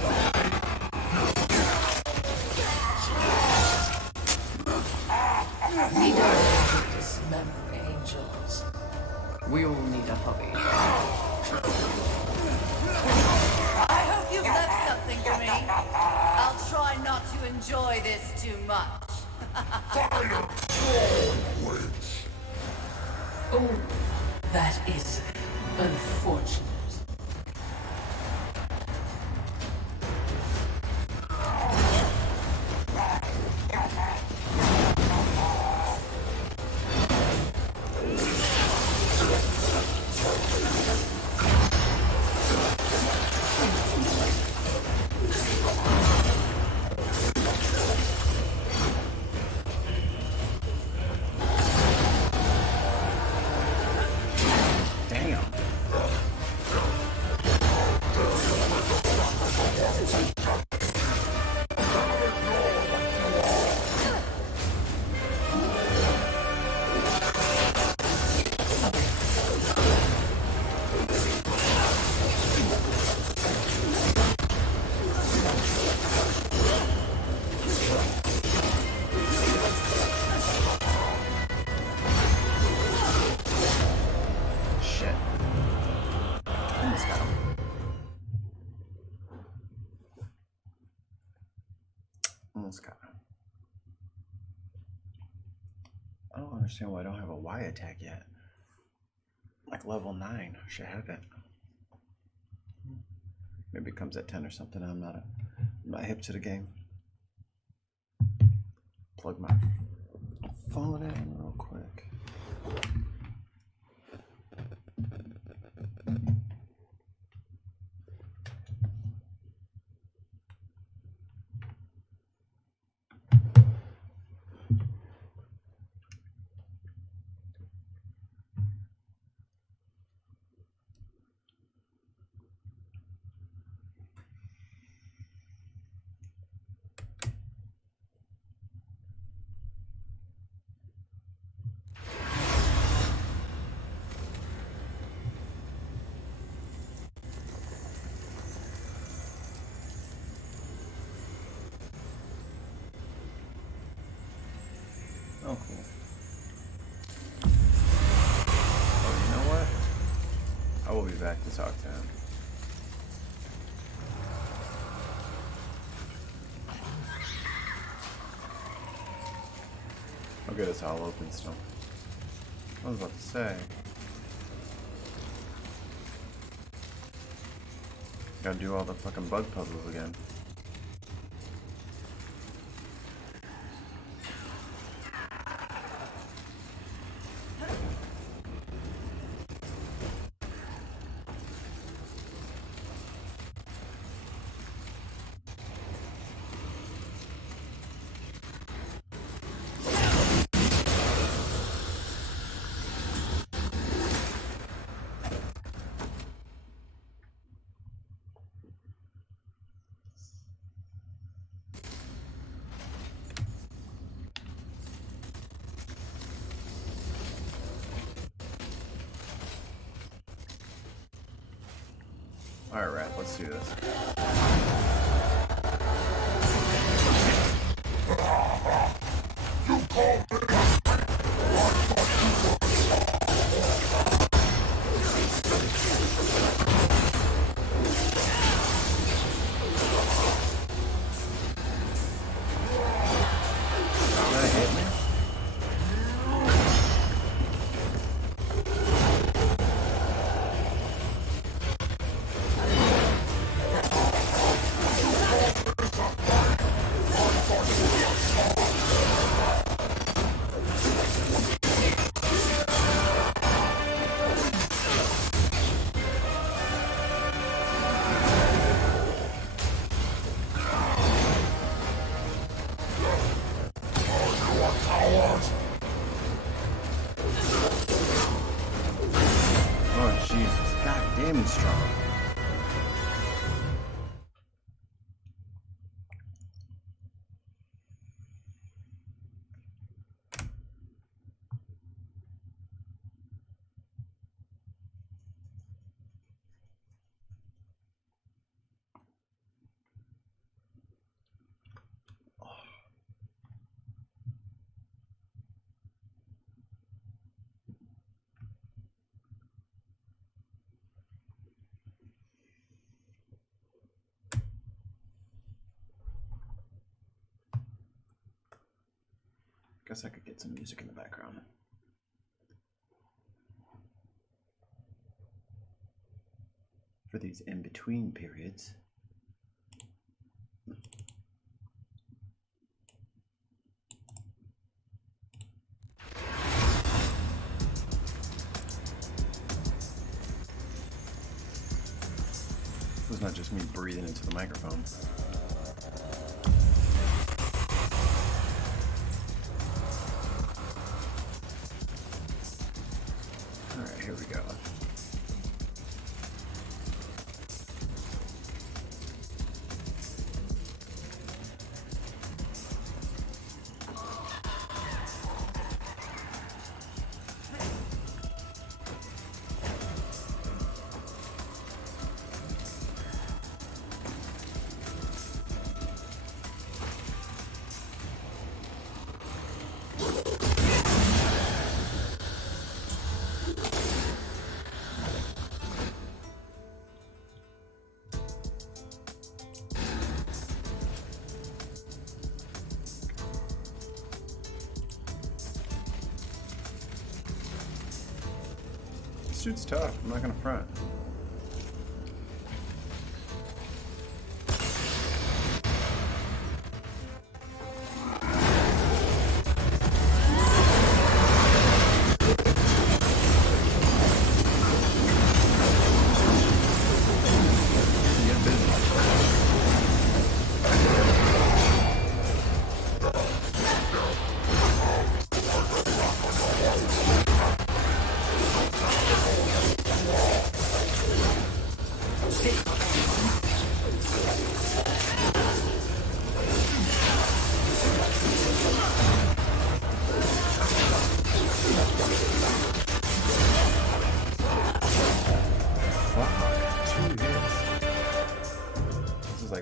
We don't dismember angels. We all need a hobby. I hope you've left something for me. I'll try not to enjoy this too much. Oh, that is unfortunate. Damn. Shit. Almost got him. Almost got him. I don't understand why I don't have a Y attack yet. Like level 9. I should have it. Maybe it comes at 10 or something. I'm not hip to the game. Plug my phone in real quick. Oh, cool. Oh, you know what? I will be back to talk to him. Okay, it's all open still. I was about to say. Gotta do all the fucking bug puzzles again. Alright, Rat, let's do this. That hit me? Oh, Jesus. God damn, he's strong. Guess I could get some music in the background. For these in-between periods. This is not just me breathing into the microphone. Alright, here we go. This dude's tough, I'm not gonna front.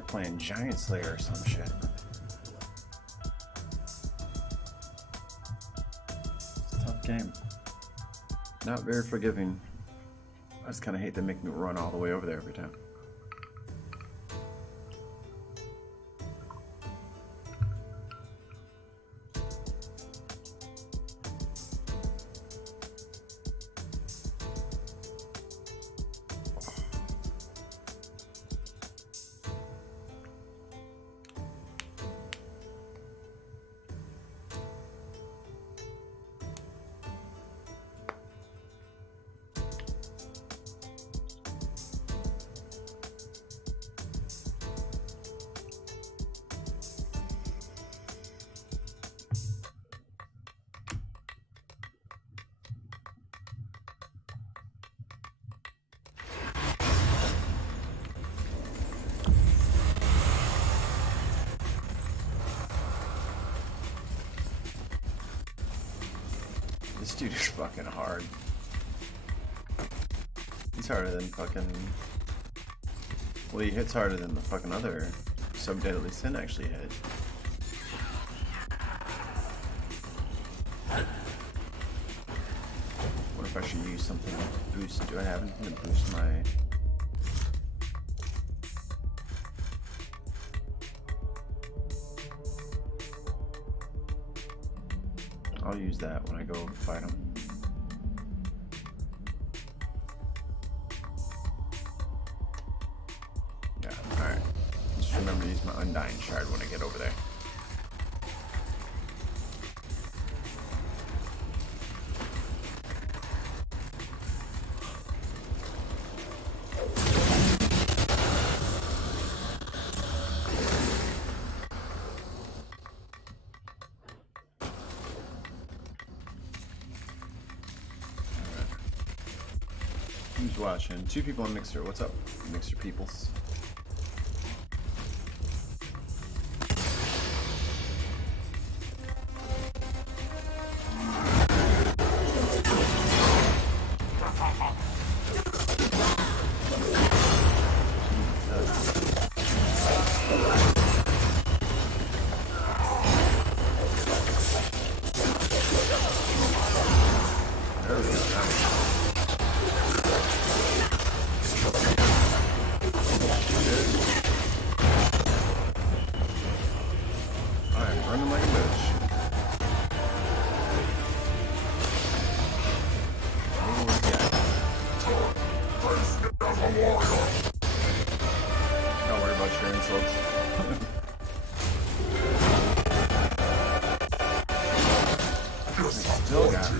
Playing Giant Slayer or some shit. It's a tough game. Not very forgiving. I just kind of hate they make me run all the way over there every time. This dude is fucking hard. He's harder than fucking... Well, he hits harder than the fucking other Sub-Deadly Sin actually hit. What if I should use something to boost? Do I have anything to boost my... I'll use that when I go fight him. Yeah, alright. Just remember to use my Undying Shard when I get over there. Who's watching? 2 people on Mixer. What's up, Mixer peoples? Running like a bitch. Don't worry about your insults. Still got me.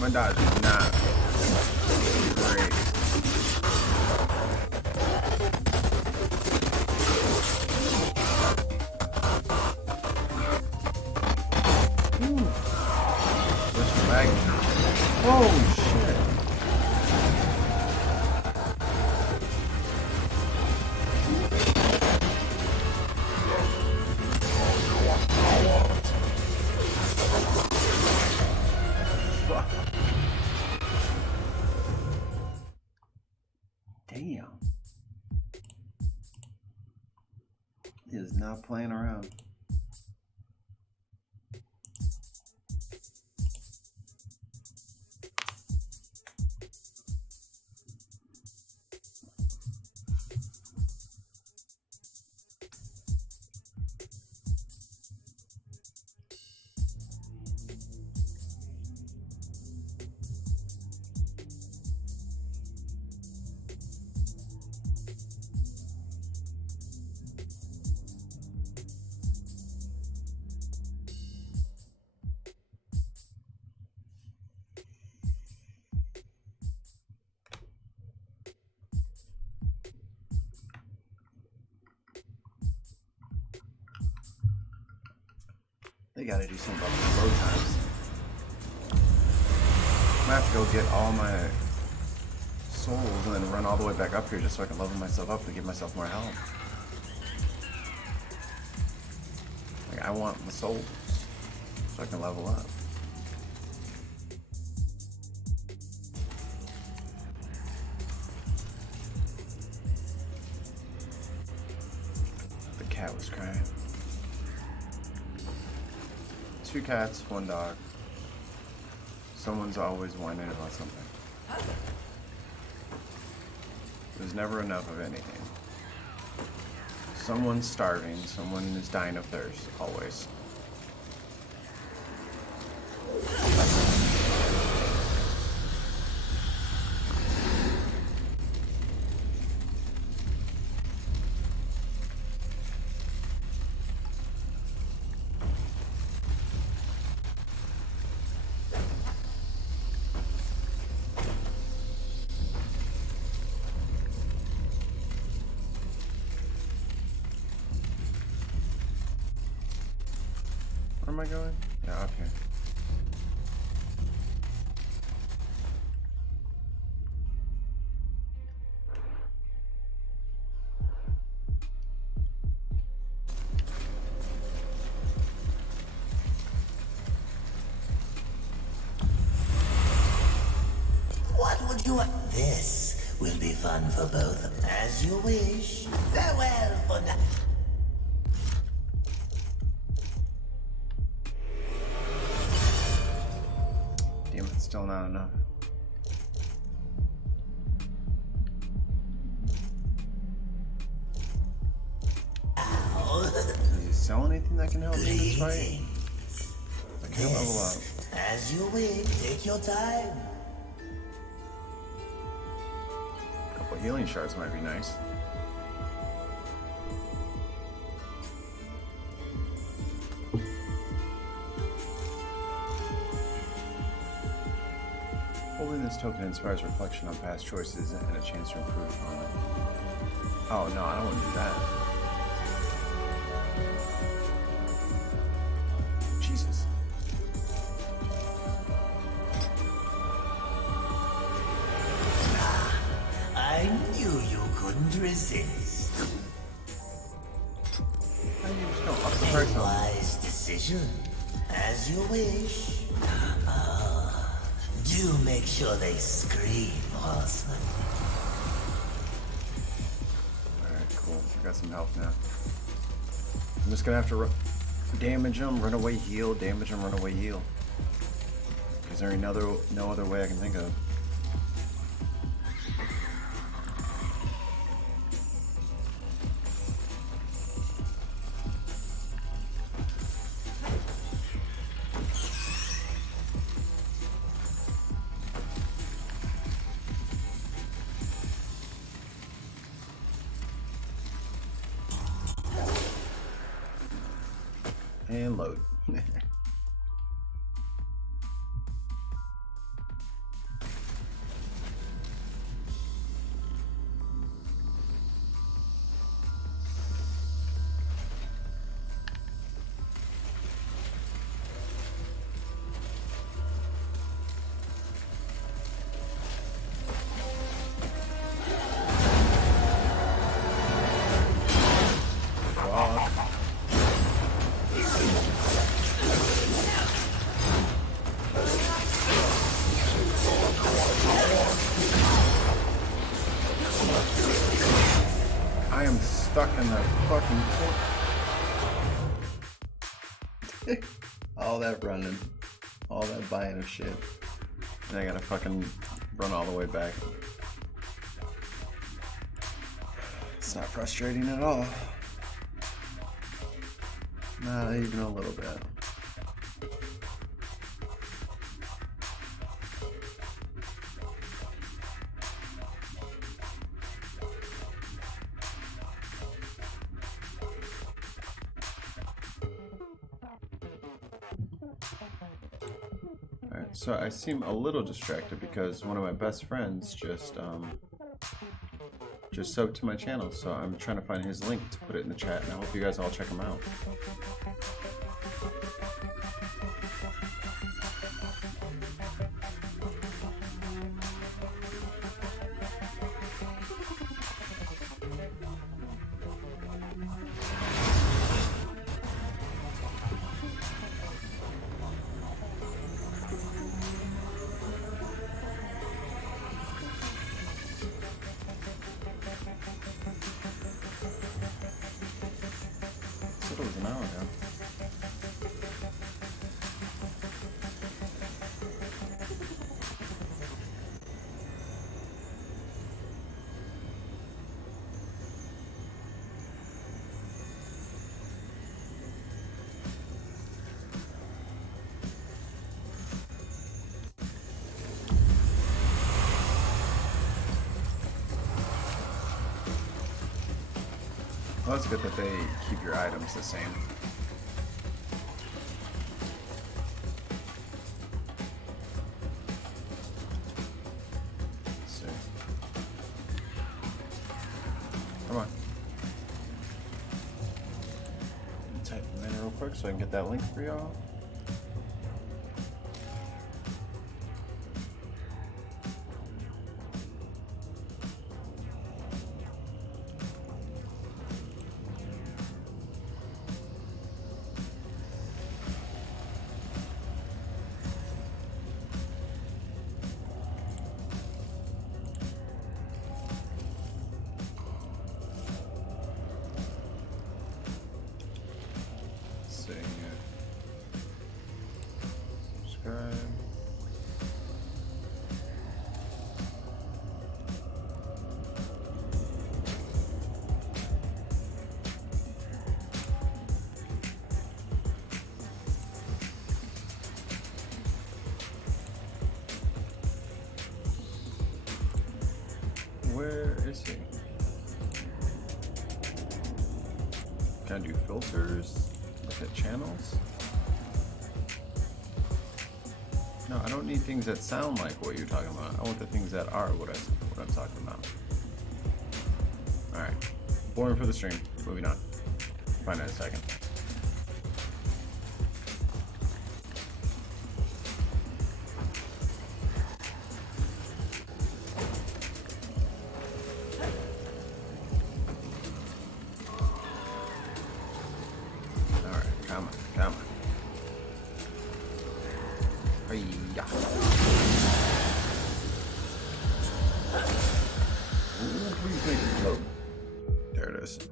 My dodge is not great. Just lagging. Oh shit. Damn. He is not playing around. They gotta do something about the load times. I'm gonna have to go get all my souls and then run all the way back up here just so I can level myself up to give myself more health. Like, I want the souls so I can level up. The cat was crying. 2 cats, 1 dog. Someone's always whining about something. There's never enough of anything. Someone's starving, someone is dying of thirst, always. Where am I going? Yeah, up here. What would you want? This will be fun for both of us. As you wish. Farewell for now. Damn, it's still not enough. Does he sell anything that can help me in this fight? I can't level up. As you wish. Take your time. A couple healing shards might be nice. Holding this token inspires reflection on past choices and a chance to improve upon it. Oh no, I don't want to do that. Jesus. I knew you couldn't resist. How do you just go up the price on Wise decision. As you wish. Do make sure they scream, horseman. cool. I got some health now. I'm just gonna have to damage him, run away, heal, damage him, run away, heal. Because there ain't no other way I can think of. And load. I am stuck in that fucking port. All that running, all that buying of shit, and I gotta fucking run all the way back. It's not frustrating at all. Not even a little bit. Alright, so I seem a little distracted because one of my best friends just subbed to my channel, so I'm trying to find his link to put it in the chat, and I hope you guys all check him out. It was an hour ago. Well, it's good that they keep your items the same. Let's see. Come on. Type them in real quick so I can get that link for y'all. Subscribe. Where is he? Can I do filters? Look at channels? No, I don't need things that sound like what you're talking about. I want the things that are what I'm talking about. Alright. Boring for the stream. Moving on. Find out in a second. Alright, come on, come on. Hey-ya. Ooh, please make it load. There it is.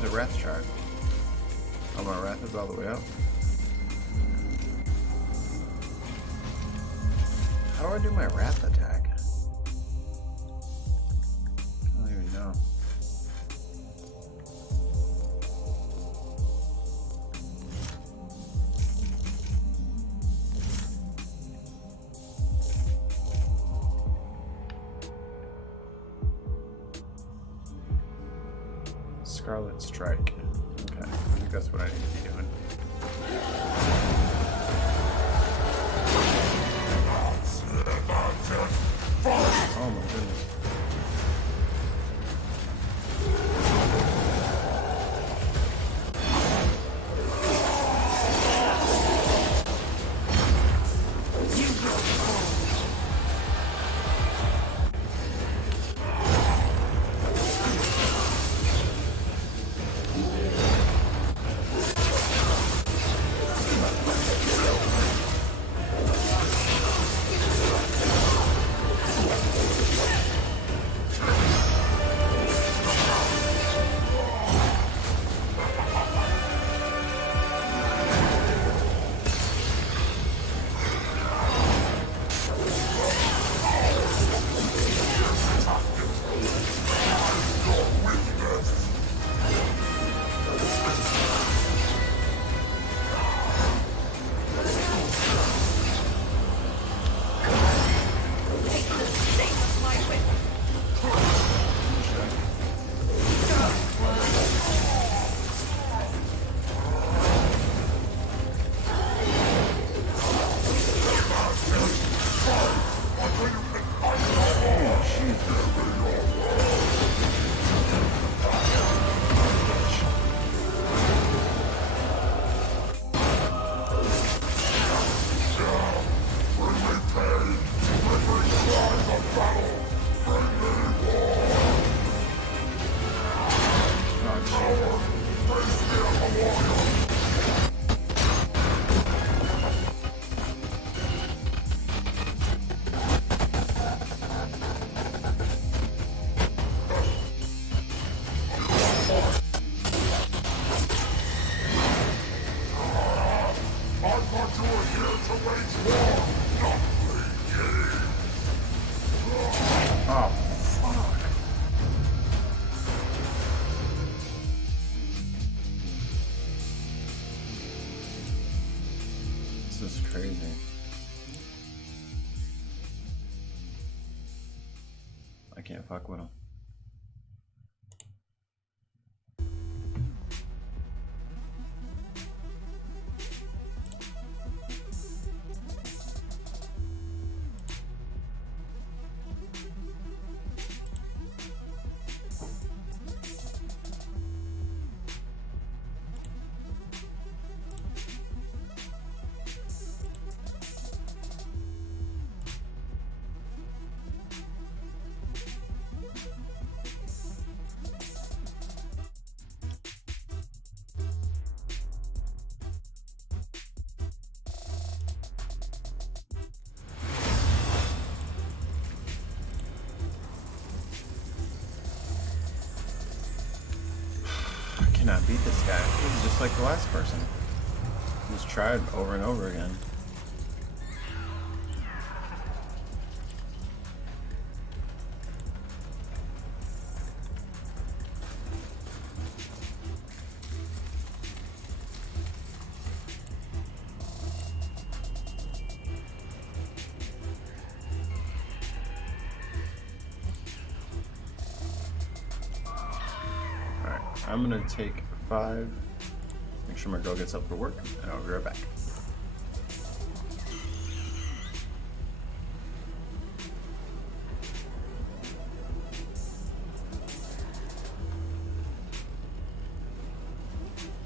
use a Wrath Shard. Oh, my Wrath is all the way up. How do I do my Wrath attack? I don't even know. Scarlet Strike. Okay, I think that's what I need to be doing. Oh my goodness. Oh, fuck. This is crazy. I can't fuck with him. Cannot beat this guy. He's just like the last person. He's tried over and over again. I'm gonna take 5, make sure my girl gets up for work, and I'll be right back.